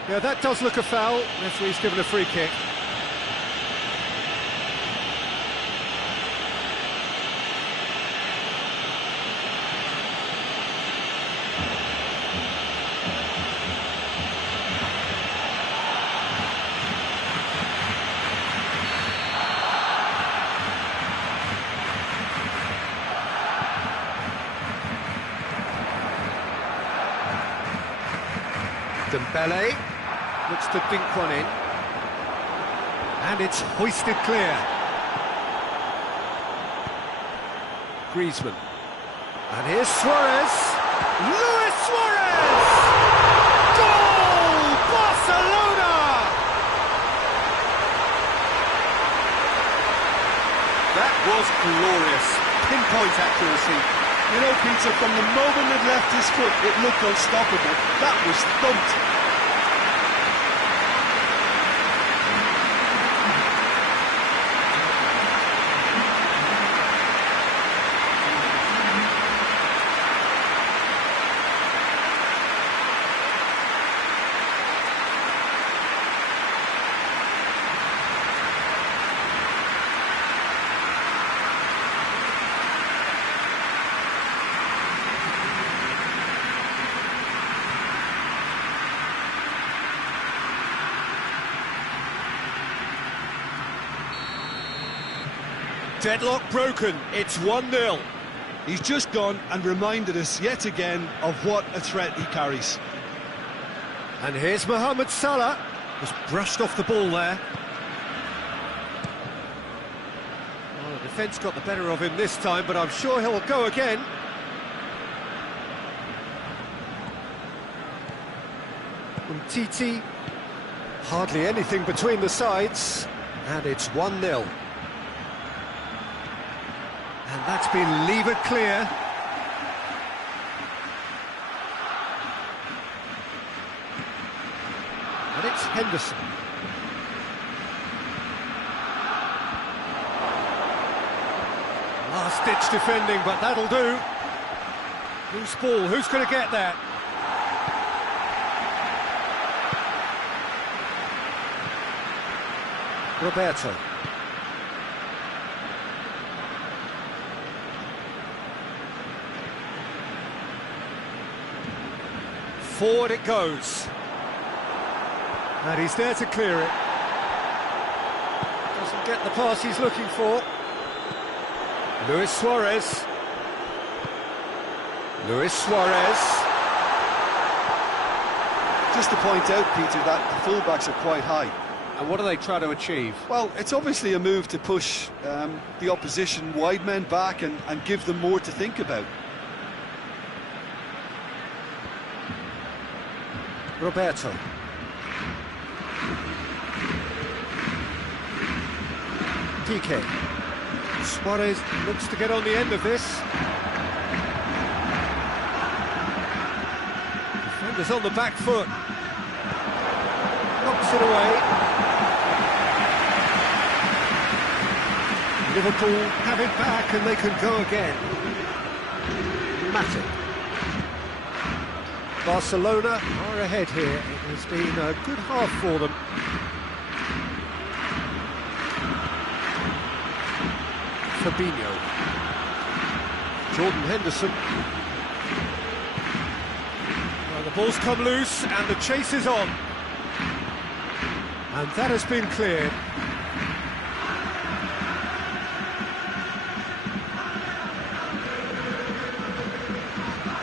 Yeah, that does look a foul. Referee's given a free kick. Dembele looks to dink one in, and it's hoisted clear. Griezmann, and here's Suarez. Luis Suarez! Goal! Barcelona! That was glorious. Pinpoint accuracy. You know, Peter, from the moment it left his foot, it looked unstoppable. That was thumped. Deadlock broken, it's 1-0. He's just gone and reminded us yet again of what a threat he carries. And here's Mohamed Salah, just brushed off the ball there. Well, the defence got the better of him this time, but I'm sure he'll go again. Umtiti, hardly anything between the sides, and it's 1-0. And that's been levered clear. And it's Henderson. Last-ditch defending, but that'll do. Loose ball, who's going to get that? Roberto. Forward it goes. And he's there to clear it. Doesn't get the pass he's looking for. Luis Suarez. Luis Suarez. Just to point out, Peter, that the fullbacks are quite high. And what do they try to achieve? Well, it's obviously a move to push the opposition wide men back and give them more to think about. Roberto. Piqué. Suarez looks to get on the end of this. Defenders on the back foot. Knocks it away. Liverpool have it back and they can go again. Matic. Barcelona are ahead here. It has been a good half for them. Fabinho. Jordan Henderson. Well, the ball's come loose and the chase is on. And that has been cleared.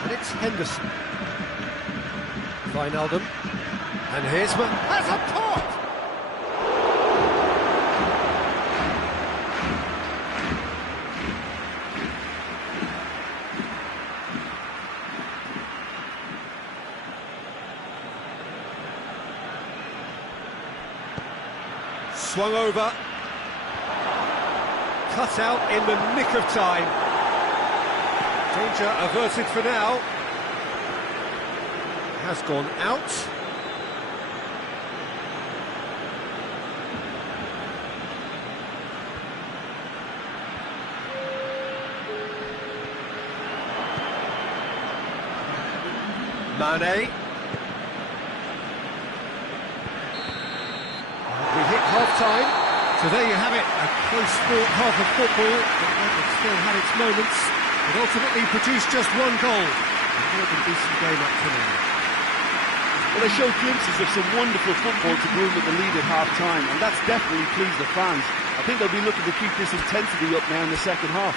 And it's Henderson. Wijnaldum, and here's has a pot! Swung over, cut out in the nick of time. Danger averted for now. Has gone out. Mane. We hit half-time. So there you have it, a close fought half of football, but it still had its moments. It ultimately produced just one goal. A more than decent game up to now. Well, they showed glimpses of some wonderful football to go with the lead at half-time, and that's definitely pleased the fans. I think they'll be looking to keep this intensity up now in the second half.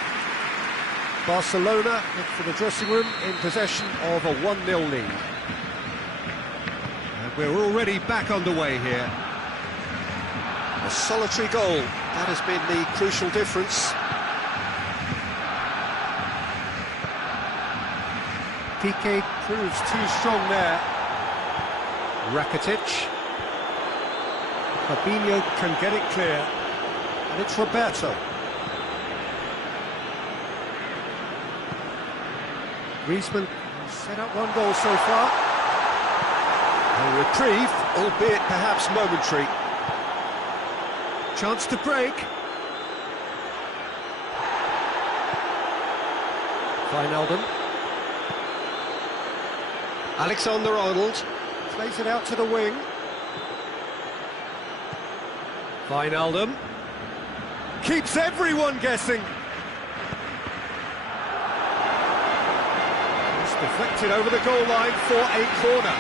Barcelona head for the dressing room in possession of a 1-0 lead. And we're already back underway here. A solitary goal, that has been the crucial difference. Piqué proves too strong there. Rakitic. Fabinho can get it clear. And it's Roberto. Griezmann set up one goal so far. A reprieve, albeit perhaps momentary. Chance to break. Wijnaldum. Alexander-Arnold plays it out to the wing. Wijnaldum keeps everyone guessing. It's deflected over the goal line for a corner.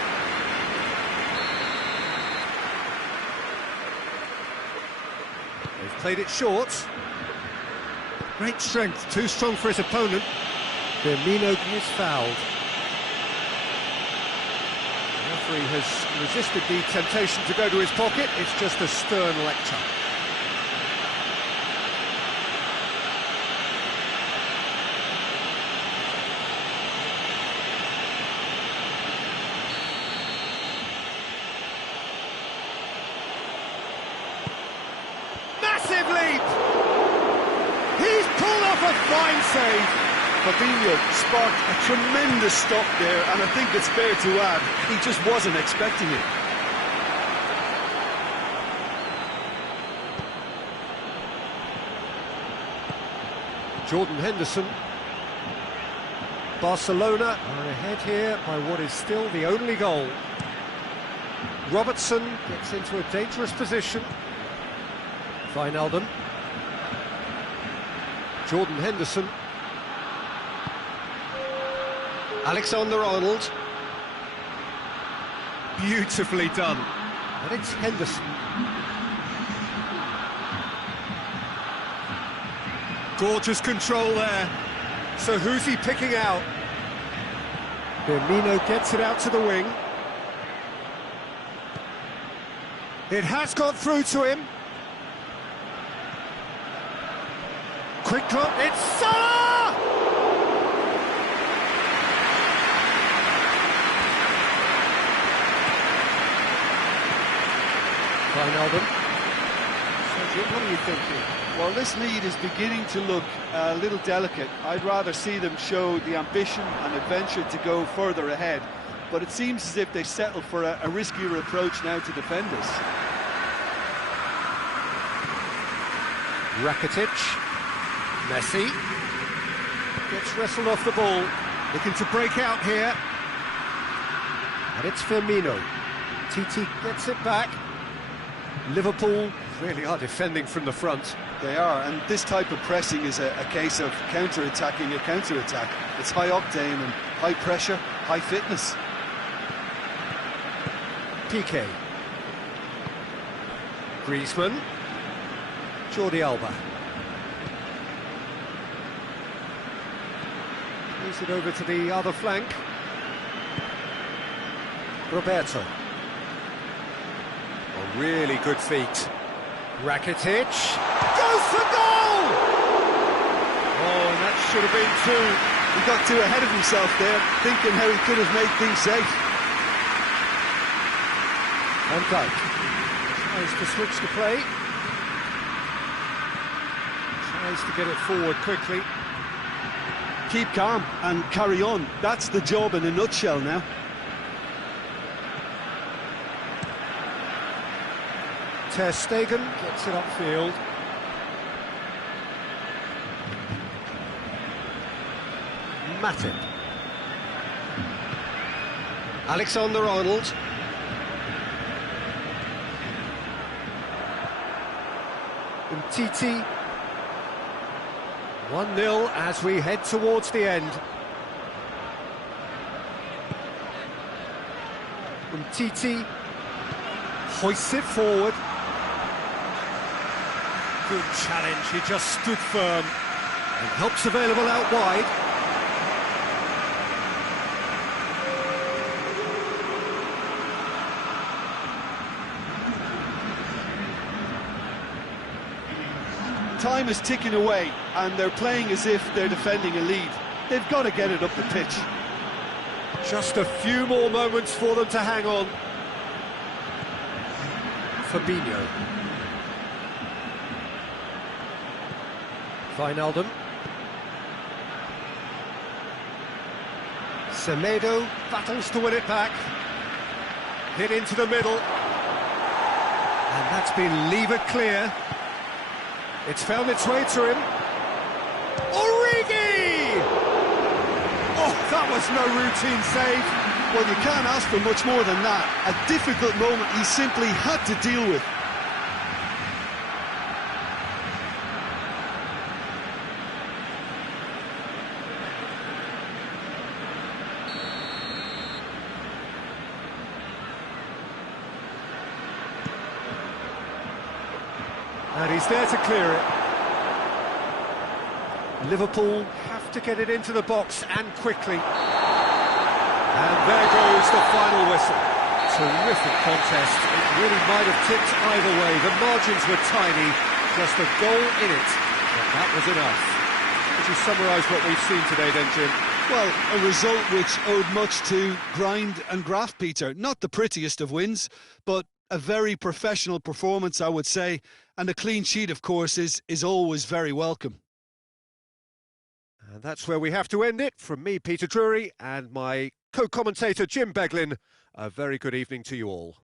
They've played it short. Great strength, too strong for his opponent. Firmino is fouled. The referee has resisted the temptation to go to his pocket. It's just a stern lecture. Massive leap! He's pulled off a fine save. Fabinho sparked a tremendous stop there, and I think it's fair to add, he just wasn't expecting it. Jordan Henderson. Barcelona are ahead here by what is still the only goal. Robertson gets into a dangerous position. Wijnaldum. Jordan Henderson. Alexander-Arnold. Beautifully done. And it's Henderson. Gorgeous control there. So who's he picking out? Firmino gets it out to the wing. It has got through to him. Quick drop, it's Salah! Wijnaldum. Sergio, what are you thinking? Well, this lead is beginning to look a little delicate. I'd rather see them show the ambition and adventure to go further ahead. But it seems as if they settle for a riskier approach now to defend this. Rakitic. Messi. Gets wrestled off the ball. Looking to break out here. And it's Firmino. Titi gets it back. Liverpool really are defending from the front. They are, and this type of pressing is a case of counter-attacking a counter-attack. It's high octane and high pressure, high fitness. Piqué. Griezmann. Jordi Alba. Moves it over to the other flank. Roberto. A really good feat. Rakitic goes for goal! Oh, and that should have been two. He got too ahead of himself there, thinking how he could have made things safe. Van Dijk tries to switch the play. Tries to get it forward quickly. Keep calm and carry on. That's the job in a nutshell now. Ter Stegen gets it upfield. Matip. Alexander-Arnold. Umtiti. 1-0 as we head towards the end. Umtiti hoists it forward. Good challenge, he just stood firm. And help's available out wide. Time is ticking away, and they're playing as if they're defending a lead. They've got to get it up the pitch. Just a few more moments for them to hang on. Fabinho. Wijnaldum. Semedo battles to win it back. Hit into the middle. And that's been levered clear. It's found its way to him. Origi! Oh, that was no routine save. Well, you can't ask for much more than that. A difficult moment he simply had to deal with. And he's there to clear it. Liverpool have to get it into the box and quickly. And there goes the final whistle. Terrific contest. It really might have tipped either way. The margins were tiny, just a goal in it. But that was enough. Would you summarise what we've seen today then, Jim? Well, a result which owed much to grind and graft, Peter. Not the prettiest of wins, but a very professional performance, I would say. And a clean sheet, of course, is always very welcome. And that's where we have to end it. From me, Peter Drury, and my co-commentator, Jim Beglin. A very good evening to you all.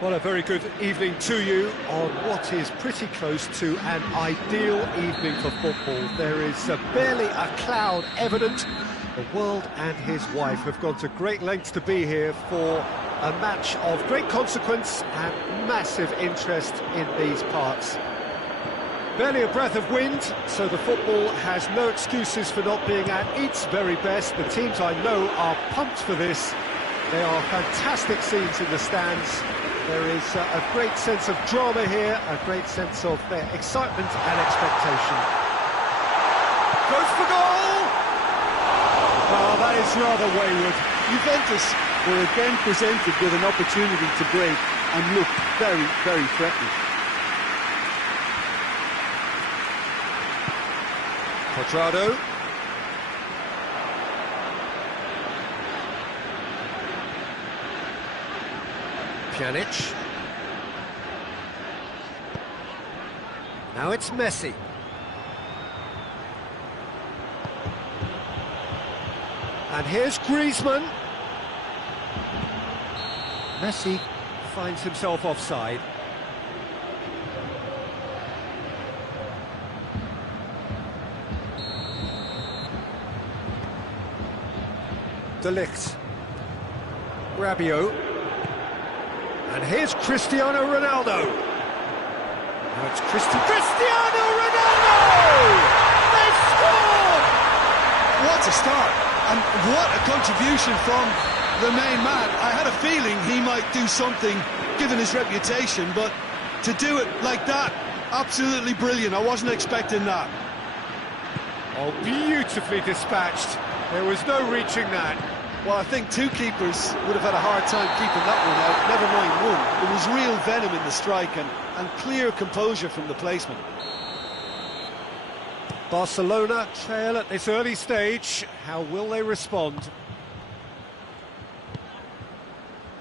Well, a very good evening to you on what is pretty close to an ideal evening for football. There is barely a cloud evident. The world and his wife have gone to great lengths to be here for a match of great consequence and massive interest in these parts. Barely a breath of wind, so the football has no excuses for not being at its very best. The teams I know are pumped for this. There are fantastic scenes in the stands. There is a great sense of drama here, a great sense of excitement and expectation. Goes for goal! Oh, that is rather wayward. Juventus were again presented with an opportunity to break and look very, very threatening. Cuadrado. Pjanic. Now it's Messi. And here's Griezmann. Messi finds himself offside. De Ligt. Rabiot. And here's Cristiano Ronaldo. Now it's Cristiano Ronaldo! They've scored! What a start, and what a contribution from the main man. I had a feeling he might do something, given his reputation, but to do it like that, absolutely brilliant. I wasn't expecting that. Oh, beautifully dispatched. There was no reaching that. Well, I think two keepers would have had a hard time keeping that one out, never mind one. There was real venom in the strike and clear composure from the placement. Barcelona trail at this early stage. How will they respond?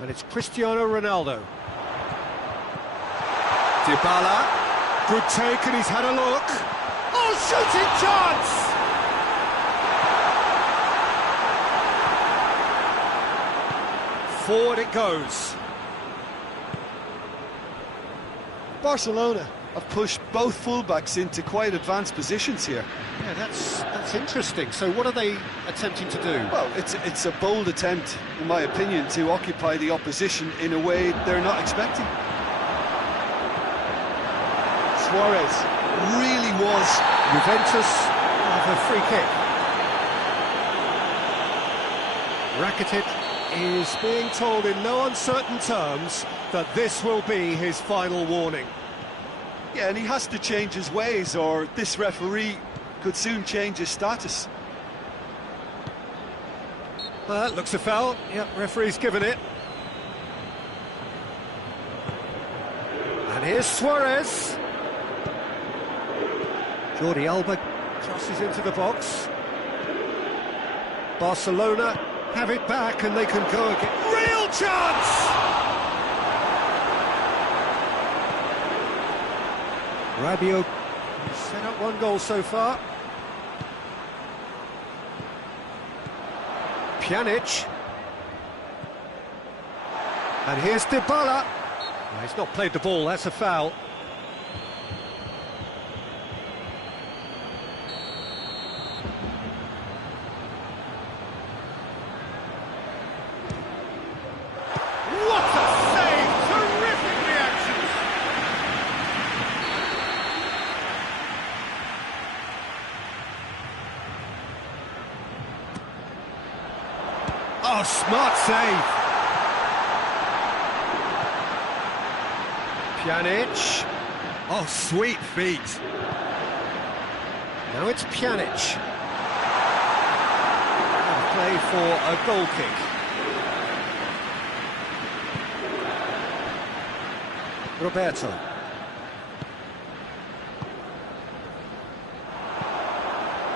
And it's Cristiano Ronaldo. Dybala. Good take, and he's had a look. Oh, shooting chance! Forward it goes. Barcelona have pushed both fullbacks into quite advanced positions here. Yeah, that's interesting. So what are they attempting to do? Well, it's a bold attempt, in my opinion, to occupy the opposition in a way they're not expecting. Suarez really was. Juventus have a free kick. Rakitic is being told in no uncertain terms that this will be his final warning. Yeah, and he has to change his ways, or this referee could soon change his status. Looks a foul. Yep, referee's given it. And here's Suarez. Jordi Alba crosses into the box. Barcelona have it back and they can go again. Real chance! Rabiot set up one goal so far. Pjanic. And here's Dybala. Oh, he's not played the ball, that's a foul. Oh, smart save. Pjanic. Oh, sweet feet. Now it's Pjanic. And play for a goal kick. Roberto.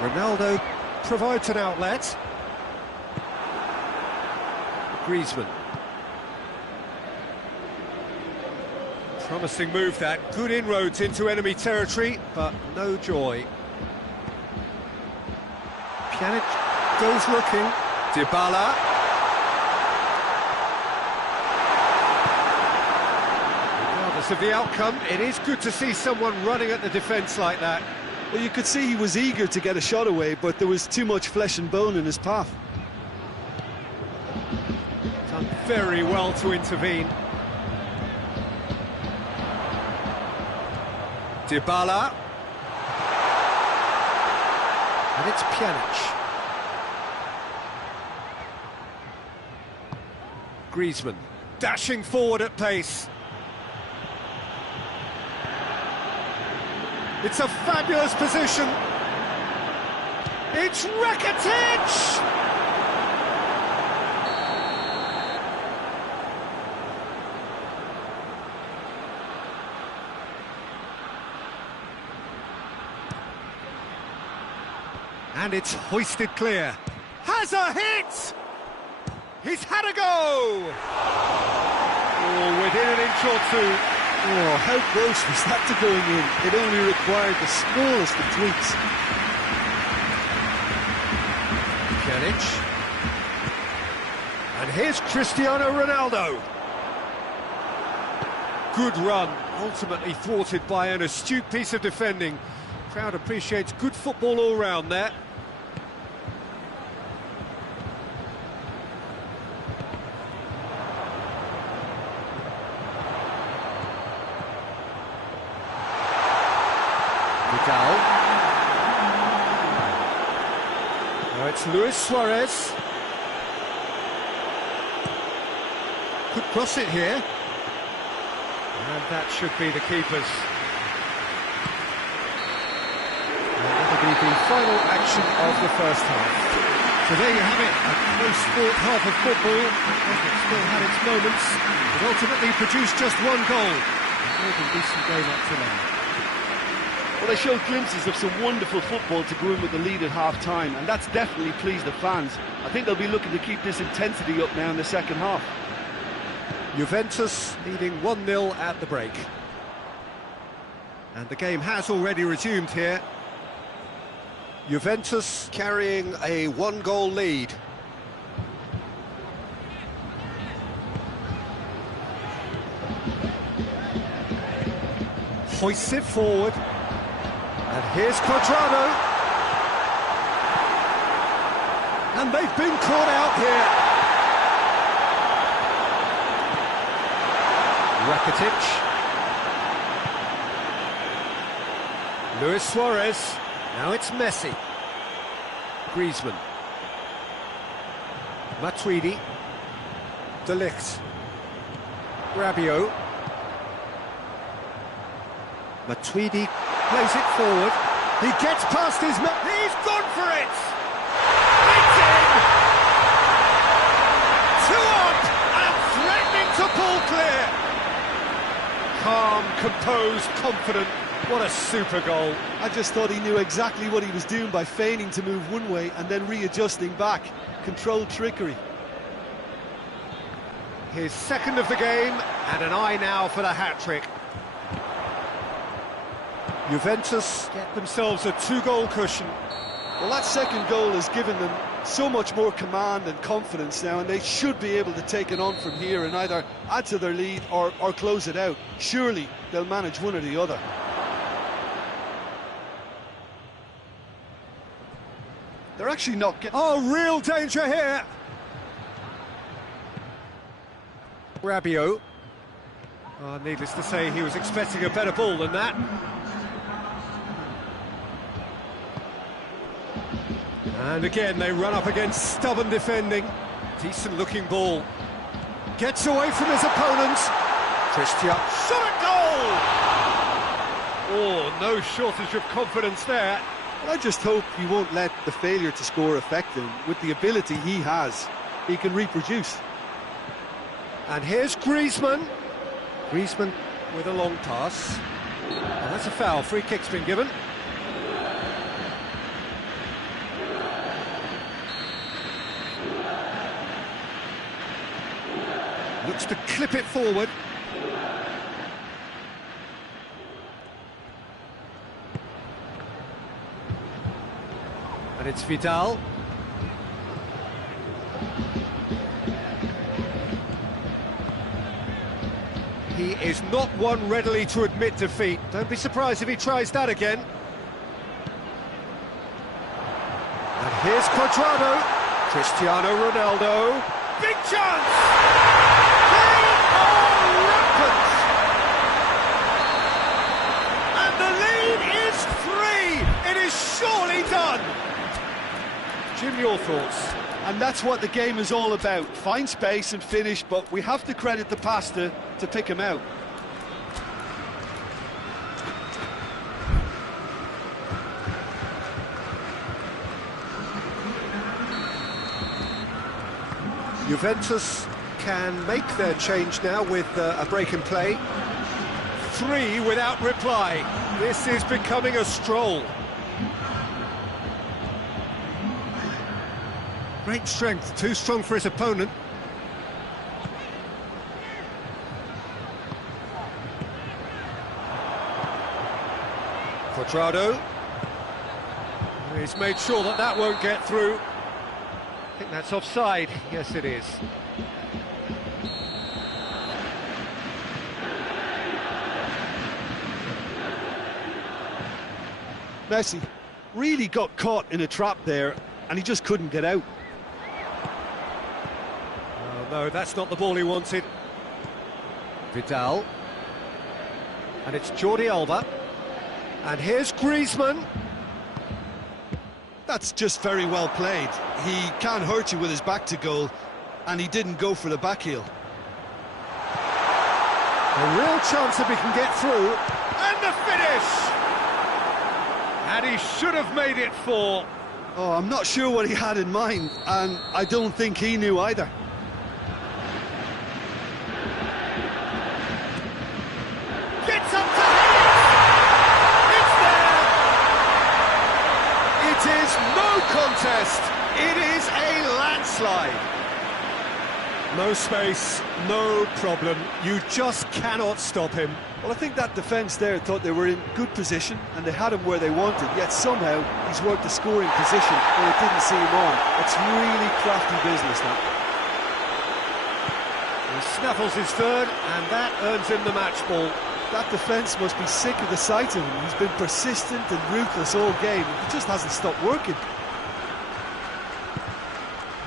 Ronaldo provides an outlet. Griezmann. Promising move that, good inroads into enemy territory, but no joy. Pjanic goes looking. Dybala. Regardless of the outcome, it is good to see someone running at the defence like that. Well, you could see he was eager to get a shot away, but there was too much flesh and bone in his path. Done very well to intervene. Dybala. And it's Pjanic. Griezmann, dashing forward at pace. It's a fabulous position. It's Rakitic! And it's hoisted clear. Has a hit! He's had a go! Oh, within an inch or two. Oh, how close was that to going in? It only required the smallest of tweaks. Pjanic. And here's Cristiano Ronaldo. Good run, ultimately thwarted by an astute piece of defending. Crowd appreciates good football all round there. Vidal. Now it's Luis Suarez. Could cross it here. And that should be the keeper's. And that'll be the final action of the first half. So there you have it, a close-fought half of football. It still had its moments. It ultimately produced just one goal. A more than decent game up to now. Well, they showed glimpses of some wonderful football to go in with the lead at half-time, and that's definitely pleased the fans. I think they'll be looking to keep this intensity up now in the second half. Juventus leading 1-0 at the break. And the game has already resumed here. Juventus carrying a one-goal lead. Hoists it forward. And here's Cuadrado. And they've been caught out here. Rakitic. Luis Suarez. Now it's Messi. Griezmann. Matuidi. De Ligt. Rabiot. Matuidi plays it forward. He gets past his man. He's gone for it! It's in! 2 up and threatening to pull clear. Calm, composed, confident. What a super goal. I just thought he knew exactly what he was doing by feigning to move one way and then readjusting back. Controlled trickery. His second of the game, and an eye now for the hat-trick. Juventus get themselves a 2-goal cushion. Well, that second goal has given them so much more command and confidence now, and they should be able to take it on from here and either add to their lead or close it out. Surely they'll manage one or the other. They're actually not getting... Oh, real danger here! Rabiot. Oh, needless to say, he was expecting a better ball than that. And again, they run up against stubborn defending. Decent looking ball. Gets away from his opponent. Christian shot at goal! Oh, no shortage of confidence there. Well, I just hope he won't let the failure to score affect him. With the ability he has, he can reproduce. And here's Griezmann. Griezmann with a long pass. Oh, that's a foul. Free kick's been given. Looks to clip it forward. And it's Vidal. He is not one readily to admit defeat. Don't be surprised if he tries that again. And here's Cuadrado. Cristiano Ronaldo. Big chance! They are rampant! And the lead is 3! It is surely done! Jim, your thoughts? And that's what the game is all about. Find space and finish, but we have to credit the pasta to pick him out. Juventus can make their change now with a break in play. 3 without reply. This is becoming a stroll. Great strength, too strong for his opponent. Cuadrado. He's made sure that that won't get through. I think that's offside. Yes, it is. Messi really got caught in a trap there, and he just couldn't get out. Oh, no, that's not the ball he wanted. Vidal. And it's Jordi Alba. And here's Griezmann. That's just very well played. He can't hurt you with his back to goal, and he didn't go for the back heel. A real chance if he can get through. And the finish! And he should have made it 4. Oh, I'm not sure what he had in mind, and I don't think he knew either. Gets up to hit it! It's there! It is no contest. It is a landslide. No space, no problem. You just cannot stop him. Well, I think that defence there thought they were in good position and they had him where they wanted, yet somehow he's worked the scoring position where it didn't see him on. It's really crafty business, that. He snaffles his third, and that earns him the match ball. That defence must be sick of the sight of him. He's been persistent and ruthless all game. He just hasn't stopped working.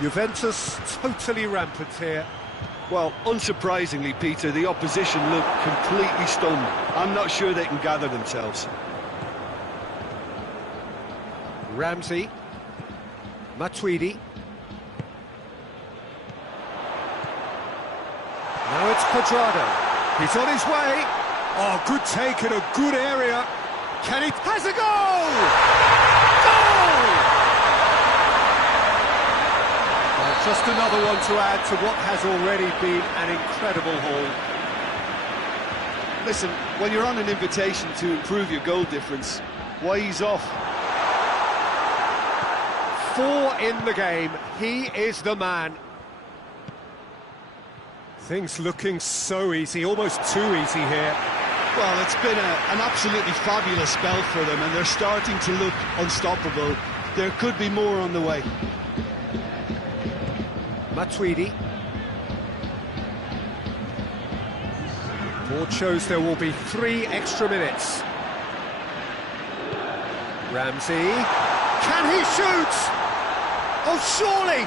Juventus totally rampant here. Well, unsurprisingly, Peter, the opposition look completely stunned. I'm not sure they can gather themselves. Ramsey. Matuidi. Now it's Cuadrado. He's on his way. Oh, good take in a good area. Can he... Has a goal! Goal! Well, just another one to add to what has already been an incredible haul. Listen, when you're on an invitation to improve your goal difference, why ease off? 4 in the game. He is the man. Things looking so easy, almost too easy here. Well, it's been an absolutely fabulous spell for them, and they're starting to look unstoppable. There could be more on the way. Matuidi. Board shows there will be 3 extra minutes. Ramsey. Can he shoot? Oh, surely!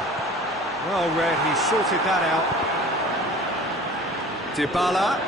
Well read, he sorted that out. Dybala.